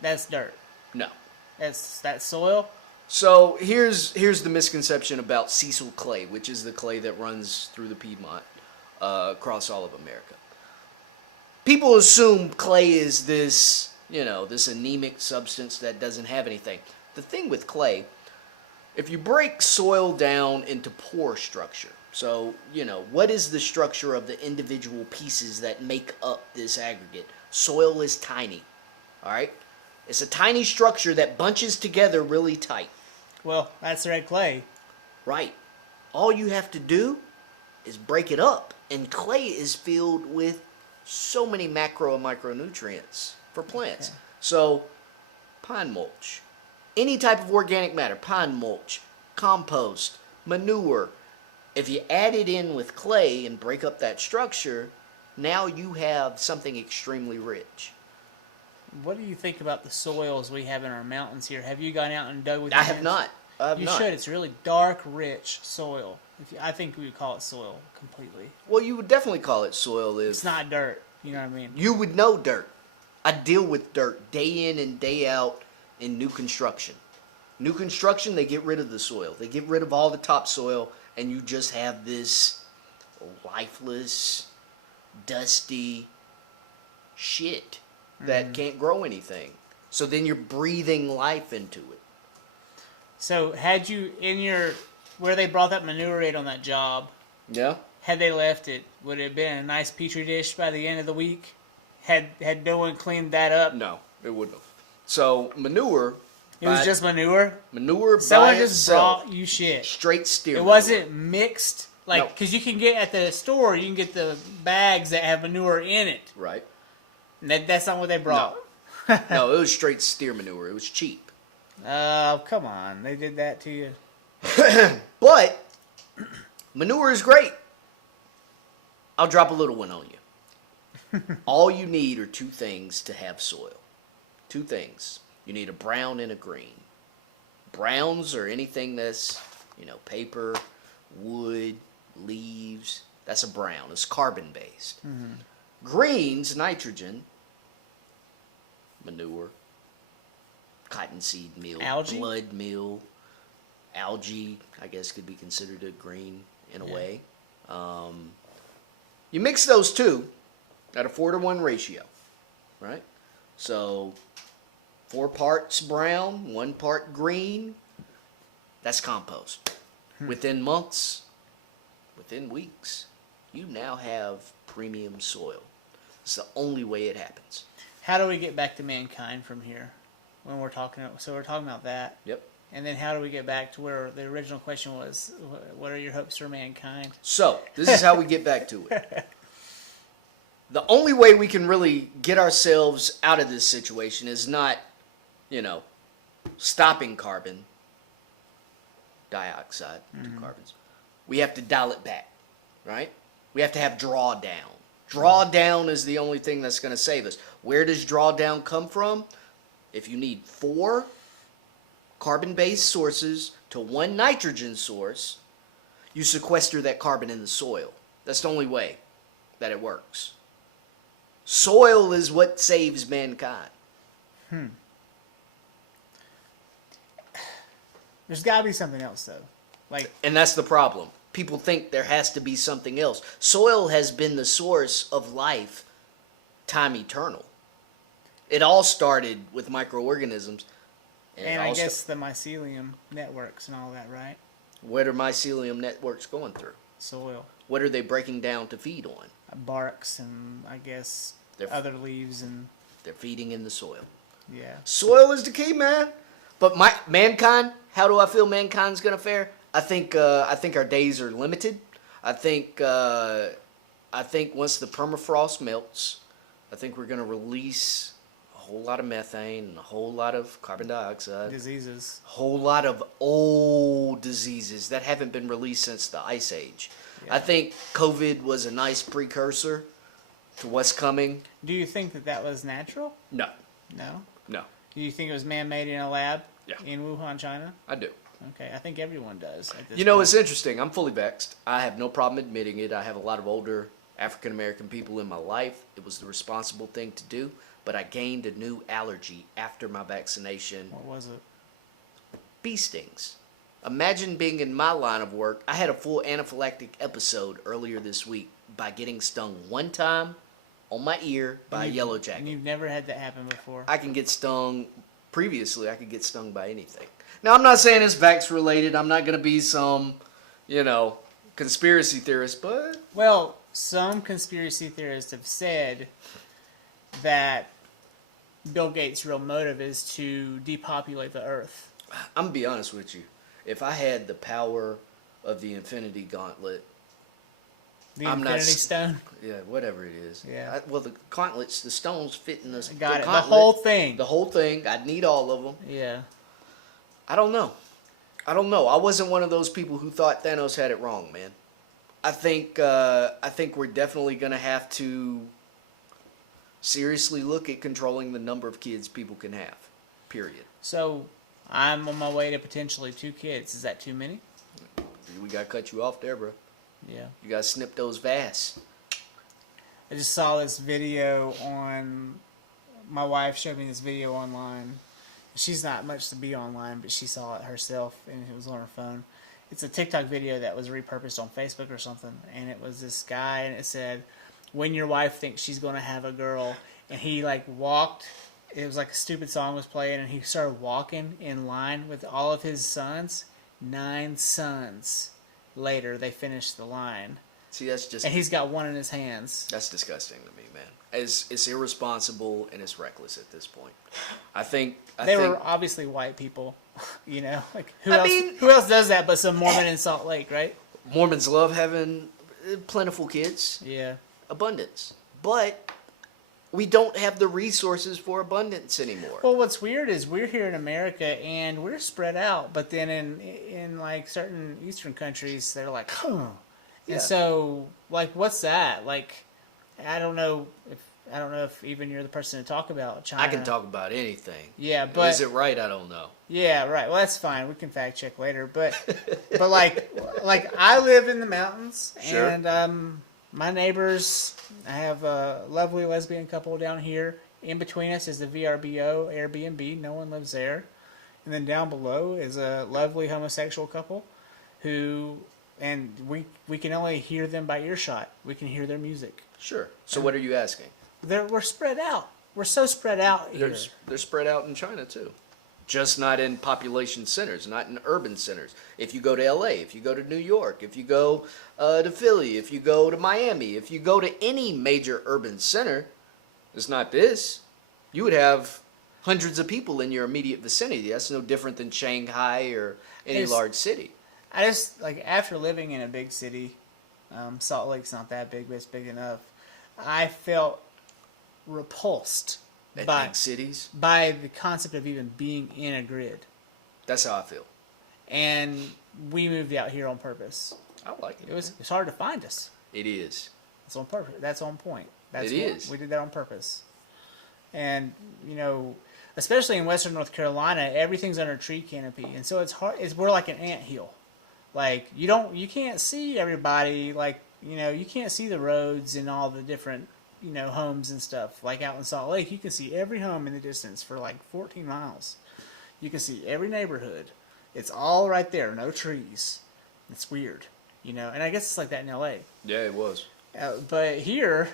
That's dirt. No. That's soil? So here's the misconception about Cecil clay, which is the clay that runs through the Piedmont across all of America. People assume clay is this anemic substance that doesn't have anything. The thing with clay, if you break soil down into pore structure, so, what is the structure of the individual pieces that make up this aggregate? Soil is tiny, all right? It's a tiny structure that bunches together really tight. Well, that's red clay. Right. All you have to do is break it up, and clay is filled with so many macro and micronutrients for plants. Okay. So, pine mulch, any type of organic matter, pine mulch, compost, manure, if you add it in with clay and break up that structure, now you have something extremely rich. What do you think about the soils we have in our mountains here? Have you gone out and dug with your I have hands? not. You should. It's really dark, rich soil. I think we would call it soil completely. Well, you would definitely call it soil if... It's not dirt. You know what I mean? You would know dirt. I deal with dirt day in and day out in new construction. New construction, they get rid of the soil. They get rid of all the topsoil, and you just have this lifeless, dusty shit that can't grow anything. So then you're breathing life into it. So had you, where they brought that manure in on that job, yeah, had they left it, would it have been a nice petri dish by the end of the week? Had no one cleaned that up? No, it wouldn't have. So manure... It was just manure? Manure Someone by just itself, brought you shit. Straight steer It manure. wasn't mixed? Like, because No. you can get at the store, you can get the bags that have manure in it. Right. And that's not what they brought. No, it was straight steer manure. It was cheap. Oh, come on. They did that to you. But manure is great. I'll drop a little one on you. All you need are two things to have soil. Two things. You need a brown and a green. Browns are anything that's, paper, wood, leaves. That's a brown. It's carbon-based. Mm-hmm. Greens, nitrogen, manure, cottonseed meal, algae? blood meal, algae, I guess could be considered a green in a way. You mix those two at a 4-to-1 ratio, right? So 4 parts brown, 1 part green, that's compost. Within months, within weeks, you now have premium soil. It's the only way it happens. How do we get back to mankind from here? When we're talking about that. Yep. And then how do we get back to where the original question was, what are your hopes for mankind? So, this is how we get back to it. The only way we can really get ourselves out of this situation is not, stopping carbon dioxide, 2 carbons. We have to dial it back, right? We have to have drawdown. Drawdown is the only thing that's going to save us. Where does drawdown come from? If you need 4 carbon-based sources to 1 nitrogen source, you sequester that carbon in the soil. That's the only way that it works. Soil is what saves mankind. There's got to be something else, though. And that's the problem. people think there has to be something else. Soil has been the source of life, time eternal. It all started with microorganisms. And I guess the mycelium networks and all that, right? What are mycelium networks going through? Soil. What are they breaking down to feed on? Barks and I guess other leaves and... They're feeding in the soil. Yeah. Soil is the key, man. But mankind, how do I feel mankind's gonna fare? I think our days are limited. I think once the permafrost melts, I think we're gonna release a whole lot of methane and a whole lot of carbon dioxide. Diseases. A whole lot of old diseases that haven't been released since the Ice Age. Yeah. I think COVID was a nice precursor to what's coming. Do you think that was natural? No. No? No. Do you think it was man-made in a lab? Yeah. In Wuhan, China? I do. Okay, I think everyone does. At this You know, point. it's interesting. I'm fully vaxxed. I have no problem admitting it. I have a lot of older African American people in my life. It was the responsible thing to do, but I gained a new allergy after my vaccination. What was it? Bee stings. Imagine being in my line of work. I had a full anaphylactic episode earlier this week by getting stung one time on my ear by a yellow jacket. And you've never had that happen before? I can get stung. Previously, I could get stung by anything. Now, I'm not saying it's vax related. I'm not going to be some, conspiracy theorist, but... Well, some conspiracy theorists have said that Bill Gates' real motive is to depopulate the Earth. I'm going to be honest with you. If I had the power of the Infinity Gauntlet... The Infinity Stone? Yeah, whatever it is. Yeah. The gauntlets, the stones fit in the Got it. gauntlet. The whole thing. The whole thing. I'd need all of them. Yeah. I don't know. I wasn't one of those people who thought Thanos had it wrong, man. I think we're definitely going to have to seriously look at controlling the number of kids people can have. Period. So, I'm on my way to potentially 2 kids. Is that too many? We got to cut you off there, bro. Yeah. You got to snip those vas. I just saw this video on... My wife showed me this video online. She's not much to be online, but she saw it herself, and it was on her phone. It's a TikTok video that was repurposed on Facebook or something, and it was this guy, and it said, when your wife thinks she's going to have a girl, and he, walked... It was like a stupid song was playing, and he started walking in line with all of his sons. 9 sons. Later, they finished the line. See, that's just... And he's got one in his hands. That's disgusting to me, man. It's irresponsible and it's reckless at this point. I think... They were obviously white people, who else does that but some Mormon in Salt Lake, right? Mormons love having plentiful kids. Yeah. Abundance. But... we don't have the resources for abundance anymore. Well, what's weird is we're here in America and we're spread out, but then in certain Eastern countries, they're like, huh. Yeah. And so, what's that? I don't know if even you're the person to talk about China. I can talk about anything. Yeah, but is it right? I don't know. Yeah, right. Well, that's fine. We can fact check later. But I live in the mountains, sure. And my neighbors, I have a lovely lesbian couple down here. In between us is the VRBO Airbnb. No one lives there. And then down below is a lovely homosexual couple and we can only hear them by earshot. We can hear their music. Sure. So what are you asking? We're spread out. We're so spread out here. They're spread out in China too. Just not in population centers, not in urban centers. If you go to LA, if you go to New York, if you go to Philly, if you go to Miami, if you go to any major urban center, it's not this. You would have hundreds of people in your immediate vicinity. That's no different than Shanghai or any large city. I just, after living in a big city, Salt Lake's not that big, but it's big enough, I felt repulsed big cities? By the concept of even being in a grid. That's how I feel. And we moved out here on purpose. I like it. It's hard to find us. It is. It's on purpose. That's on point. It is. We did that on purpose. And, especially in western North Carolina, everything's under tree canopy. And so it's hard. We're like an anthill. You can't see everybody. You can't see the roads and all the different homes and stuff. Out in Salt Lake, you can see every home in the distance for 14 miles. You can see every neighborhood. It's all right there, no trees. It's weird. you know. And I guess it's like that in L.A. Yeah, it was. But here,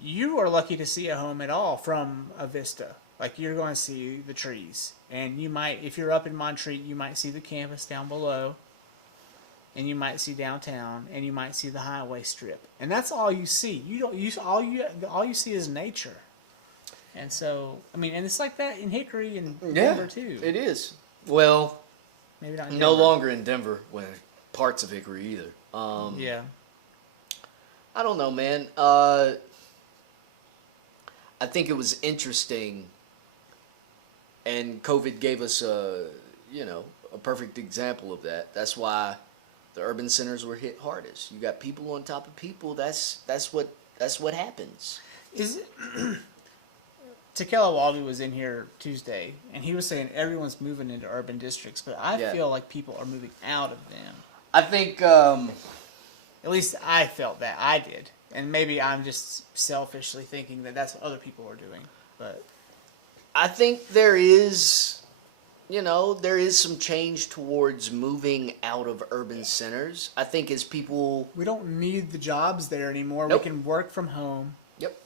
you are lucky to see a home at all from a vista. Like, you're going to see the trees. And you might, if you're up in Montreat, you might see the campus down below. And you might see downtown. And you might see the highway strip. And that's all you see. All you see is nature. And so, I mean, and it's like that in Hickory and Denver, too. It is. Well, Maybe not in no Denver. longer in Denver. Well, parts of Hickory either. Yeah. I don't know, man. I think it was interesting, and COVID gave us a perfect example of that. That's why the urban centers were hit hardest. You got people on top of people. That's what happens. Is it... Takela Waldy was in here Tuesday, and he was saying everyone's moving into urban districts, but I feel like people are moving out of them. I think... At least I felt that. I did. And maybe I'm just selfishly thinking that that's what other people are doing. But I think there is some change towards moving out of urban centers. I think as people... we don't need the jobs there anymore. Nope. We can work from home. Yep.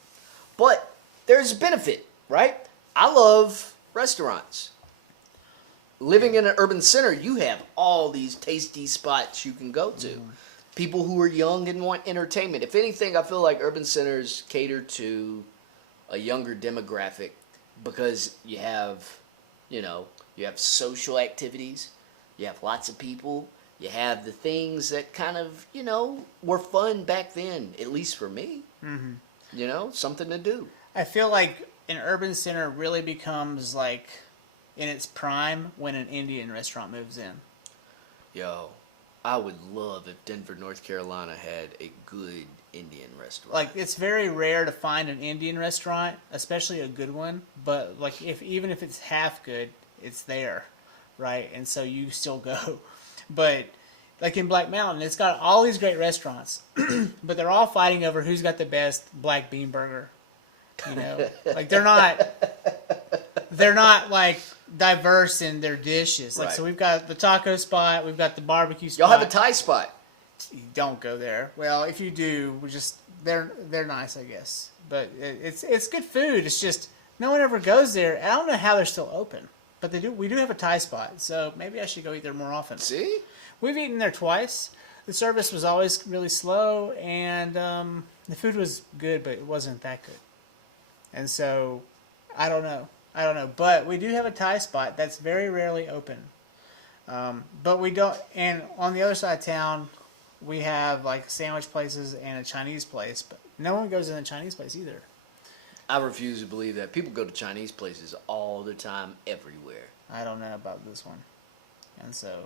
But there's a benefit, right? I love restaurants. Living in an urban center, you have all these tasty spots you can go to. Mm. People who are young and want entertainment. If anything, I feel like urban centers cater to a younger demographic because you have social activities, you have lots of people, you have the things that kind of, were fun back then, at least for me. Mm-hmm. Something to do. I feel like an urban center really becomes like in its prime when an Indian restaurant moves in. Yo, I would love if Denver, North Carolina had a good Indian restaurant. Like, it's very rare to find an Indian restaurant, especially a good one, but like even if it's half good, it's there, right? And so you still go. But like in Black Mountain, it's got all these great restaurants, but they're all fighting over who's got the best black bean burger. Like they're not like diverse in their dishes. Like, right. So we've got the taco spot, we've got the barbecue spot. Y'all have a Thai spot. You don't go there. Well, if you do, they're nice, I guess. But it's good food. It's just no one ever goes there. I don't know how they're still open, but we do have a Thai spot. So maybe I should go eat there more often. See, we've eaten there twice. The service was always really slow, and the food was good, but it wasn't that good. And so, I don't know. But we do have a Thai spot that's very rarely open. But we don't, and on the other side of town, we have like sandwich places and a Chinese place, but no one goes in the Chinese place either. I refuse to believe that. People go to Chinese places all the time, everywhere. I don't know about this one. And so,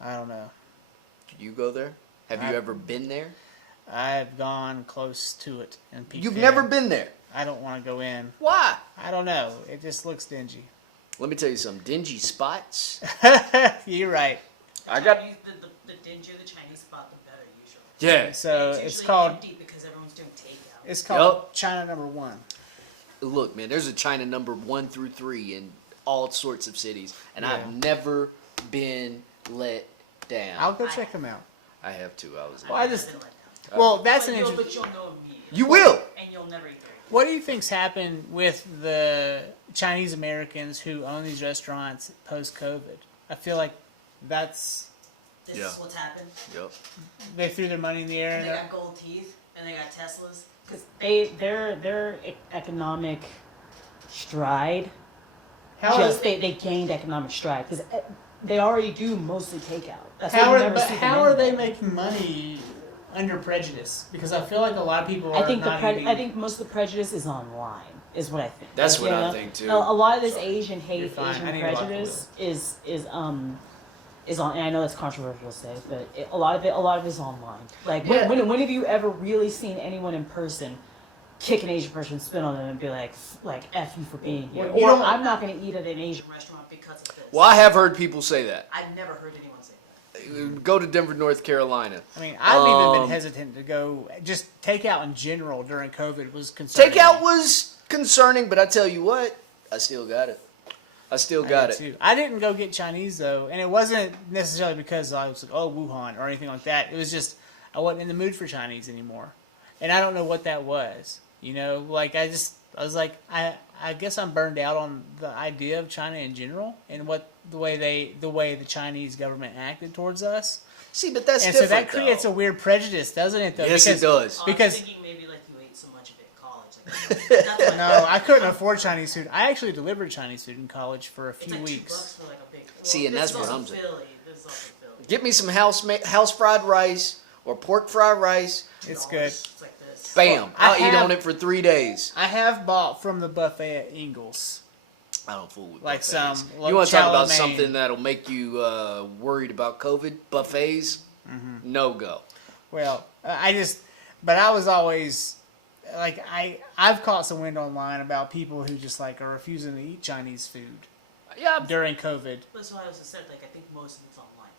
I don't know. Did you go there? Have you ever been there? I've gone close to it. You've never been there? I don't want to go in. Why? I don't know. It just looks dingy. Let me tell you some dingy spots. You're right. I got the dingier the Chinese spot, the better usually. yeah. So It's it's usually called empty because everyone's doing takeout. it's called Yup. China Number 1. Look, man, there's a China number 1 through 3 in all sorts of cities, and Yeah. I've never been let down. I'll go check them out. I have to. I was. Well, I just well, that's an But interesting. you'll know immediately. You will. And you'll never eat there. What do you think's happened with the Chinese Americans who own these restaurants post-COVID? I feel like This Yeah. is what's happened. Yep. they threw their money in the air. And And they got gold teeth, and they got Teslas. Cause Their economic stride. how Just is, they gained economic stride because they already do mostly takeout. That's how why you are, never but see them how are they anywhere. making money under prejudice? Because I feel like a lot of people are I think not eating. I think most of the prejudice is online. Is what I think. That's what You I know? think, too. A lot of this Asian hate, You're fine. I Asian need a lot of prejudice is on. And I know that's controversial to say, but a lot of it is online. Like Yeah. when have you ever really seen anyone in person kick an Asian person, spit on them, and be like "F you for being here," Well, you or don't- "I'm not going to eat at an Asian restaurant because of this. Well, I have heard people say that. I've never heard anyone say that. Go to Denver, North Carolina. I mean, I've even been hesitant to go. Just takeout in general during COVID was concerning. Takeout was concerning, but I tell you what, I still got it. I still I got did it. too. I didn't go get Chinese though, and it wasn't necessarily because I was like, oh, Wuhan or anything like that. It was just I wasn't in the mood for Chinese anymore, and I don't know what that was. You know, like I was like, I guess I'm burned out on the idea of China in general and the way the Chinese government acted towards us. See, but that's And different. so that creates though. a weird prejudice, doesn't it? Though, Yes, it does. Because I was thinking maybe like you ate so much of it in college. Like, that's what no, I couldn't afford Chinese food. I actually delivered Chinese food in college for a it's few like weeks. $2 for like a big. See, and this that's is what also I'm saying. Philly. This is also Philly. Get me some house fried rice or pork fried rice. It's $2. good. It's like this. Bam! I I'll eat have- on it for 3 days. I have bought from the buffet at Ingles. I don't fool with Like buffets. some You want to talk chow about mein. something that'll make you worried about COVID? Buffets? Mm-hmm. No go. Well, but I was always like I've caught some wind online about people who just like are refusing to eat Chinese food Yeah, during COVID. That's why I was said like I think most of it's online.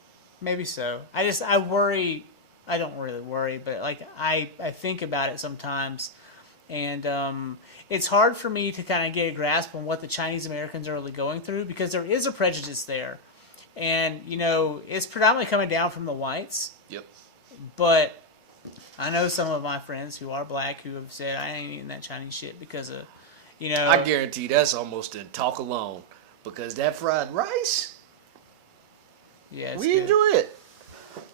Maybe so. I worry. I don't really worry, but like I think about it sometimes, and it's hard for me to kind of get a grasp on what the Chinese Americans are really going through because there is a prejudice there, and you know it's predominantly coming down from the whites. Yep. But I know some of my friends who are black who have said I ain't eating that Chinese shit because of, you know. I guarantee that's almost in talk alone because that fried rice, Yeah, it's we good. enjoy it.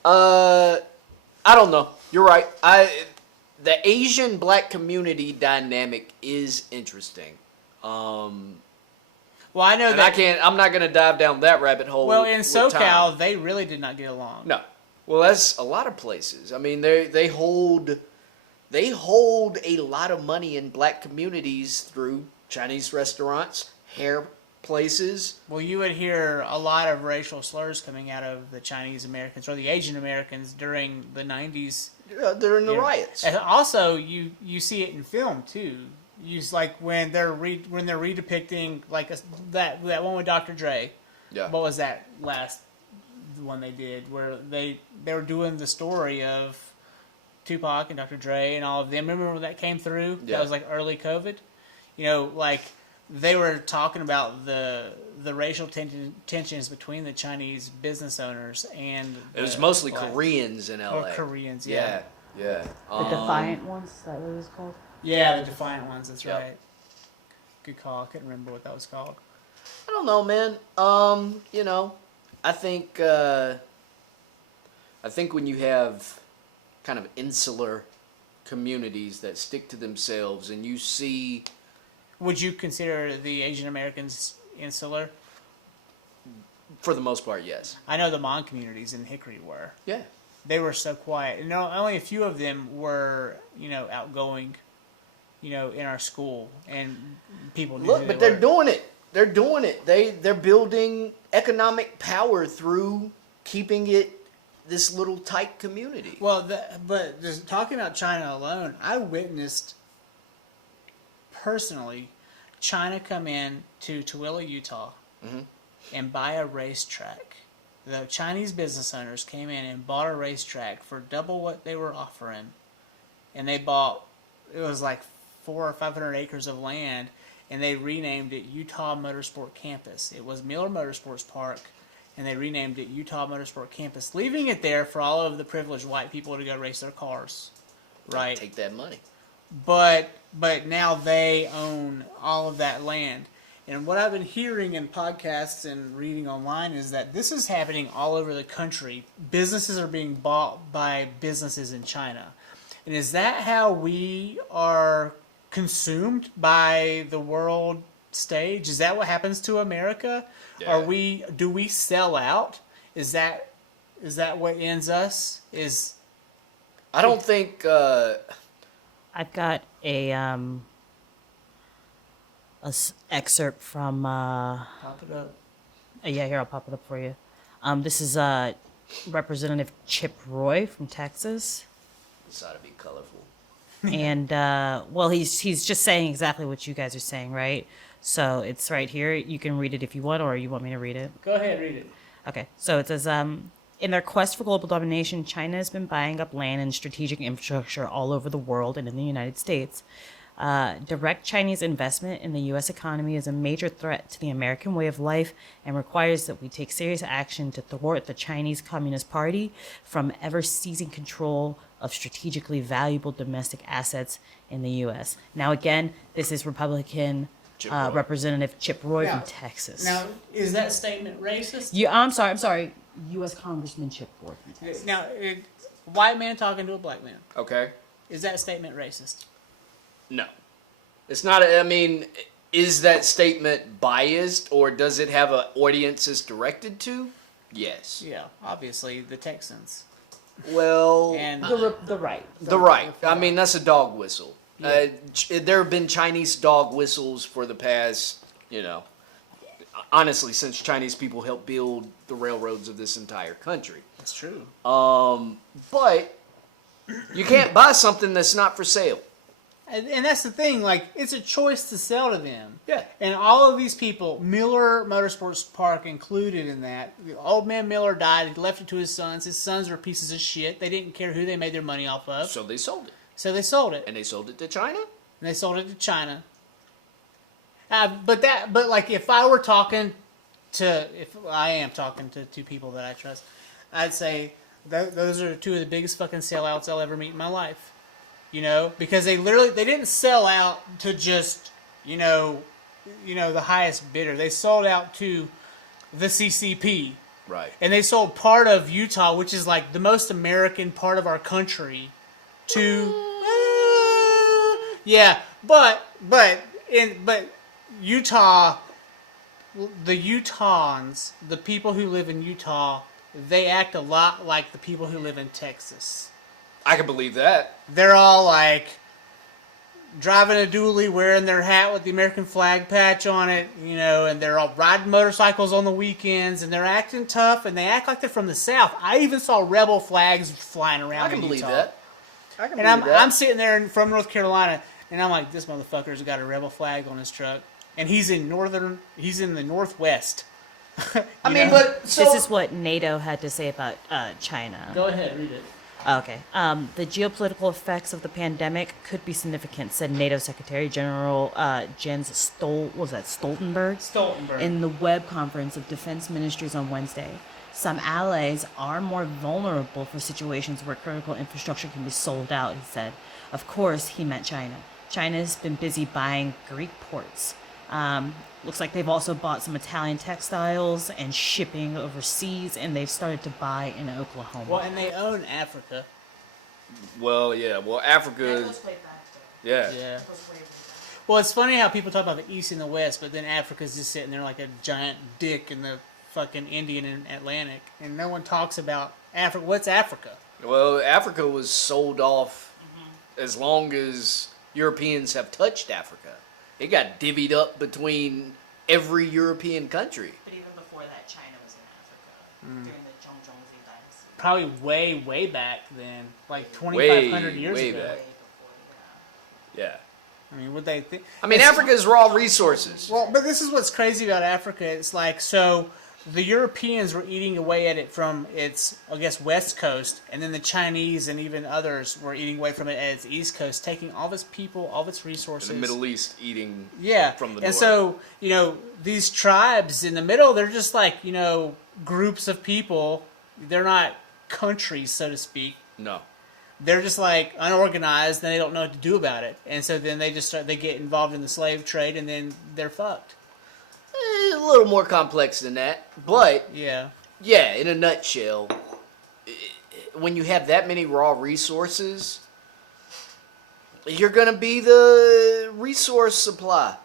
I don't know. You're right. The Asian black community dynamic is interesting. Well, I know And that. I'm not gonna dive down that rabbit hole. Well, in with SoCal, time. they really did not get along. No. Well, that's a lot of places. I mean, they hold a lot of money in black communities through Chinese restaurants, hair places. Well, you would hear a lot of racial slurs coming out of the Chinese Americans or the Asian Americans during the 90s. During the Yeah. riots. And also, you see it in film too. Like when they're redepicting like that one with Dr. Dre. Yeah. What was that last one they did where they were doing the story of Tupac and Dr. Dre and all of them? Remember when that came through? Yeah. That was like early COVID. You know, like they were talking about the racial tensions between the Chinese business owners and It was the mostly black- Koreans in LA. or Koreans. Yeah. Yeah. The Defiant ones, is that what it was called? Yeah, the Defiant ones. That's Yep. right. Good call. I couldn't remember what that was called. I don't know, man. You know, I think when you have kind of insular communities that stick to themselves and you see Would you consider the Asian Americans insular? for the most part, yes. I know the Mon communities in Hickory were. Yeah. They were so quiet. And only a few of them were, outgoing, in our school. And people knew Look, who but they they're were. doing it. They're doing it. They're building economic power through keeping it this little tight community. Well, but just talking about China alone, I witnessed personally China come in to Tooele, Utah, and buy a racetrack. The Chinese business owners came in and bought a racetrack for double what they were offering, and it was like 400 or 500 acres of land, and they renamed it Utah Motorsport Campus. It was Miller Motorsports Park, and they renamed it Utah Motorsport Campus, leaving it there for all of the privileged white people to go race their cars. Right. Take that money. But now they own all of that land. And what I've been hearing in podcasts and reading online is that this is happening all over the country. Businesses are being bought by businesses in China. And is that how we are consumed by the world stage? Is that what happens to America? Yeah. Do we sell out? Is that what ends us? I don't think I've got a excerpt from Pop it up. yeah, here I'll pop it up for you. This is Representative Chip Roy from Texas, this ought to be colorful. and well, he's just saying exactly what you guys are saying, right? So it's right here. You can read it if you want, or you want me to read it. Go ahead, read it. Okay, so it says, in their quest for global domination, China has been buying up land and strategic infrastructure all over the world and in the United States. Direct Chinese investment in the U.S. economy is a major threat to the American way of life and requires that we take serious action to thwart the Chinese Communist Party from ever seizing control of strategically valuable domestic assets in the U.S. Now, again, this is Republican Representative Chip Roy from Texas. Now, is that statement racist? Yeah, I'm sorry. U.S. Congressman Chip Roy from Texas. Now, white man talking to a black man. Okay. Is that statement racist? No. It's not, I mean, is that statement biased or does it have an audience it's directed to? Yes. Yeah, obviously the Texans. Well, And The right. the right. I mean, that's a dog whistle. There have been Chinese dog whistles for the past, honestly, since Chinese people helped build the railroads of this entire country. that's true. But you can't buy something that's not for sale. And that's the thing, like, it's a choice to sell to them. Yeah. And all of these people, Miller Motorsports Park included in that, the old man Miller died, he left it to his sons. His sons were pieces of shit. They didn't care who they made their money off of. So they sold it. So they sold it. And they sold it to China? And they sold it to China. But like, if I were talking if I am talking to two people that I trust, I'd say those are two of the biggest fucking sellouts I'll ever meet in my life. Because they didn't sell out to just, the highest bidder. They sold out to the CCP. Right. And they sold part of Utah, which is like the most American part of our country, to but Utah, the Utahns, the people who live in Utah, they act a lot like the people who live in Texas. I can believe that. They're all like driving a dually, wearing their hat with the American flag patch on it, and they're all riding motorcycles on the weekends, and they're acting tough, and they act like they're from the South. I even saw rebel flags flying around. I can in believe Utah. that. And I'm sitting there from North Carolina, and I'm like, this motherfucker's got a rebel flag on his truck, and he's in the Northwest. But so, This is what NATO had to say about China. Go ahead, read it. Okay. The geopolitical effects of the pandemic could be significant, said NATO Secretary General Jens Stoltenberg in the web conference of defense ministries on Wednesday. Some allies are more vulnerable for situations where critical infrastructure can be sold out, he said. Of course, he meant China. China's been busy buying Greek ports. Looks like they've also bought some Italian textiles and shipping overseas, and they've started to buy in Oklahoma. Well, and they own Africa. Africa That is, goes way back though. yeah. Yeah. That goes way back. Well, it's funny how people talk about the East and the West, but then Africa's just sitting there like a giant dick in the fucking Indian and Atlantic, and no one talks about Africa. What's Africa? Well, Africa was sold off as long as Europeans have touched Africa. It got divvied up between every European country. But even before that, China was in Africa during the Zhongzhongzi dynasty. Probably way back then, like 2,500 years way ago. back. Way before, yeah. Yeah. I mean, would they think? I mean, Africa's raw resources. Well, but this is what's crazy about Africa. It's like, so the Europeans were eating away at it from its, I guess, west coast, and then the Chinese and even others were eating away from it at its east coast, taking all of its people, all of its resources. In the Middle East eating from the and north. so, these tribes in the middle, they're just like, groups of people. They're not countries, so to speak. No. They're just like unorganized, and they don't know what to do about it. And so then they get involved in the slave trade, and then they're fucked. A little more complex than that. But, Yeah. yeah, in a nutshell, when you have that many raw resources, you're going to be the resource supply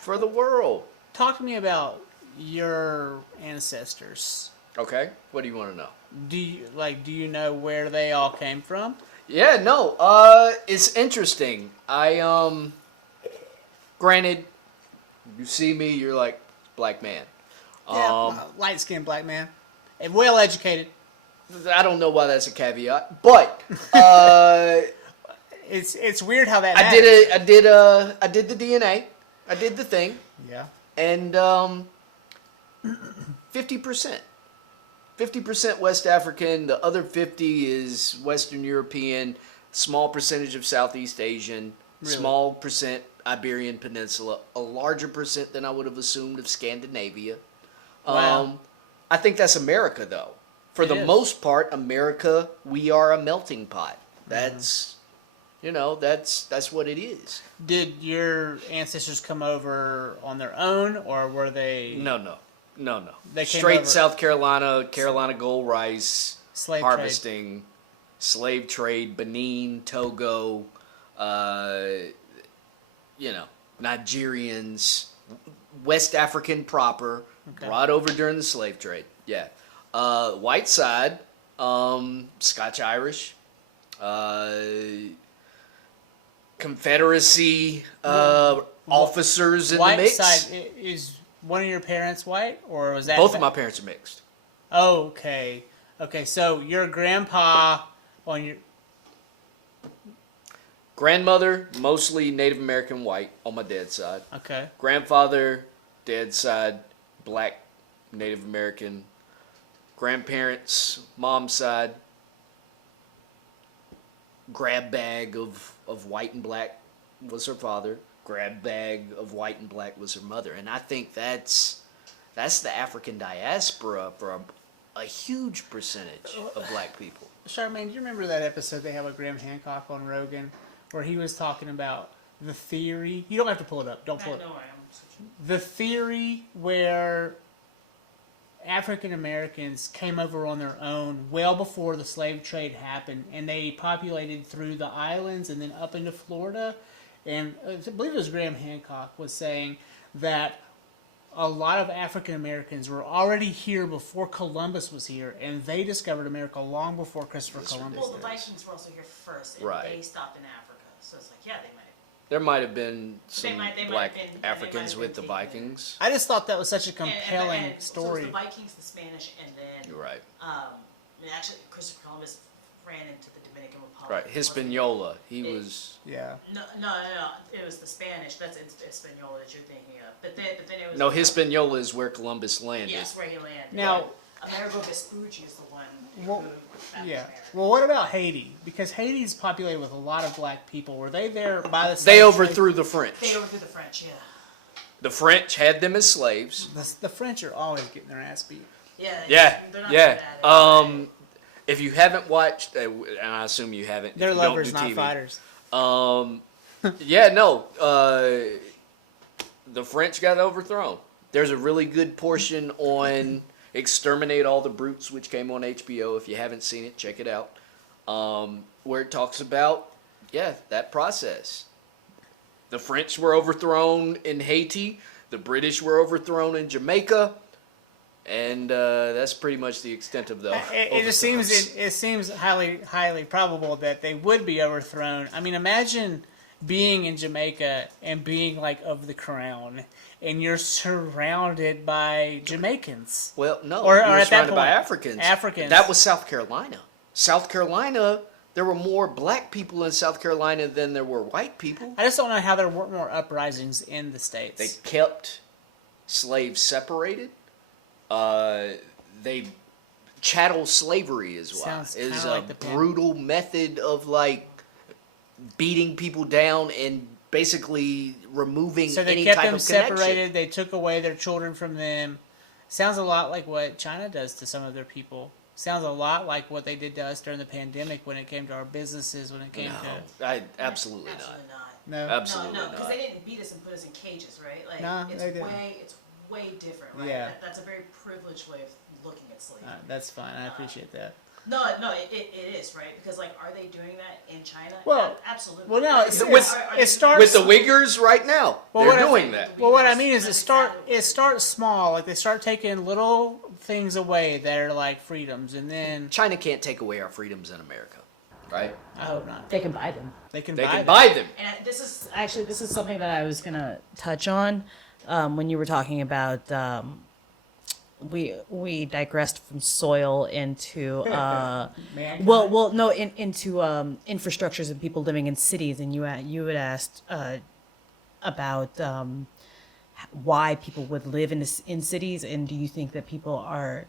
for the world. Talk to me about your ancestors. Okay, what do you want to know? Do you know where they all came from? Yeah, no, it's interesting. Granted, you see me, you're like, black man. Light-skinned black man, and well educated. I don't know why that's a caveat, but It's weird how that. I matters. did the DNA, I did the thing, Yeah. and 50%. 50% West African, the other 50 is Western European, small percentage of Southeast Asian, Really? Small percent Iberian Peninsula, a larger percent than I would have assumed of Scandinavia. Wow. I think that's America, though. For It the is. most part, America, we are a melting pot. That's, that's what it is. Did your ancestors come over on their own, or were they No. They came Straight over- South Carolina gold rice, slave harvesting, slave trade, Benin, Togo, Nigerians, West African proper, Okay. brought over during the slave trade. Yeah. White side, Scotch Irish, Confederacy officers in White the mix. side is one of your parents white, or was that Both of my parents are mixed. Okay, so your grandpa on your Grandmother, mostly Native American white on my dad's side. okay. Grandfather, dad's side, black Native American. Grandparents, mom's side, grab bag of white and black was her father. Grab bag of white and black was her mother. And I think that's the African diaspora for a huge percentage of black people. Charmaine, do you remember that episode they have with Graham Hancock on Rogan, where he was talking about the theory? You don't have to pull it up. Don't pull I it. know I am. The theory where African Americans came over on their own well before the slave trade happened, and they populated through the islands and then up into Florida. And I believe it was Graham Hancock was saying that a lot of African Americans were already here before Columbus was here, and they discovered America long before Christopher Columbus Well, the did. Vikings were also here first, and Right. they stopped in Africa. So it's like, yeah, they might. There might have been some might have black been- they might Africans have with the been taken. Vikings. I just thought that was such a And- compelling and So story. it was the Vikings, the Spanish, and then You're right. actually Christopher Columbus ran into the Dominican Republic. Right. Hispaniola. He was. Yeah. No. It was the Spanish. That's Hispaniola that you're thinking of. But then it was No, Hispaniola is where Columbus landed. Yes, where he landed. Now- Amerigo Vespucci is the one. Well, who founded yeah. America. Well, what about Haiti? Because Haiti's populated with a lot of black people. Were they there by the They slave overthrew the French. They overthrew the French. Yeah. The French had them as slaves. trade? The French are always getting their ass beat. Yeah. Yeah, They're not yeah. so bad. If you haven't watched, and I assume you haven't, if They're you don't lovers, do not TV. fighters. Yeah, no. The French got overthrown. There's a really good portion on Exterminate All the Brutes, which came on HBO. If you haven't seen it, check it out. Where it talks about, that process. The French were overthrown in Haiti. The British were overthrown in Jamaica. And that's pretty much the extent of the It just seems highly probable that they would be overthrown. I mean, imagine being in Jamaica and being like of the crown, and you're surrounded by Jamaicans. Well, no, Or you at were that surrounded by point, Africans. Africans. That was South Carolina. South Carolina, there were more black people in South Carolina than there were white people. I just don't know how there weren't more uprisings in the States. They kept slaves separated. They chattel slavery is why Sounds is kinda a like the brutal method of like beating people down and basically removing So they any kept type them of connection. separated. They took away their children from them. Sounds a lot like what China does to some of their people. Sounds a lot like what they did to us during the pandemic when it came to our businesses, when it came Absolutely not. Absolutely not. to... No. Absolutely No, because not. they didn't beat us and put us in cages, right? Like No, it's they didn't. it's way different, right? Yeah. That's a very privileged way of looking at slavery. That's fine. I appreciate that. No, it is, right? Because like, are they doing that in China? Well- Absolutely. well, no, it's- Are- it's- are it they- starts- With the Uyghurs right now, Well, they're what I- doing that. Well, what I mean is That's it exactly starts small. Like they start taking little things away that are like freedoms, and then China can't take away our freedoms in America, right? I hope not. They can buy them. They can They buy can them. buy them. And this is Actually, this is something that I was gonna touch on when you were talking about. We digressed from soil into Mankind. into infrastructures and people living in cities, and you had asked about why people would live in cities, and do you think that people are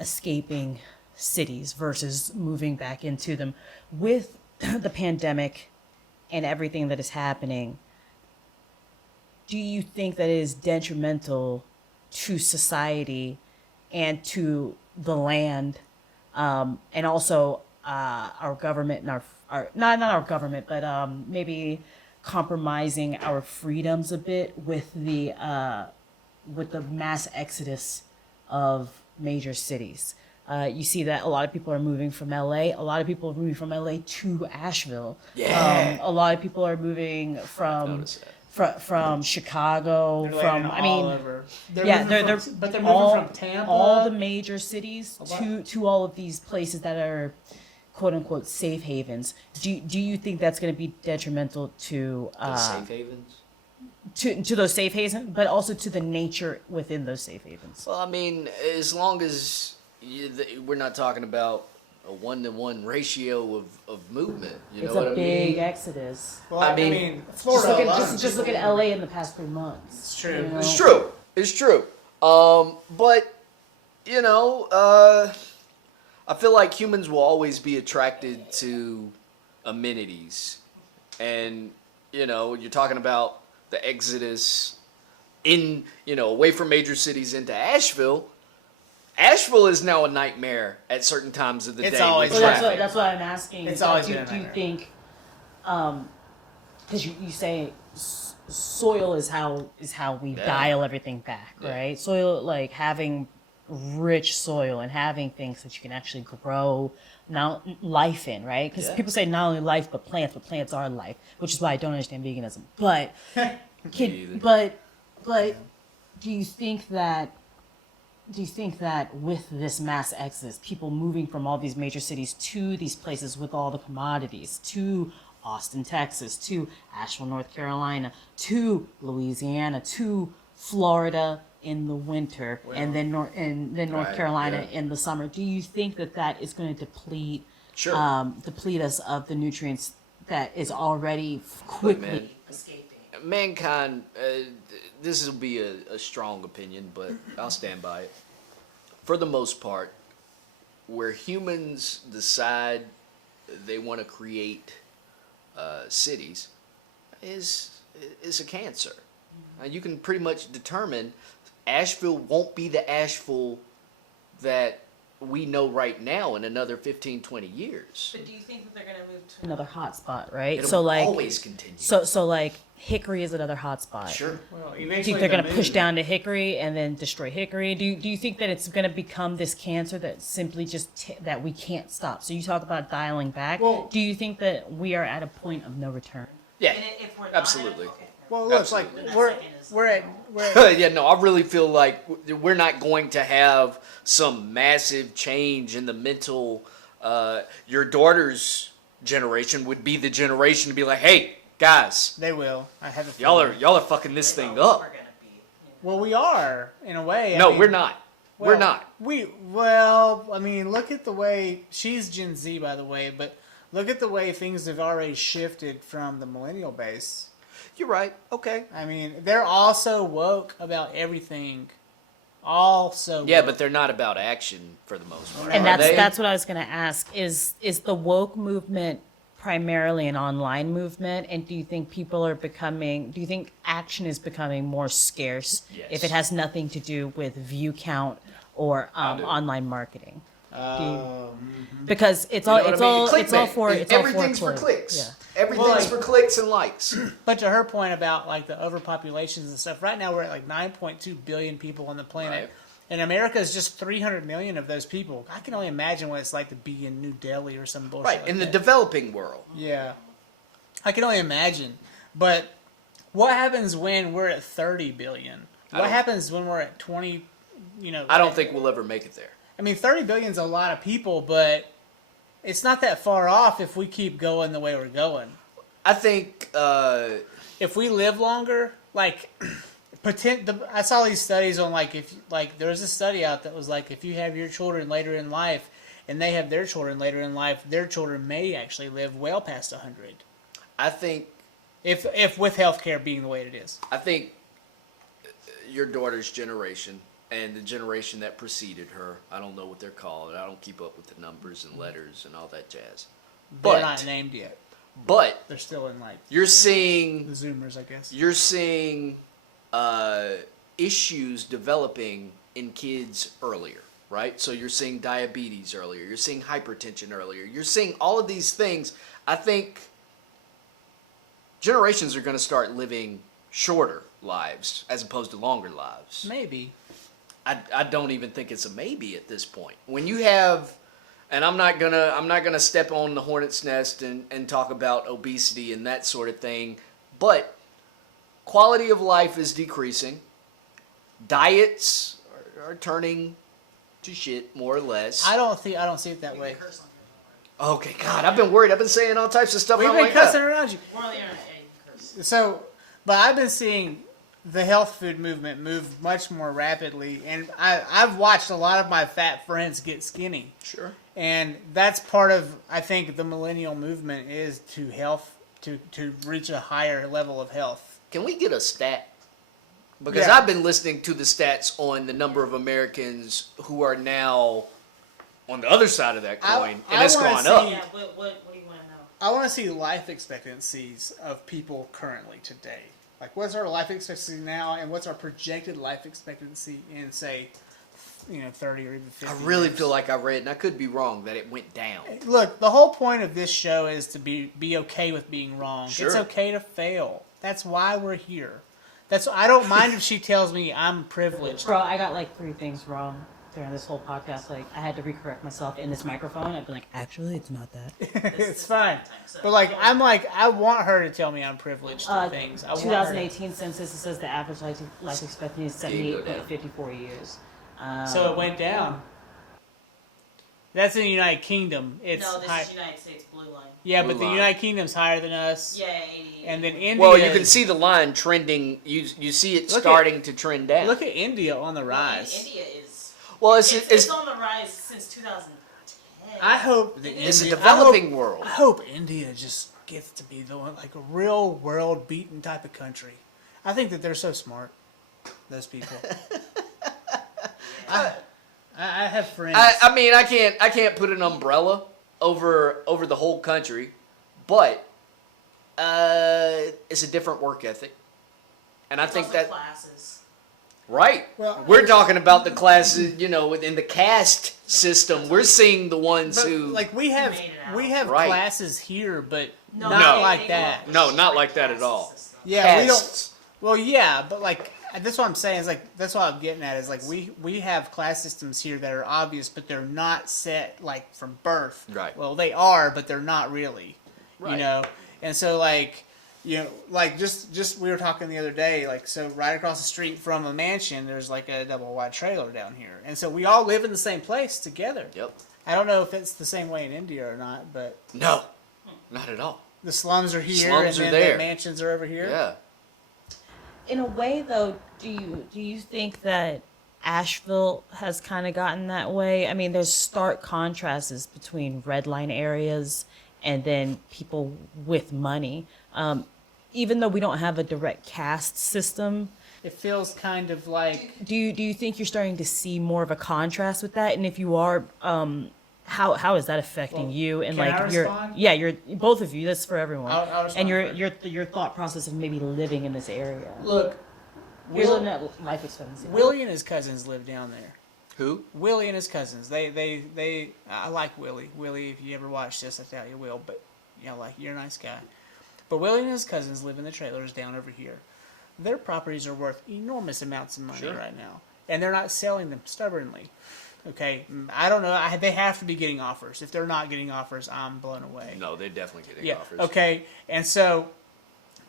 escaping cities versus moving back into them with the pandemic and everything that is happening, do you think that it is detrimental to society and to the land, and also our government and our not our government, but maybe compromising our freedoms a bit with the mass exodus of major cities? You see that a lot of people are moving from LA. A lot of people are moving from LA to Asheville. Yeah. A lot of people are moving from Notice that. from Chicago. They're From landing I mean, all over. They're yeah, moving they're from, but they're moving all, from Tampa. all the major cities lot. to all of these places that are quote unquote safe havens. Do you think that's going to be detrimental to The safe havens. to those safe havens, but also to the nature within those safe havens? Well, I mean, as long as we're not talking about a 1-to-1 ratio of movement, you It's know what a I big mean? exodus. Well, I I mean, mean, Florida. Just look a lot at of just look at people- LA in the past 3 months. It's true. you know? It's true. It's true. But you know, I feel like humans will always be attracted to amenities, and you know, you're talking about the exodus away from major cities into Asheville. Asheville is now a nightmare at certain times of the It's day. always with Well, traffic. that's what I'm asking. It's Is like, always do been a you nightmare. think, because you say soil is how we Yeah. dial everything back, Yeah. right? Soil, like having rich soil and having things that you can actually grow now life in, right? Because Yeah. people say not only life but plants are life, which is why I don't understand veganism. But either. but do you think that with this mass exodus, people moving from all these major cities to these places with all the commodities, to Austin, Texas, to Asheville, North Carolina, to Louisiana, to Florida in the winter, and then North Right, Carolina yeah. in the summer, do you think that is going to deplete Sure. deplete us of the nutrients that is already quickly man. Escaping. Mankind, this will be a strong opinion, but I'll stand by it. For the most part, where humans decide they want to create cities is a cancer. You can pretty much determine Asheville won't be the Asheville that we know right now in another 15, 20 years. But do you think that they're going to move to another hotspot, right? It'll so like always continue. so like Hickory is another hotspot. Sure. Well, Do you eventually think they're going to the push moon- down to Hickory and then destroy Hickory? Do you think that it's going to become this cancer that simply just that we can't stop? So you talk about dialing back. Well- Do you think that we are at a point of no return? Yeah, And if we're not, absolutely. okay. Well, look, Absolutely. like That we're second is- we're at Yeah, no, I really feel like we're not going to have some massive change in the mental. Your daughter's generation would be the generation to be like, hey, guys, they will. I have a y'all feeling. are fucking this thing We're up. gonna be, you know. Well, we are in a way. I No, mean, we're not. We're well, not. I mean, look at the way she's Gen Z, by the way, but look at the way things have already shifted from the millennial base. You're right. Okay. I mean, they're also woke about everything. Also, Yeah, woke. but they're not about action for the most part. And are they? that's what I was going to ask. Is the woke movement primarily an online movement? And do you think do you think action is becoming more scarce Yes. if it has nothing to do with view count or do. online marketing? Um, Because it's You all know what it's I mean? all it's all Clickbait. for it's all Everything's for click. clicks. Yeah. Everything's Well, like- for clicks and likes. but to her point about like the overpopulations and stuff, right now we're at like 9.2 billion people on the planet. Right. And America is just 300 million of those people. I can only imagine what it's like to be in New Delhi or some bullshit. Right. like In the that. developing world. Yeah. I can only imagine. But what happens when we're at 30 billion? I What don't- happens when we're at 20, I don't think we'll ever make it there. I mean, 30 billion is a lot of people, but it's not that far off if we keep going the way we're going. I think If we live longer, like, I saw these studies on, like, there was a study out that was like, if you have your children later in life and they have their children later in life, their children may actually live well past 100. I think If with healthcare being the way it is. your daughter's generation and the generation that preceded her, I don't know what they're called. I don't keep up with the numbers and letters and all that jazz. They're But not named yet. But They're still in like you're the seeing Zoomers, I guess. you're seeing issues developing in kids earlier, right? So you're seeing diabetes earlier. You're seeing hypertension earlier. You're seeing all of these things. I think generations are going to start living shorter lives as opposed to longer lives. Maybe. I don't even think it's a maybe at this point. When you have, and I'm not gonna step on the hornet's nest and talk about obesity and that sort of thing, but quality of life is decreasing. Diets are turning to shit more or less. I don't see it that You way. can curse on here, Okay, God, I've been worried. I've been saying all types of stuff. We've I'm been like, cussing "Ah." around you. don't worry. We're on the internet, yeah, you can curse. So, but I've been seeing the health food movement move much more rapidly, and I've watched a lot of my fat friends get skinny. Sure. And that's part of, I think, the millennial movement is to reach a higher level of health. Can we get a stat? Because Yeah. I've been listening to the stats on the number of Americans who are now on the other side of that coin, and it's wanna gone see- up. Yeah, what do you want to know? I want to see life expectancies of people currently today. Like, what's our life expectancy now, and what's our projected life expectancy in, say, 30 or even 50 I really years? feel like I read, and I could be wrong, that it went down. Look, the whole point of this show is to be okay with being wrong. Sure. It's okay to fail. That's why we're here. I don't mind if she tells me I'm privileged. Bro, I got like 3 things wrong during this whole podcast. Like, I had to recorrect myself in this microphone. I'd be like, actually, it's not that. It's fine. But I want her to tell me I'm privileged to things. I want her to- 2018 census, it says the average life expectancy is 78.54 years. So it went down. That's in the United Kingdom. It's No, this high. is United States Blue Line. Yeah, Blue but the line. United Kingdom's higher than us. Yeah, 80. And then India. Well, you can see the line trending. You see it Look starting to trend down. Look at India on the rise. India is. well, It's on the rise since 2010. I hope the it's a India- developing world. I hope India just gets to be the one, like a real world beaten type of country. I think that they're so smart. Those people. I have friends. I mean, I can't put an umbrella over the whole country, but it's a different work ethic, and I It's think also that classes. right. Well, We're talking about the classes, within the caste system. We're seeing the ones But, who like we have Made it out. Right. classes here, but No, not No. like they that. go No, with not the like that at class all. system. Yeah, we don't. castes. Well, yeah, but like that's what I'm saying. Is like that's what I'm getting at. Is like we have class systems here that are obvious, but they're not set like from birth. Right. Well, they are, but they're not really. Right. And so like just we were talking the other day. Like so, right across the street from a mansion, there's like a double wide trailer down here, and so we all live in the same place together. Yep. I don't know if it's the same way in India or not, but No, not at all. the slums are here, Slums and are then there. the mansions are over here. Yeah. In a way, though, do you think that Asheville has kind of gotten that way? I mean, there's stark contrasts between red line areas and then people with money. Even though we don't have a direct caste system, It feels kind of like do you think you're starting to see more of a contrast with that? And if you are, how is that affecting Well, you and can I like your respond? your both of you? That's for everyone. I'll and respond your thought process of maybe living in this area. look. Here's Will- a net life expectancy. Willie and his cousins live down there. Who? Willie and his cousins. They I like Willie. Willie, if you ever watch this, I doubt you will, but you're a nice guy. But Willie and his cousins live in the trailers down over here. Their properties are worth enormous amounts of money Sure. right now, and they're not selling them stubbornly. Okay, I don't know. They have to be getting offers. If they're not getting offers, I'm blown away. No, they're definitely getting Yeah. offers. Okay. And so,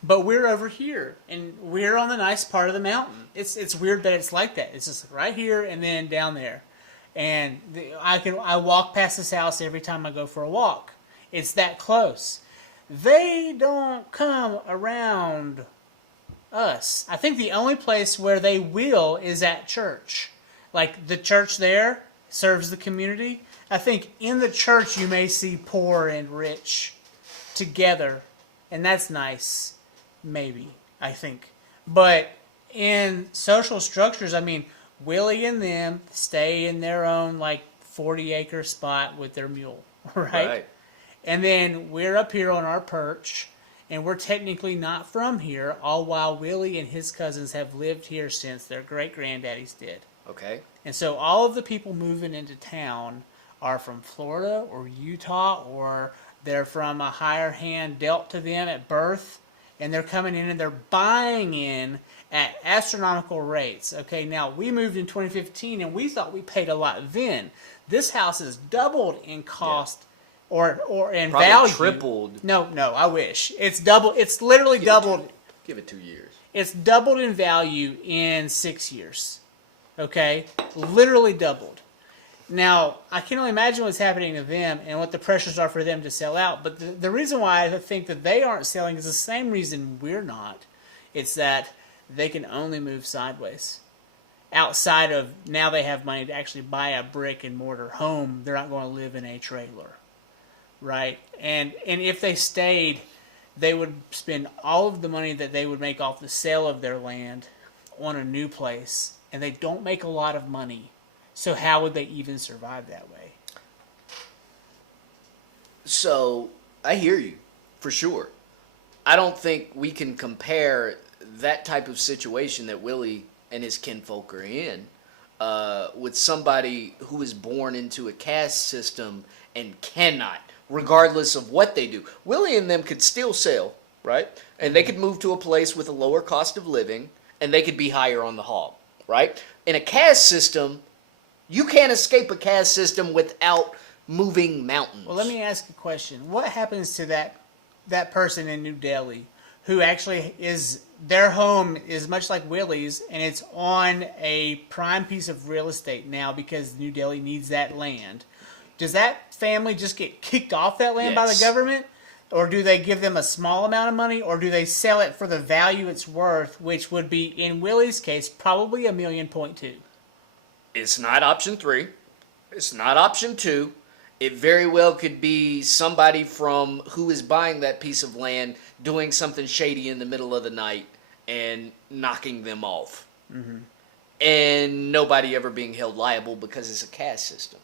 but we're over here, and we're on the nice part of the mountain. It's weird that it's like that. It's just right here and then down there, and I walk past this house every time I go for a walk. It's that close. They don't come around us. I think the only place where they will is at church. Like the church there serves the community. I think in the church you may see poor and rich together, and that's nice, maybe, I think. But in social structures, I mean, Willie and them stay in their own like 40-acre spot with their mule, right? And then we're up here on our perch, and we're technically not from here, all while Willie and his cousins have lived here since their great-granddaddies did. Okay. And so all of the people moving into town are from Florida or Utah, or they're from a higher hand dealt to them at birth, and they're coming in and they're buying in at astronomical rates. Okay, now we moved in 2015 and we thought we paid a lot then. This house has doubled in cost or in Probably value. tripled. No, I wish. It's double. It's literally doubled. Give it 2 years. It's doubled in value in 6 years. Okay? Literally doubled. Now, I can only imagine what's happening to them and what the pressures are for them to sell out. But the reason why I think that they aren't selling is the same reason we're not. It's that they can only move sideways. Outside of now they have money to actually buy a brick and mortar home, they're not going to live in a trailer. Right? And if they stayed, they would spend all of the money that they would make off the sale of their land on a new place. And they don't make a lot of money. So how would they even survive that way? So, I hear you, for sure. I don't think we can compare that type of situation that Willie and his kinfolk are in with somebody who is born into a caste system and cannot, regardless of what they do. Willie and them could still sell, right? And they could move to a place with a lower cost of living, and they could be higher on the hog, right? In a caste system, you can't escape a caste system without moving mountains. Well, let me ask a question. What happens to that person in New Delhi who actually is, their home is much like Willie's, and it's on a prime piece of real estate now because New Delhi needs that land? Does that family just get kicked off that land by the Yes. government? Or do they give them a small amount of money? Or do they sell it for the value it's worth, which would be, in Willie's case, probably $1.2 million? It's not option 3. It's not option 2. It very well could be somebody from who is buying that piece of land doing something shady in the middle of the night and knocking them off. Mm-hmm. And nobody ever being held liable because it's a caste system.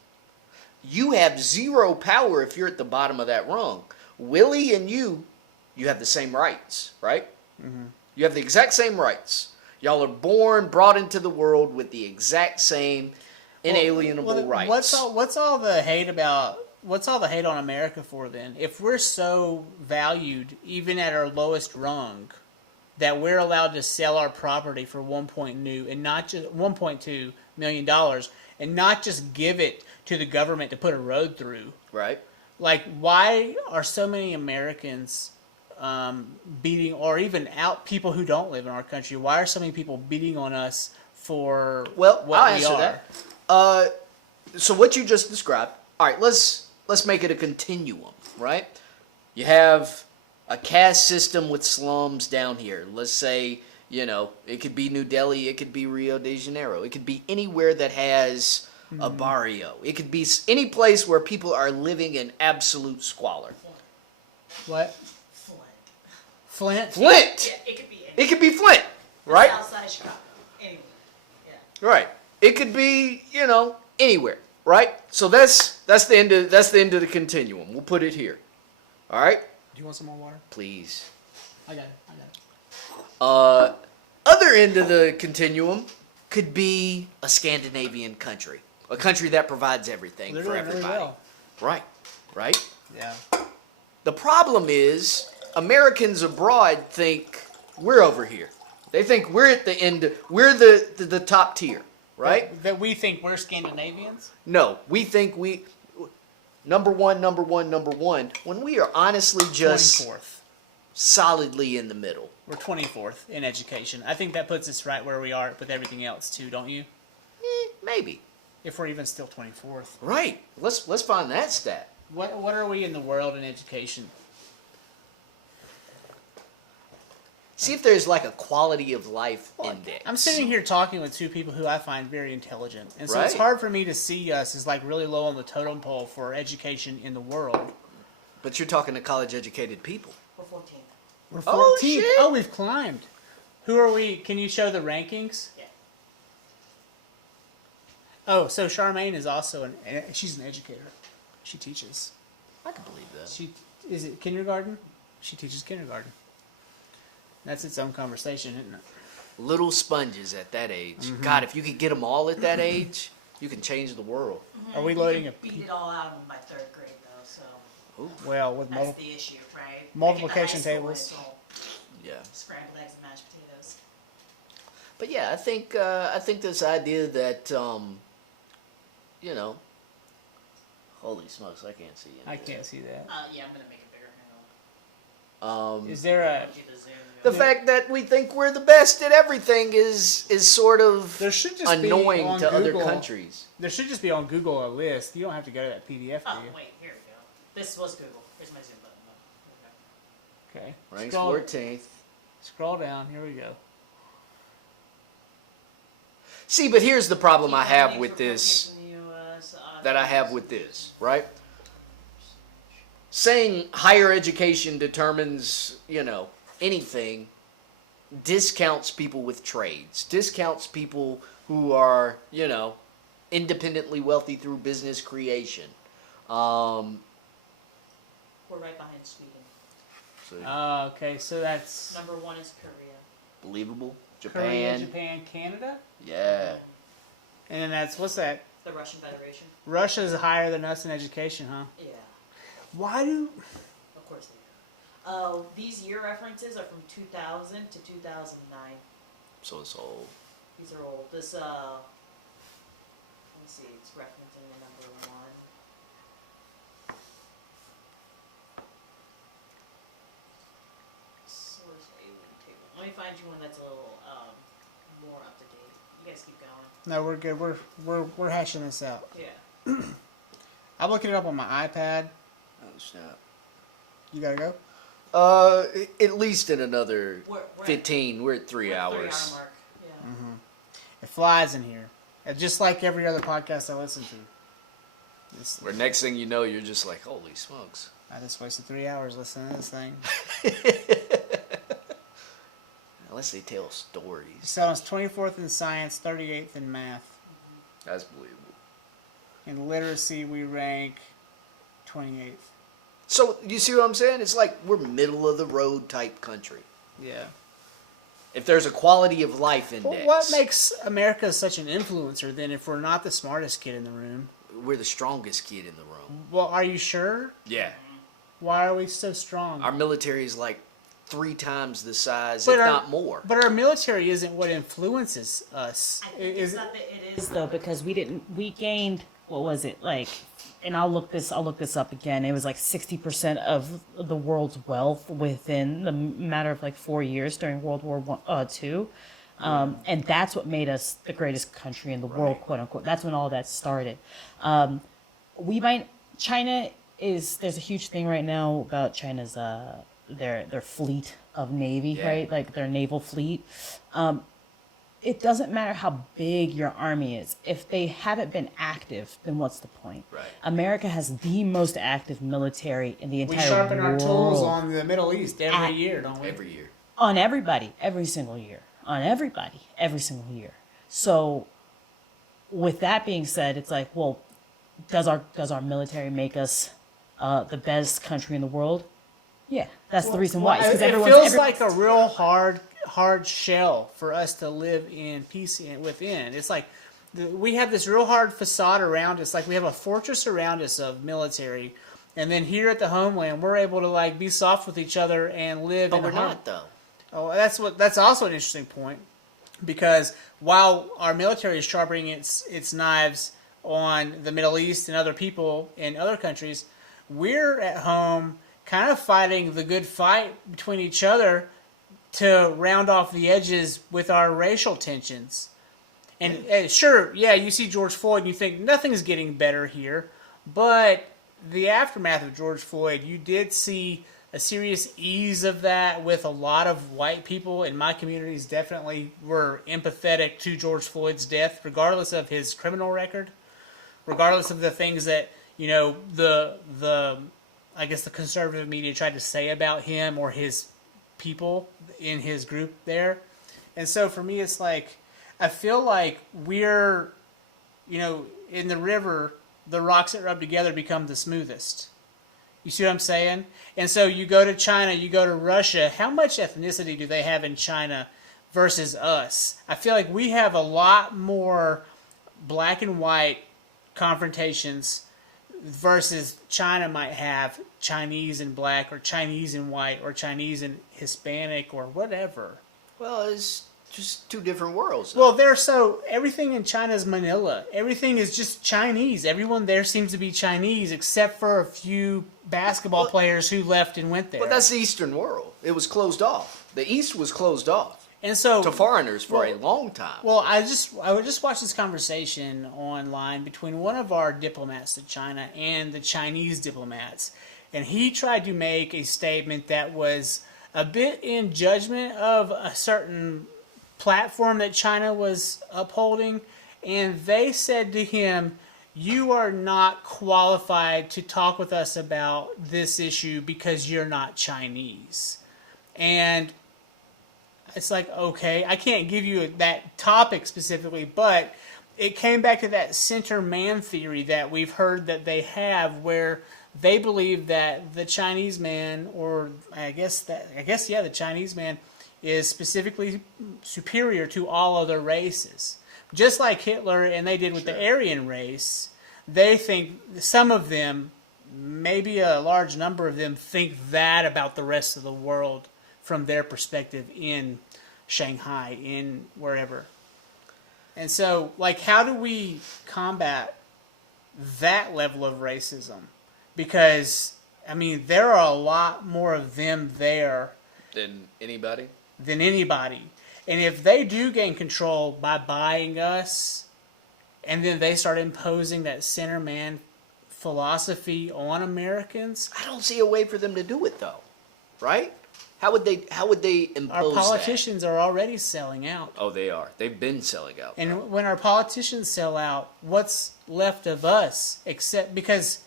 You have zero power if you're at the bottom of that rung. Willie and you have the same rights, right? Mm-hmm. You have the exact same rights. Y'all are born, brought into the world with the exact same inalienable rights. What's all the hate about? What's all the hate on America for then? If we're so valued, even at our lowest rung, that we're allowed to sell our property for $1.2 million, and not just give it to the government to put a road through, right? Like, why are so many Americans beating, or even out people who don't live in our country? Why are so many people beating on us for what I'll we answer are? that. So what you just described. All right, let's make it a continuum, right? You have a caste system with slums down here. Let's say, it could be New Delhi, it could be Rio de Janeiro, it could be anywhere that has a barrio. It could be any place where people are living in absolute squalor. What? Flint? Flint. Yeah, it could be It could be Flint, right? outside Chicago. Anyway. Yeah. Right. It could be, anywhere, right? So that's the end of the continuum. We'll put it here. All right? Do you want some more water? Please. I got it. Other end of the continuum could be a Scandinavian country, a country that provides everything They're for doing really everybody. well. Right? Yeah. The problem is Americans abroad think we're over here. They think we're at the end. We're the top tier, right? That we think we're Scandinavians? No, we think we number one, when we are honestly just 24th. solidly in the middle. We're 24th in education. I think that puts us right where we are with everything else too, don't you? Maybe. If we're even still 24th. Right. Let's find that stat. What are we in the world in education? See if there's like a quality of life index. I'm sitting here talking with two people who I find very intelligent. And so it's Right. hard for me to see us as like really low on the totem pole for education in the world. But you're talking to college-educated people. We're 14th. We're 14th. Oh, shit. Oh, we've climbed. Who are we? Can you show the rankings? Yeah. Oh, so Charmaine is also she's an educator. She teaches. I can believe that. Is it kindergarten? She teaches kindergarten. That's its own conversation, isn't it? Little sponges at that age. Mm-hmm. God, if you could get them all at that age, you can change the world. Are we You loading could a? beat it all out of them by 3rd grade, though, so Well, with that's the issue, right? multiplication They get to high school, tables. it's all Yeah. scrambled eggs and mashed potatoes. But yeah, I think this idea that you know, holy smokes, I can't see it. I can't see that. Yeah, I'm gonna make it bigger. Hang on. Is there a? I'll do the zoom. The fact that we think we're the best at everything is sort of There should just annoying be on to other Google, countries. There should just be on Google a list. You don't have to go to that PDF, do Oh, you? wait, here we go. This was Google. Here's my zoom button. Look. Okay. Ranks Scroll, 14th. scroll down. Here we go. See, but here's the problem I Keep have names with for this. countries in the US, That I have with this, right? Saying higher education determines, you know, anything discounts people with trades, discounts people who are, you know, independently wealthy through business creation. We're right behind Sweden. So Okay, so that's Number 1 is Korea. believable. Korea, Japan. Japan, Canada, Yeah. and then that's what's that? The Russian Federation. Russia's higher than us in education, huh? Yeah, Why do? of course they are. These year references are from 2000 to 2009. So it's old. These are old. This, let me see, it's referencing the number 1. Source alien table. Let me find you one that's a little, more up to date. You guys keep going. No, we're good. We're hashing this out. Yeah. I'm looking it up on my iPad. Oh snap. You gotta go. At least in another We're 15. We're at 3 we're at hours. 3 hour mark. Yeah. It flies in here, just like every other podcast I listen to. This, Where next thing you know, you're just like, holy smokes. I just wasted 3 hours listening to this thing. Unless they tell stories. So it's 24th in science, 38th in math. That's believable. In literacy, we rank 28th. So, you see what I'm saying? It's like we're middle of the road type country. Yeah. If there's a quality of life index, Well, what makes America such an influencer then if we're not the smartest kid in the room? we're the strongest kid in the room. Well, are you sure? Yeah. Why are we so strong? Our military is like 3 times the size, But if our- not more. But our military isn't what influences us. I think it's not that it is Though, because we gained, what was it, like, and I'll look this up again. It was like 60% of the world's wealth within the matter of like 4 years during World War II. And that's what made us the greatest country in the world, quote unquote. That's when all that started. China is, there's a huge thing right now about China's, their fleet of Navy, Yeah. right? Like their naval fleet. It doesn't matter how big your army is. If they haven't been active, then what's the point? Right. America has the most active military in the We entire sharpen our world. tools on the Middle East every At- year, don't we? Every year. On everybody, every single year. On everybody, every single year. So, with that being said, it's like, well, does our military make us the best country in the world? Yeah, that's the reason why. It's 'cause It everyone's- feels every- like a real hard shell for us to live in peace within. It's like we have this real hard facade around us, like we have a fortress around us of military, and then here at the homeland, we're able to like be soft with each other and live. But in we're harm- not, though. Oh, that's also an interesting point, because while our military is sharpening its knives on the Middle East and other people in other countries, we're at home kind of fighting the good fight between each other to round off the edges with our racial tensions. And sure, yeah, you see George Floyd and you think nothing's getting better here, but the aftermath of George Floyd, you did see a serious ease of that with a lot of white people in my communities definitely were empathetic to George Floyd's death, regardless of his criminal record, regardless of the things that, you know, the I guess the conservative media tried to say about him or his people in his group there. And so for me, it's like, I feel like we're, you know, in the river, the rocks that rub together become the smoothest. You see what I'm saying? And so you go to China, you go to Russia. How much ethnicity do they have in China versus us? I feel like we have a lot more black and white confrontations versus China might have Chinese and black or Chinese and white or Chinese and Hispanic or whatever. Well, it's just two different worlds. Well, everything in China is Manila. Everything is just Chinese. Everyone there seems to be Chinese except for a few basketball players who left and went there. But that's the Eastern world. It was closed off. The East was closed off and so to foreigners for a long time. Well, I would just watch this conversation online between one of our diplomats to China and the Chinese diplomats, and he tried to make a statement that was a bit in judgment of a certain platform that China was upholding, and they said to him, "You are not qualified to talk with us about this issue because you're not Chinese." And it's like, okay, I can't give you that topic specifically, but it came back to that center man theory that we've heard that they have, where they believe that the Chinese man, or the Chinese man is specifically superior to all other races. Just like Hitler and they did with the Aryan race, they think, some of them, maybe a large number of them, think that about the rest of the world from their perspective in Shanghai, in wherever. And so, like, how do we combat that level of racism? Because, I mean, there are a lot more of them there Than anybody? And if they do gain control by buying us, and then they start imposing that center man philosophy on Americans, I don't see a way for them to do it, though. Right? How would they impose our politicians are already selling out. Oh, they are. They've been selling out. And when our politicians sell out, what's left of us? Except because,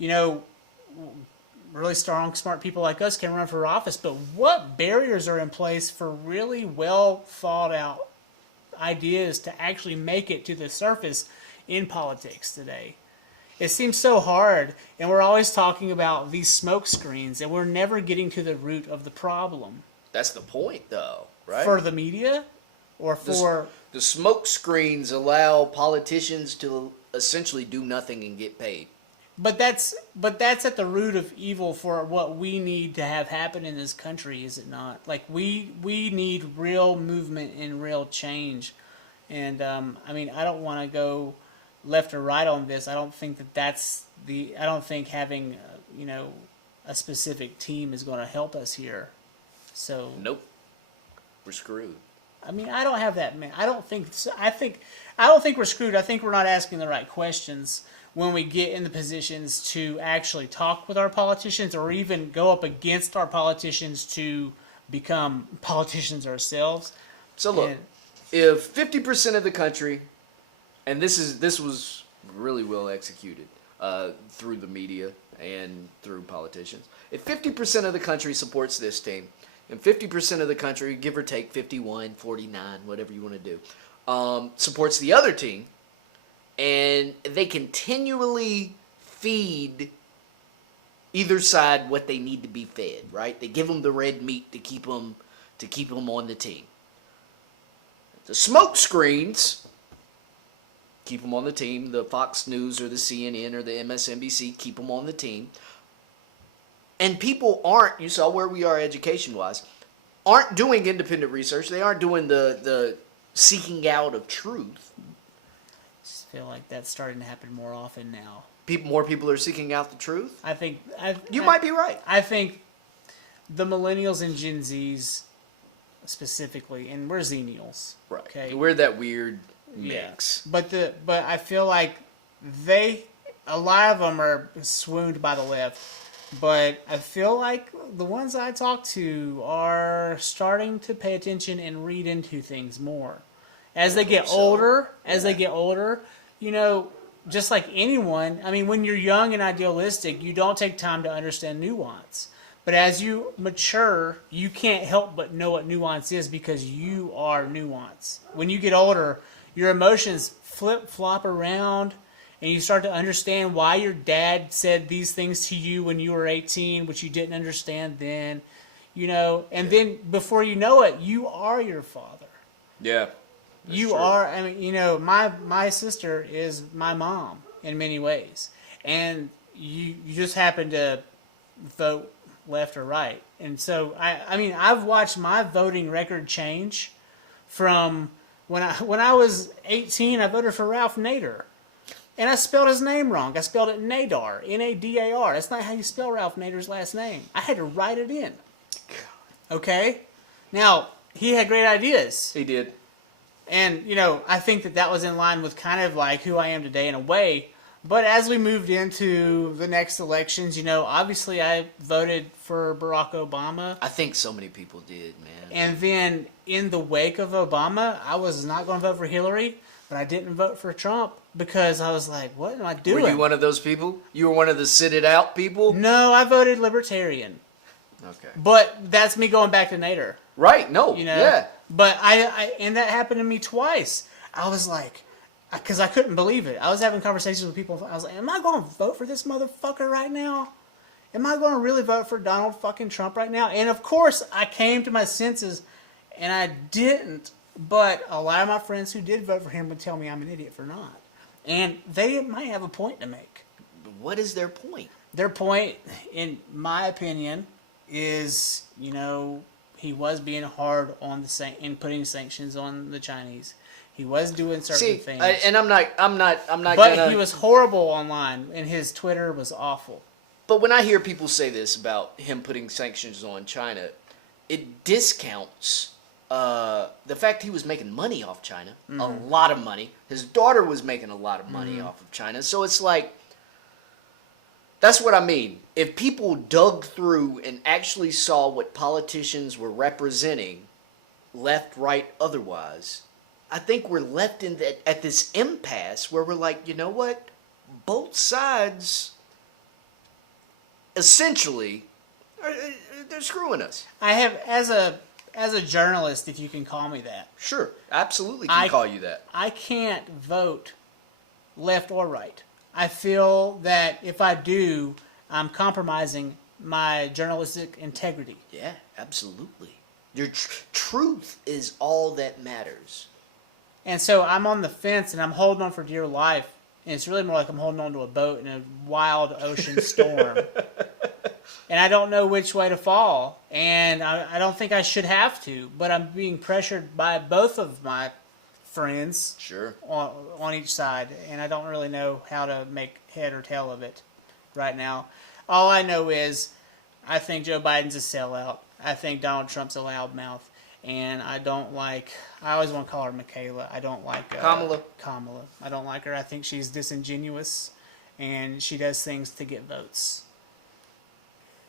really strong, smart people like us can run for office, but what barriers are in place for really well thought out ideas to actually make it to the surface in politics today? It seems so hard, and we're always talking about these smoke screens, and we're never getting to the root of the problem. That's the point, though, right? For the media, or for... The smoke screens allow politicians to essentially do nothing and get paid. But that's at the root of evil for what we need to have happen in this country, is it not? Like, we need real movement and real change. And, I don't want to go left or right on this. I don't think I don't think having, a specific team is going to help us here. So. Nope. We're screwed. I mean, I don't have that. I don't think we're screwed. I think we're not asking the right questions when we get in the positions to actually talk with our politicians, or even go up against our politicians to become politicians ourselves. So look, if 50% of the country, and this was really well executed through the media and through politicians, if 50% of the country supports this team, and 50% of the country, give or take 51, 49, whatever you want to do, supports the other team, and they continually feed either side what they need to be fed, right? They give them the red meat to keep them on the team. The smoke screens keep them on the team. The Fox News or the CNN or the MSNBC keep them on the team. And people aren't, you saw where we are education-wise, aren't doing independent research. They aren't doing the seeking out of truth. I just feel like that's starting to happen more often now. More people are seeking out the truth? I think... You might be right. I think the millennials and Gen Zs specifically, and we're Xennials. Right. Okay? We're that weird mix. Yeah. But I feel like a lot of them are swooned by the left. But I feel like the ones I talk to are starting to pay attention and read into things more. As they get older, just like anyone, I mean, when you're young and idealistic, you don't take time to understand nuance. But as you mature, you can't help but know what nuance is, because you are nuance. When you get older, your emotions flip-flop around, and you start to understand why your dad said these things to you when you were 18, which you didn't understand then, and then before you know it, you are your father. Yeah. You true. are, my sister is my mom in many ways. And you just happen to vote left or right. And so, I've watched my voting record change from when I was 18, I voted for Ralph Nader. And I spelled his name wrong. I spelled it Nadar, Nadar. That's not how you spell Ralph Nader's last name. I had to write it in. Okay? Now, he had great ideas. He did. And, I think that was in line with kind of like who I am today in a way. But as we moved into the next elections, obviously I voted for Barack Obama. I think so many people did, man. And then in the wake of Obama, I was not going to vote for Hillary, but I didn't vote for Trump because I was like, what am I doing? Were you one of those people? You were one of the sit it out people? No, I voted Libertarian. Okay. But that's me going back to Nader. Right, no, yeah. But and that happened to me twice. I was like, because I couldn't believe it. I was having conversations with people. I was like, am I going to vote for this motherfucker right now? Am I going to really vote for Donald fucking Trump right now? And of course, I came to my senses, and I didn't. But a lot of my friends who did vote for him would tell me I'm an idiot for not. And they might have a point to make. What is their point? Their point, in my opinion, is, he was being hard on in putting sanctions on the Chinese. He was doing certain things. And I'm not but gonna... he was horrible online, and his Twitter was awful. But when I hear people say this about him putting sanctions on China, it discounts the fact he was making money off China, a lot of money. His daughter was making a lot of money off of China. So it's like, that's what I mean. If people dug through and actually saw what politicians were representing, left, right, otherwise, I think we're left at this impasse where we're like, you know what? Both sides, essentially, they're screwing us. I have, as a journalist, if you can call me that. Sure, absolutely can call you that. I can't vote left or right. I feel that if I do, I'm compromising my journalistic integrity. Yeah, absolutely. Your truth is all that matters. And so I'm on the fence, and I'm holding on for dear life. And it's really more like I'm holding on to a boat in a wild ocean storm. And I don't know which way to fall. And I don't think I should have to. But I'm being pressured by both of my friends. Sure. On each side. And I don't really know how to make head or tail of it right now. All I know is I think Joe Biden's a sellout. I think Donald Trump's a loudmouth. And I always want to call her Michaela. I don't like Kamala. I don't like her. I think she's disingenuous, and she does things to get votes.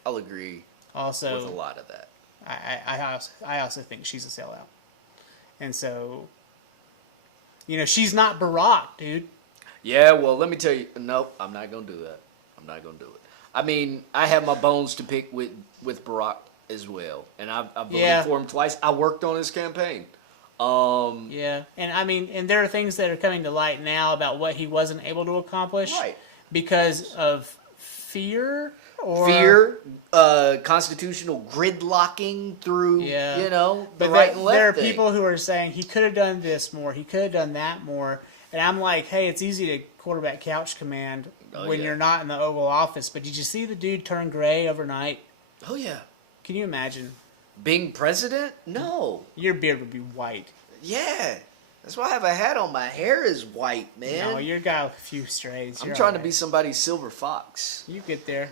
I'll agree Also, with a lot of that. I also think she's a sellout. And so, she's not Barack, dude. Yeah, well, let me tell you. Nope, I'm not going to do that. I'm not going to do it. I mean, I have my bones to pick with Barack as well, and I've voted for him twice. I worked on his campaign. Yeah, and there are things that are coming to light now about what he wasn't able to accomplish, Right. because of fear constitutional gridlocking through, the But right and left there are thing. people who are saying he could have done this more, he could have done that more, and I'm like, hey, it's easy to quarterback couch command when you're not in the Oval Office, but did you see the dude turn gray overnight? Oh, yeah. Can you imagine? Being president? No. Your beard would be white. Yeah. That's why I have a hat on. My hair is white, man. No, you're got a few strays. I'm trying to be somebody's silver fox. You get there.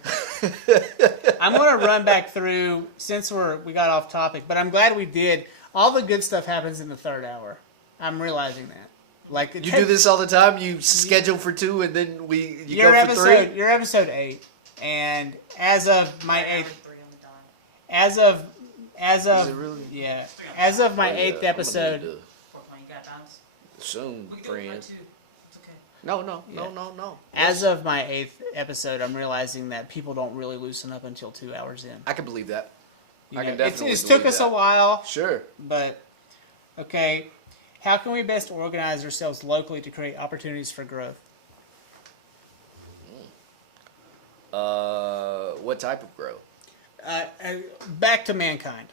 I'm going to run back through, since we got off topic, but I'm glad we did. All the good stuff happens in the third hour. I'm realizing that. Like you do this all the time? You schedule for 2 and then you go for 3? You're episode 8. And as of my 8th... As of really? Yeah. As of my 8th episode... Soon, friend. It's okay. No. As of my 8th episode, I'm realizing that people don't really loosen up until 2 hours in. I can believe that. I can It definitely took us a while. Sure. But, okay. How can we best organize ourselves locally to create opportunities for growth? What type of grow? Back to mankind.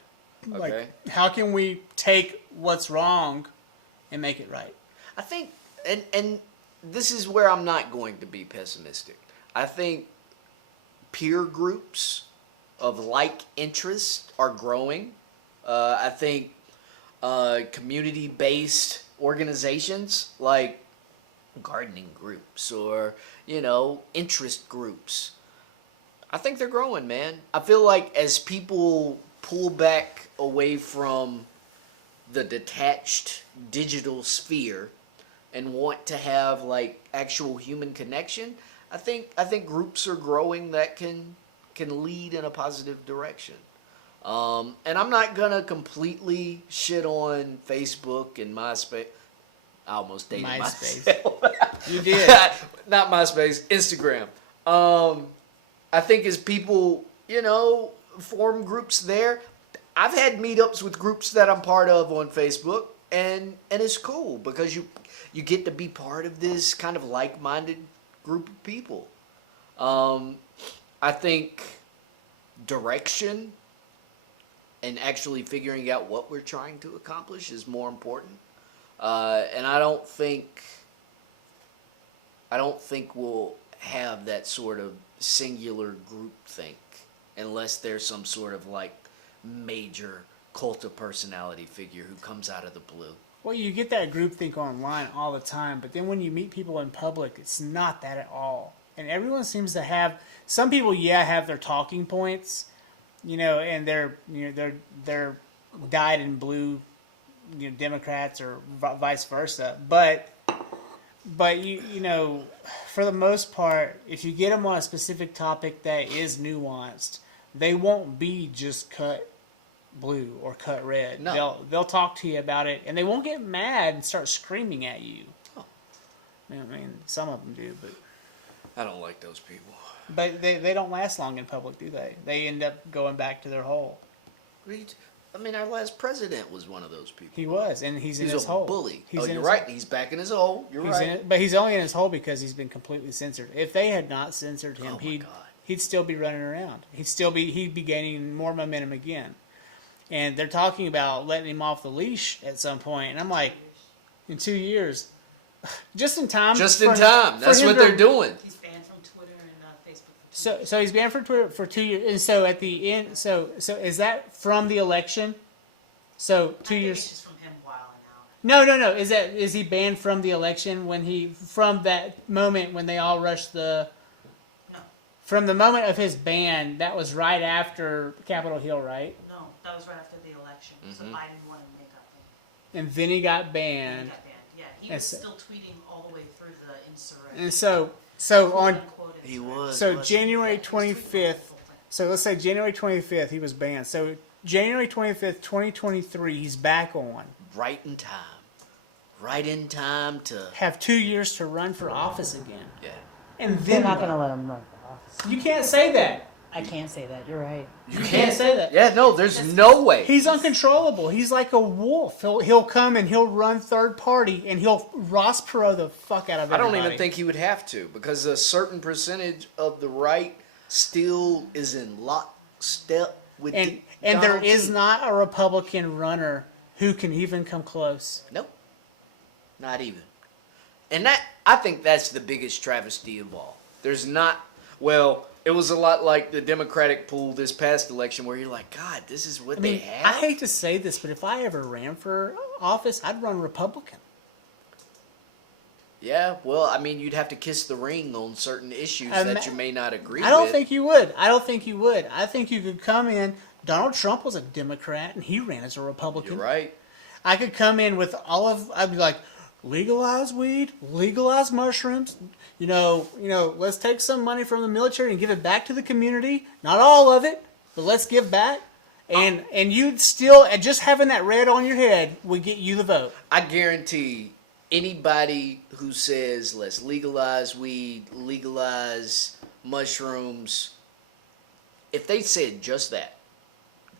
Okay. Like, how can we take what's wrong and make it right? I think, and this is where I'm not going to be pessimistic. I think peer groups of like interest are growing. I think community-based organizations like gardening groups or, interest groups, I think they're growing, man. I feel like as people pull back away from the detached digital sphere and want to have like actual human connection, I think groups are growing that can lead in a positive direction. And I'm not gonna completely shit on Facebook and MySpace. I almost dated myself. You did. Not MySpace, Instagram. I think as people, form groups there, I've had meetups with groups that I'm part of on Facebook, and it's cool because you get to be part of this kind of like-minded group of people. I think direction and actually figuring out what we're trying to accomplish is more important. And I don't think we'll have that sort of singular group think unless there's some sort of like major cult of personality figure who comes out of the blue. Well, you get that groupthink online all the time, but then when you meet people in public, it's not that at all. And everyone seems to have, some people, have their talking points, and they're dyed in blue, Democrats or vice versa. But for the most part, if you get them on a specific topic that is nuanced, they won't be just cut blue or cut red. No. They'll talk to you about it, and they won't get mad and start screaming at you. Oh. I mean, some of them do, but I don't like those people. But they don't last long in public, do they? They end up going back to their hole. I mean, our last president was one of those people. He was, and he's in He's his a hole. bully. You're right. He's back in his hole. You're right. But he's only in his hole because he's been completely censored. If they had not censored him, Oh my God. he'd still be running around. He'd be gaining more momentum again. And they're talking about letting him off the leash at some point. And I'm like, in 2 years, just in time. Just in time. That's what they're doing. He's banned from Twitter and Facebook. So he's banned from Twitter for 2 years. And so at the end, so is that from the election? So 2 years. It's just from him wilding out. No. Is he banned from the election from that moment when they all rushed the? No. From the moment of his ban, that was right after Capitol Hill, right? No, that was right after the election. So Biden won and they got banned. And then he got He banned. got banned. Yeah, he was still tweeting all the way through the insurrection. And so on. He was. So wasn't January Yeah, he was tweeting 25th. the whole thing. So let's say January 25th he was banned. So January 25th, 2023, he's back on. Right in time. Right in time to. Have 2 years to run for office again. Yeah. And They're then not going to let him run for office. You can't say that. I can't say that. You're right. You can't say that. Yeah, no, there's no way. He's uncontrollable. He's like a wolf. He'll come and he'll run third party and he'll Ross Perot the fuck out of I everybody. don't even think he would have to because a certain percentage of the right still is in lockstep with And there Donald is Trump. not a Republican runner who can even come close. Nope. Not even. And I think that's the biggest travesty of all. There's not, well, it was a lot like the Democratic pool this past election where you're like, God, this is what they have? I hate to say this, but if I ever ran for office, I'd run Republican. Yeah, well, I mean, you'd have to kiss the ring on certain issues that you may not agree with. I don't think you would. I think you could come in. Donald Trump was a Democrat, and he ran as a Republican. You're right. I could come in with I'd be like, legalize weed, legalize mushrooms. Let's take some money from the military and give it back to the community. Not all of it, but let's give back. And you'd still, just having that red on your head would get you the vote. I guarantee anybody who says let's legalize weed, legalize mushrooms, if they said just that,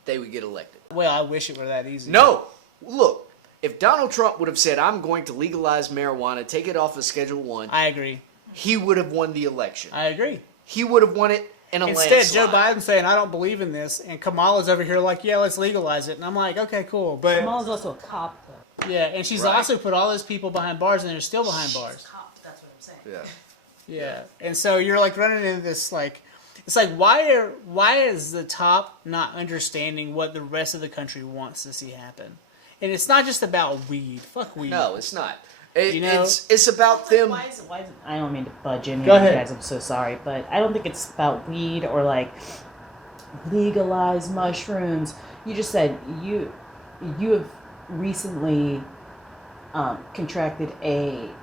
they would get elected. Well, I wish it were that easy. No. Look, if Donald Trump would have said, I'm going to legalize marijuana, take it off of Schedule 1, I agree. he would have won the election. I agree. he would have won it in a Instead, landslide. Joe Biden's saying, I don't believe in this, and Kamala's over here like, yeah, let's legalize it. And I'm like, okay, cool. But Kamala's also a cop, though. yeah, and she's Right. also put all those people behind bars, and they're still behind bars. Cop, that's what I'm saying. Yeah. Yeah, and so you're like running into this like, it's like why is the top not understanding what the rest of the country wants to see happen? And it's not just about weed. Fuck weed. No, it's not. It, You know- it's about them. Why is it? I don't mean to budge in Go here, ahead. guys. I'm so sorry, but I don't think it's about weed or like legalize mushrooms. You just said you have recently contracted an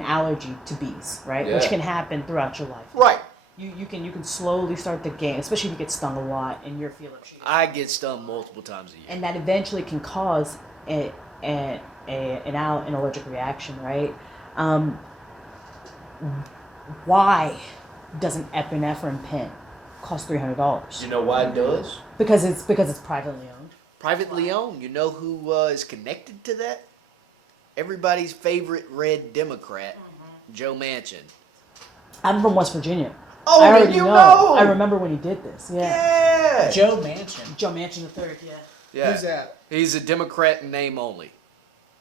allergy to bees, right? Yeah. Which can happen throughout your life. Right. You can slowly start to gain, especially if you get stung a lot and you're feeling shitty. I get stung multiple times a year. And that eventually can cause an allergic reaction, right? Why doesn't epinephrine pen cost $300? You know why it does? Because it's privately owned. Privately owned. You know who is connected to that? Everybody's favorite red Democrat, Joe Manchin. I'm from West Virginia. Oh, I then already you know. I remember when he did this. Yeah. Yeah. Joe Manchin. Joe Manchin III. Yeah. Yeah. Who's that? He's a Democrat in name only.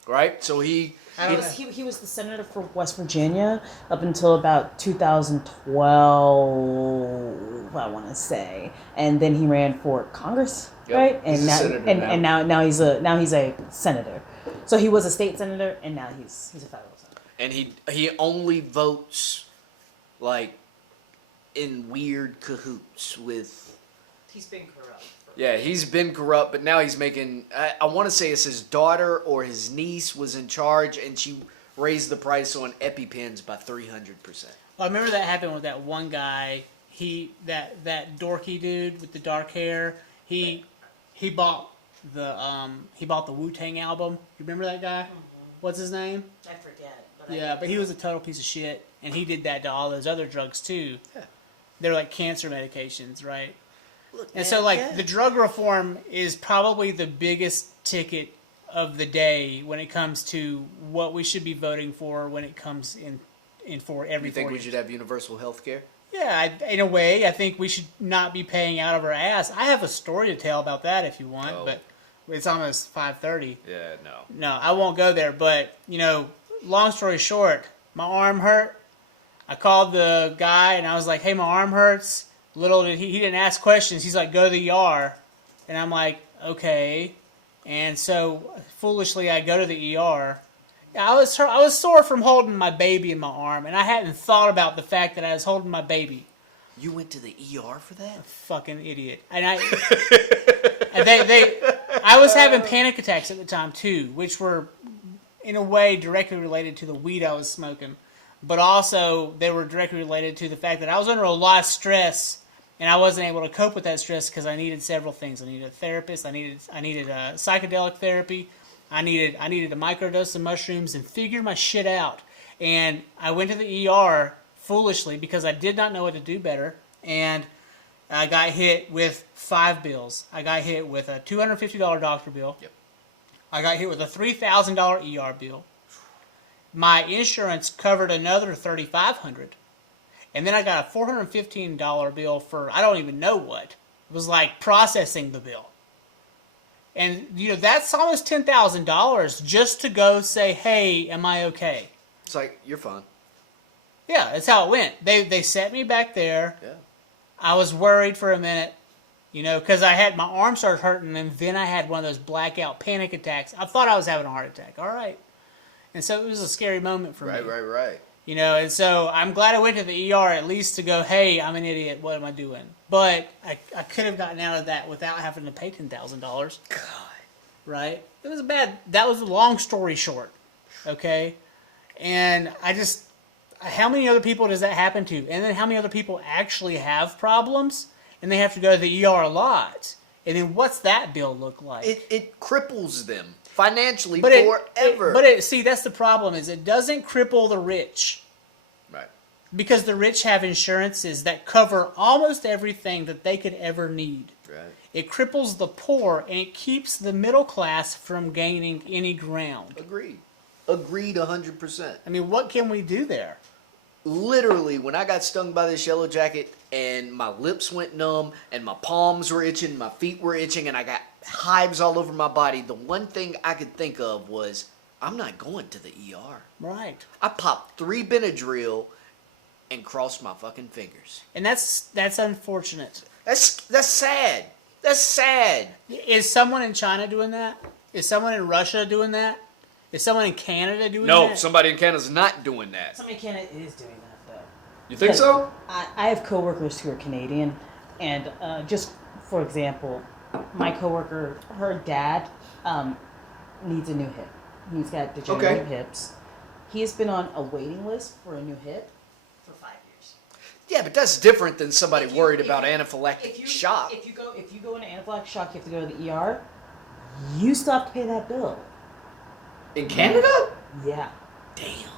Right? So he I don't know. He was the senator for West Virginia up until about 2012, I want to say, and then he ran for Congress, Yep, right? he's a senator now. now he's a senator. So he was a state senator, and now he's a federal senator. and he only votes like in weird cahoots with. He's been corrupt. Yeah, he's been corrupt, but now he's making. I want to say it's his daughter or his niece was in charge, and she raised the price on EpiPens by 300%. I remember that happened with that one guy. That dorky dude with the dark hair. He bought the Wu-Tang album. You remember that guy? What's his name? I forget. Yeah, but he was a total piece of shit, and he did that to all those other drugs too. Yeah. They're like cancer medications, right? Look, And so, like, the drug reform is probably the biggest ticket of the day when it comes to what we should be voting for when it comes in for every you think 4 we years. should have universal health care? Yeah, in a way, I think we should not be paying out of our ass. I have a story to tell about that if you want, Oh. but it's almost 5:30. Yeah, no. No, I won't go there. But, long story short, my arm hurt. I called the guy and I was like, hey, my arm hurts. Little did he didn't ask questions. He's like, go to the ER. And I'm like, okay. And so foolishly, I go to the ER. I was sore from holding my baby in my arm, and I hadn't thought about the fact that I was holding my baby. You went to the ER for that? Fucking idiot. And I was having panic attacks at the time too, which were in a way directly related to the weed I was smoking, but also they were directly related to the fact that I was under a lot of stress and I wasn't able to cope with that stress because I needed several things. I needed a therapist. I needed psychedelic therapy. I needed a microdose of mushrooms and figure my shit out. And I went to the ER foolishly because I did not know what to do better. And I got hit with 5 bills. I got hit with a $250 doctor bill. Yep. I got hit with a $3,000 ER bill. My insurance covered another $3,500. And then I got a $415 bill for I don't even know what. It was like processing the bill. And, that's almost $10,000 just to go say, hey, am I okay? It's like, you're fine. Yeah, that's how it went. They set me back there. Yeah. I was worried for a minute, because I had my arm started hurting, and then I had one of those blackout panic attacks. I thought I was having a heart attack. All right. And so it was a scary moment for me. Right. And so I'm glad I went to the ER at least to go, hey, I'm an idiot. What am I doing? But I could have gotten out of that without having to pay $10,000. God. Right? It was that was a long story short. Okay? And how many other people does that happen to? And then how many other people actually have problems and they have to go to the ER a lot? And then what's that bill look like? It cripples them financially forever. See, that's the problem is it doesn't cripple the rich. Right. Because the rich have insurances that cover almost everything that they could ever need. Right. It cripples the poor and it keeps the middle class from gaining any ground. Agreed 100%. I mean, what can we do there? literally, when I got stung by this yellow jacket and my lips went numb and my palms were itching, my feet were itching, and I got hives all over my body, the one thing I could think of was, I'm not going to the ER. Right. I popped 3 Benadryl and crossed my fucking fingers. And that's unfortunate. That's sad. That's sad. Is someone in China doing that? Is someone in Russia doing that? Is someone in Canada doing that? No, somebody in Canada's not doing that. Somebody in Canada is doing that, though. You think so? I have coworkers who are Canadian, and just for example, my coworker, her dad needs a new hip. He's got degenerative hips. He's been on a waiting list for a new hip for 5 years. Yeah, but that's different than somebody worried about anaphylactic shock. If you go into anaphylactic shock, you have to go to the ER. You still have to pay that bill. In Canada? Yeah. Damn.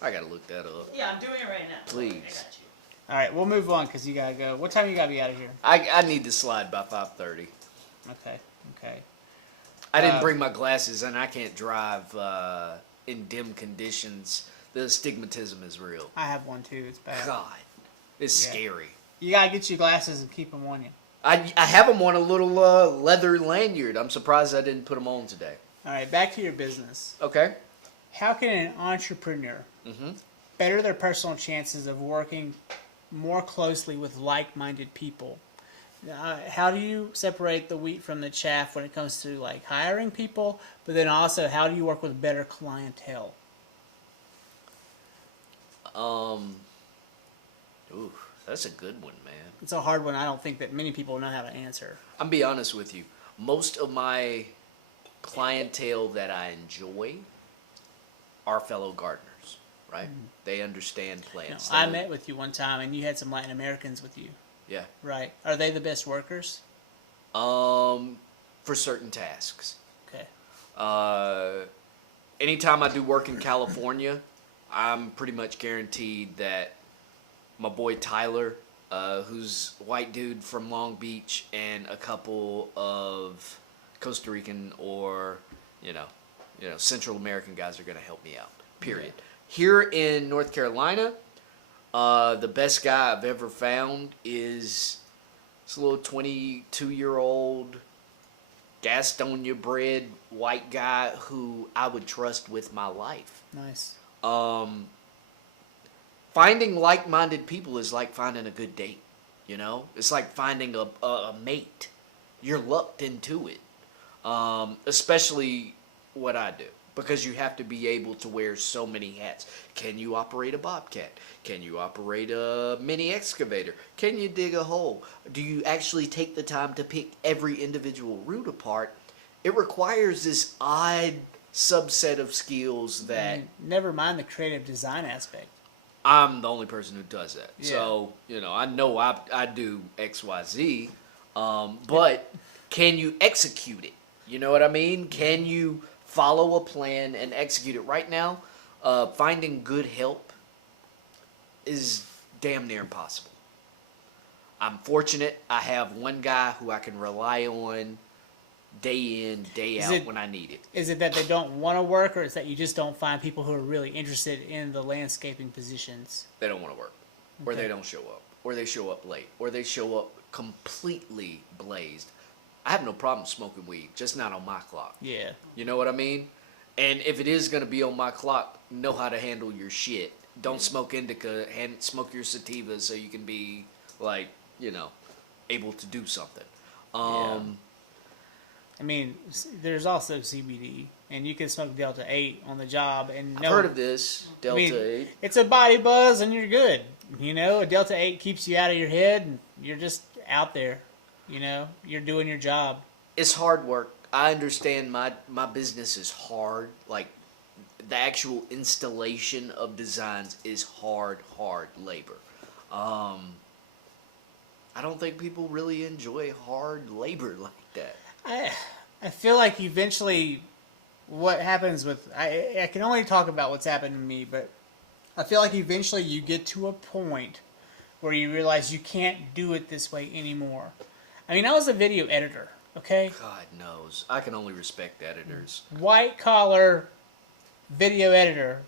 I gotta look that up. Yeah, I'm doing it right now. Please. I got you. All right, we'll move on because you gotta go. What time you gotta be out of here? I need to slide by 5:30. Okay. I didn't bring my glasses, and I can't drive in dim conditions. The astigmatism is real. I have one too. It's bad. God, it's Yeah. scary. You gotta get your glasses and keep them on you. I have them on a little leather lanyard. I'm surprised I didn't put them on today. All right, back to your business. Okay. How can an entrepreneur better their personal chances of working more closely with like-minded people? How do you separate the wheat from the chaff when it comes to like hiring people, but then also how do you work with better clientele? Ooh, that's a good one, man. It's a hard one. I don't think that many people know how to answer. I'm be honest with you. Most of my clientele that I enjoy are fellow gardeners, right? They understand plants. I met with you one time, and you had some Latin Americans with you, Yeah. right? Are they the best workers? For certain tasks. Okay. Anytime I do work in California, I'm pretty much guaranteed that my boy Tyler, who's a white dude from Long Beach, and a couple of Costa Rican or, Central American guys are going to help me out, period. Yeah. Here in North Carolina, the best guy I've ever found is this little 22-year-old Gastonia bred white guy who I would trust with my life. Nice. Finding like-minded people is like finding a good date, It's like finding a mate. You're lucked into it, especially what I do, because you have to be able to wear so many hats. Can you operate a bobcat? Can you operate a mini excavator? Can you dig a hole? Do you actually take the time to pick every individual root apart? It requires this odd subset of skills that... Never mind the creative design aspect. I'm the only person who does that. Yeah. So, I know I do XYZ, but can you execute it? You know what I mean? Can you follow a plan and execute it? Right now, finding good help is damn near impossible. I'm fortunate I have one guy who I can rely on day in, day out when I need it. Is it that they don't want to work, or is that you just don't find people who are really interested in the landscaping positions? They don't want to work, or they don't show up, or they show up late, or they show up completely blazed. I have no problem smoking weed, just not on my clock. Yeah. You know what I mean? And if it is going to be on my clock, know how to handle your shit. Don't smoke indica, smoke your sativa so you can be, able to do something. I mean, there's also CBD, and you can smoke Delta 8 on the job. And I've heard of this, Delta 8. It's a body buzz, and you're good. A Delta 8 keeps you out of your head, and you're just out there. You're doing your job. It's hard work. I understand my business is hard. Like, the actual installation of designs is hard labor. I don't think people really enjoy hard labor like that. I feel like eventually what happens with... I can only talk about what's happened to me, but I feel like eventually you get to a point where you realize you can't do it this way anymore. I mean, I was a video editor, okay? God knows. I can only respect editors. White-collar video editor.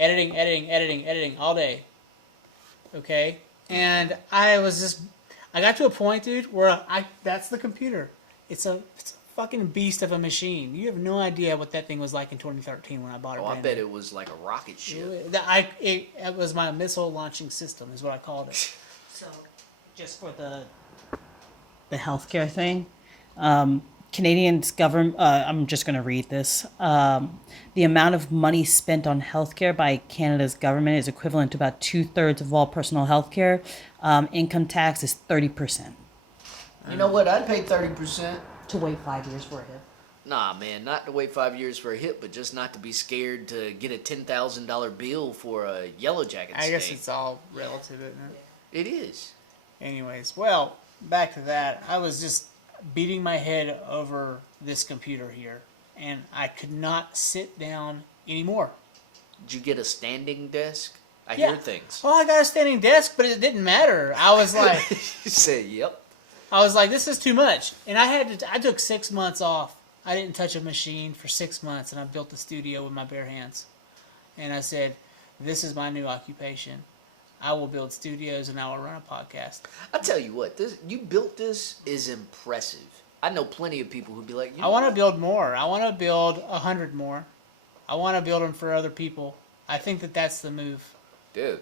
editing all day. Okay? And I got to a point, dude, where that's the computer. It's a fucking beast of a machine. You have no idea what that thing was like in 2013 when I bought it. Oh, I bet it was like a rocket ship. It was my missile launching system, is what I called it. So, just for the healthcare thing, Canadians government. I'm just going to read this. The amount of money spent on healthcare by Canada's government is equivalent to about 2/3 of all personal healthcare. Income tax is 30%. You know what? I'd pay 30%. To wait 5 years for a hip. Nah, man, not to wait 5 years for a hip, but just not to be scared to get a $10,000 bill for a Yellow Jacket I guess steak. it's all relative, isn't it? It is. Anyways, well, back to that. I was just beating my head over this computer here, and I could not sit down anymore. Did you get a standing desk? I Yeah. hear things. Well, I got a standing desk, but it didn't matter. I was like, You say, yep. this is too much. And I took 6 months off. I didn't touch a machine for 6 months, and I built the studio with my bare hands. And I said, this is my new occupation. I will build studios and I will run a podcast. I tell you what, you built this is impressive. I know plenty of people who'd be like, I want to build more. I want to build 100 more. I want to build them for other people. I think that that's the move. dude,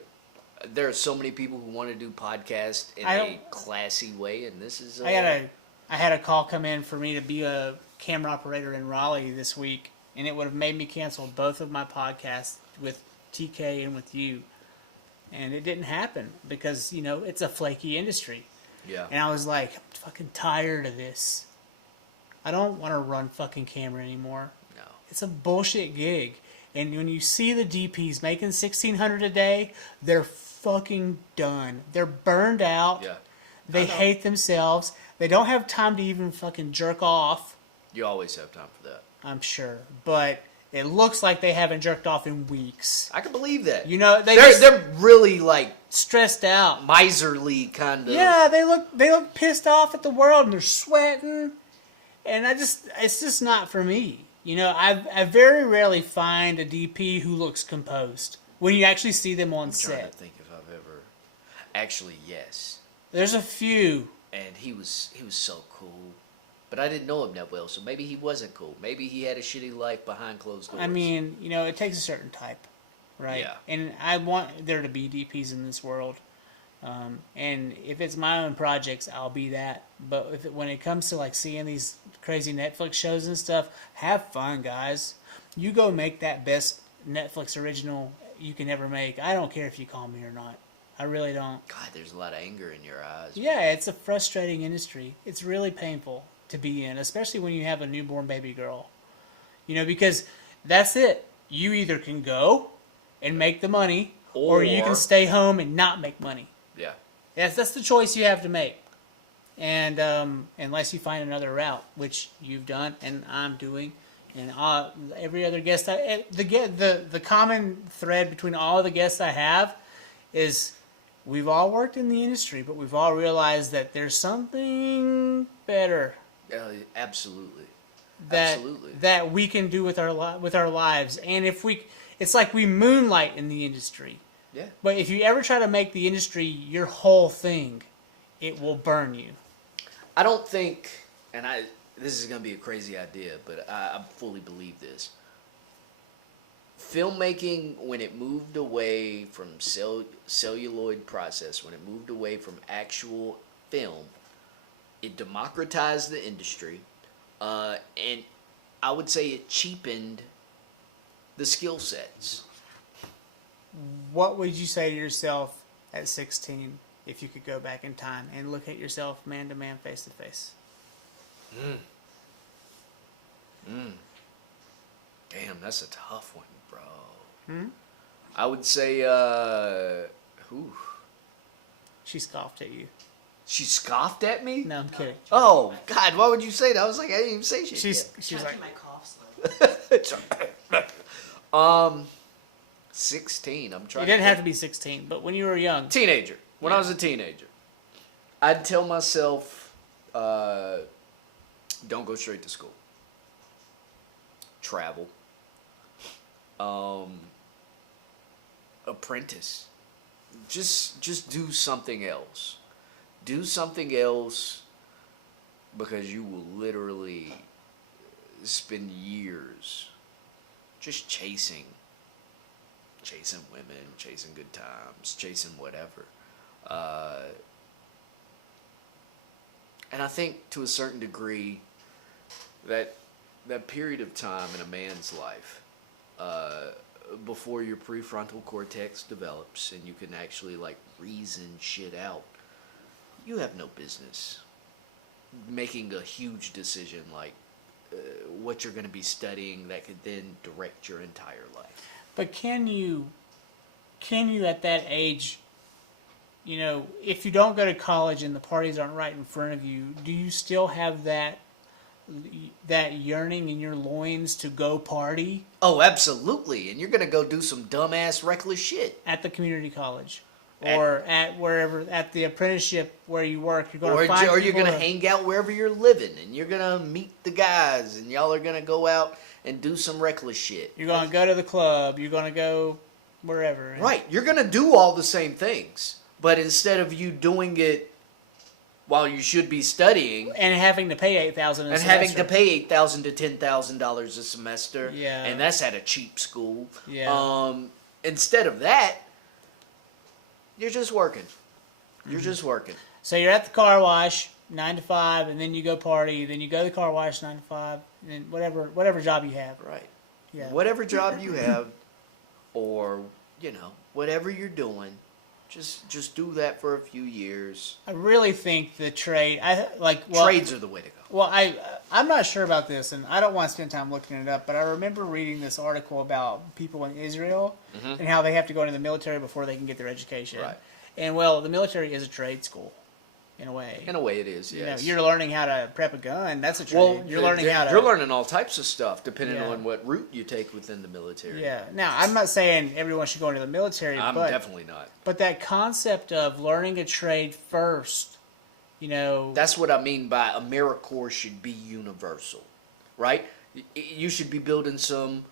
there are so many people who want to do podcasts in a classy way, and this is. I had a call come in for me to be a camera operator in Raleigh this week, and it would have made me cancel both of my podcasts with TK and with you. And it didn't happen because, it's a flaky industry. Yeah. And I was like, I'm fucking tired of this. I don't want to run fucking camera anymore. No. It's a bullshit gig. And when you see the DPs making $1,600 a day, they're fucking done. They're burned out. Yeah. They hate themselves. They don't have time to even fucking jerk off. You always have time for that. I'm sure. But it looks like they haven't jerked off in weeks. I can believe that. They're They're really like stressed out. miserly kind of. Yeah, they look pissed off at the world and they're sweating. And it's just not for me. I very rarely find a DP who looks composed when you actually see them on I'm trying set. to think if I've ever. Actually, yes. There's a few. And he was so cool. But I didn't know him that well, so maybe he wasn't cool. Maybe he had a shitty life behind closed doors. I mean, it takes a certain type, right? Yeah. And I want there to be DPs in this world. And if it's my own projects, I'll be that. But when it comes to like seeing these crazy Netflix shows and stuff, have fun, guys. You go make that best Netflix original you can ever make. I don't care if you call me or not. I really don't. God, there's a lot of anger in your eyes. Yeah, it's a frustrating industry. It's really painful to be in, especially when you have a newborn baby girl. Because that's it. You either can go and make the money, or you can stay home and not make money. Yeah. That's the choice you have to make. And unless you find another route, which you've done and I'm doing, and every other guest, the common thread between all of the guests I have is we've all worked in the industry, but we've all realized that there's something better. Absolutely. That we can do with our lives, and it's like we moonlight in the industry. Yeah. But if you ever try to make the industry your whole thing, it will burn you. I don't think, and this is going to be a crazy idea, but I fully believe this. Filmmaking, when it moved away from celluloid process, when it moved away from actual film, it democratized the industry, and I would say it cheapened the skill sets. What would you say to yourself at 16 if you could go back in time and look at yourself man to man, face to face? Damn, that's a tough one, bro. I would say, She scoffed at you. She scoffed at me? No, I'm kidding. Oh, God, why would you say that? I was like, I didn't even say shit She's Trying to like, keep my cough slow. 16. I'm you trying didn't to have to be 16, but when you were young. Teenager. When I was a teenager, I'd tell myself, don't go straight to school. Travel. apprentice. Just do something else. Do something else, because you will literally spend years just chasing women, chasing good times, chasing whatever. And I think to a certain degree that period of time in a man's life, before your prefrontal cortex develops and you can actually like reason shit out, you have no business making a huge decision like what you're going to be studying that could then direct your entire life. But can you at that age, if you don't go to college and the parties aren't right in front of you, do you still have that yearning in your loins to go party? Oh, absolutely. And you're going to go do some dumbass reckless shit At the community college. Or at wherever, at the apprenticeship where you work, you're going to find or you're people going to hang out wherever you're living, and you're going to meet the guys, and y'all are going to go out and do some reckless shit. You're going to go to the club. You're going to go wherever. Right. You're going to do all the same things, but instead of you doing it while you should be studying and having to pay $8,000 and having to pay $8,000 to $10,000 a semester, yeah, and that's at a cheap school. Yeah. Instead of that, you're just working. You're just working. So you're at the car wash 9 to 5, and then you go party. Then you go to the car wash 9 to 5, and then whatever job you have. Right. Yeah. Whatever job you have, or whatever you're doing, just do that for a few years. I really think the trade. Trades are the way to go. Well, I'm not sure about this, and I don't want to spend time looking it up. But I remember reading this article about people in Israel and how they have to go into the military before they can get their education. Right. And well, the military is a trade school, in a way. In a way, it is. Yes. You're learning how to prep a gun. That's a trade. Well, you're learning You're learning all types of stuff depending Yeah. on what route you take within the military. Yeah. Now, I'm not saying everyone should go into the military. I'm but definitely not. But that concept of learning a trade first, That's what I mean by AmeriCorps should be universal, right? You should be building some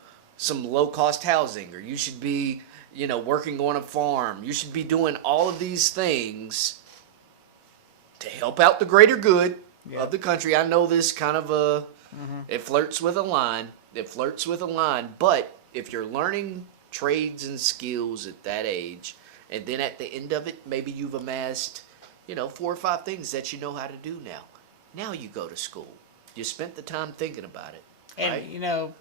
low-cost housing, or you should be, working on a farm. You should be doing all of these things to help out the greater good of the country. I know this kind of it flirts with a line. But if you're learning trades and skills at that age, and then at the end of it, maybe you've amassed 4 or 5 things that you know how to do now. Now you go to school. You spent the time thinking about it. Right? And,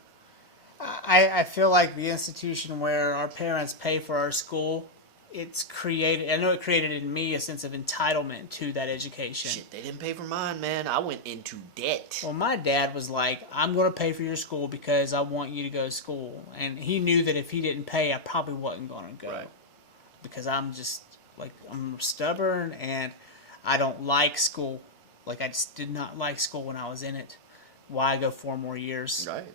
I feel like the institution where our parents pay for our school, it created in me a sense of entitlement to that education. Shit, they didn't pay for mine, man. I went into debt. Well, my dad was like, I'm going to pay for your school because I want you to go to school. And he knew that if he didn't pay, I probably wasn't going to go. Right. Because I'm just, I'm stubborn and I don't like school. I just did not like school when I was in it. Why go 4 more years? Right.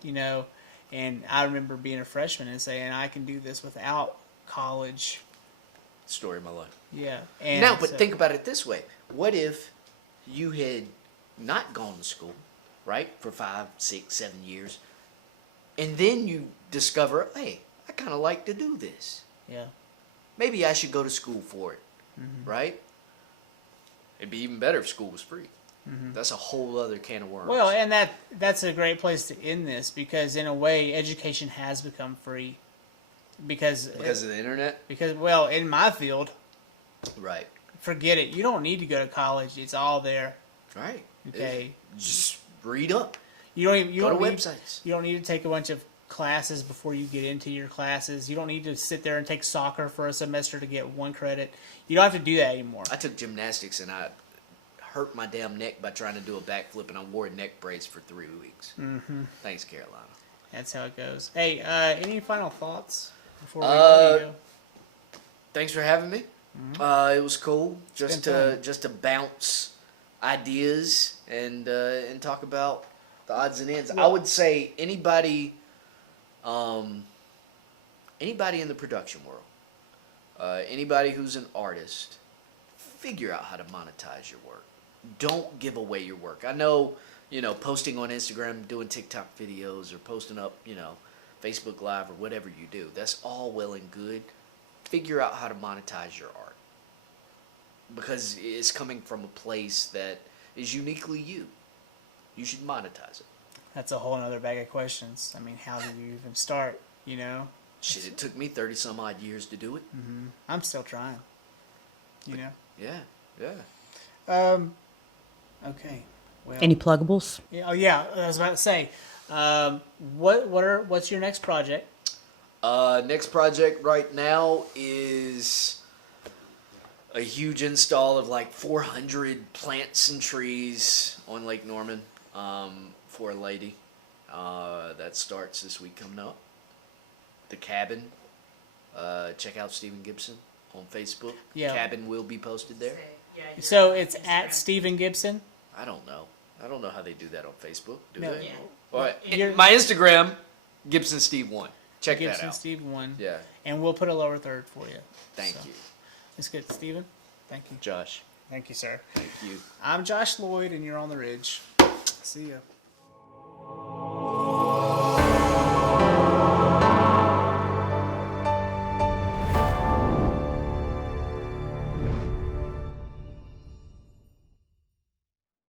And I remember being a freshman and saying, I can do this without college. Story of my life. Yeah. But think about it this way. What if you had not gone to school, right, for 5, 6, 7 years, and then you discover, hey, I kind of like to do this. Yeah. Maybe I should go to school for it, right? It'd be even better if school was free. That's a whole other can of worms. Well, and that's a great place to end this because, in a way, education has become free. Because of the internet? Because, well, in my field, right. Forget it. You don't need to go to college. It's all there. Right. Okay. Just read up. You don't even go to websites. You don't need to take a bunch of classes before you get into your classes. You don't need to sit there and take soccer for a semester to get 1 credit. You don't have to do that anymore. I took gymnastics and I hurt my damn neck by trying to do a backflip, and I wore a neck brace for 3 weeks. Thanks, Carolina. That's how it goes. Hey, any final thoughts before we go? Thanks for having me. It was cool just to bounce ideas and talk about the odds and ends. Well, I would say anybody in the production world, anybody who's an artist, figure out how to monetize your work. Don't give away your work. I know, posting on Instagram, doing TikTok videos, or posting up, Facebook Live or whatever you do. That's all well and good. figure out how to monetize your art. Because it's coming from a place that is uniquely you. You should monetize it. That's a whole other bag of questions. I mean, how did you even start? You know, Shit, it took me 30 some odd years to do it. I'm still trying. You know. Yeah. Okay. Well. Any pluggables? Yeah, oh yeah, I was about to say. What's your next project? Next project right now is a huge install of like 400 plants and trees on Lake Norman for a lady. That starts this week coming up. The cabin. Check out Stephen Gibson on Facebook. Yeah. Cabin will be posted there. Yeah, you're So on it's at Instagram. Stephen Gibson. I don't know. I don't know how they do that on Facebook. Do No. they? Yeah. All right. You're- My Instagram, Gibson Steve 1. Check that Gibson out. Steve 1. Yeah. And we'll put a lower third for you. Thank So, you, It's good, Stephen. Thank you. Josh. Thank you, sir. Thank you. I'm Josh Lloyd, and you're on the Ridge. See ya.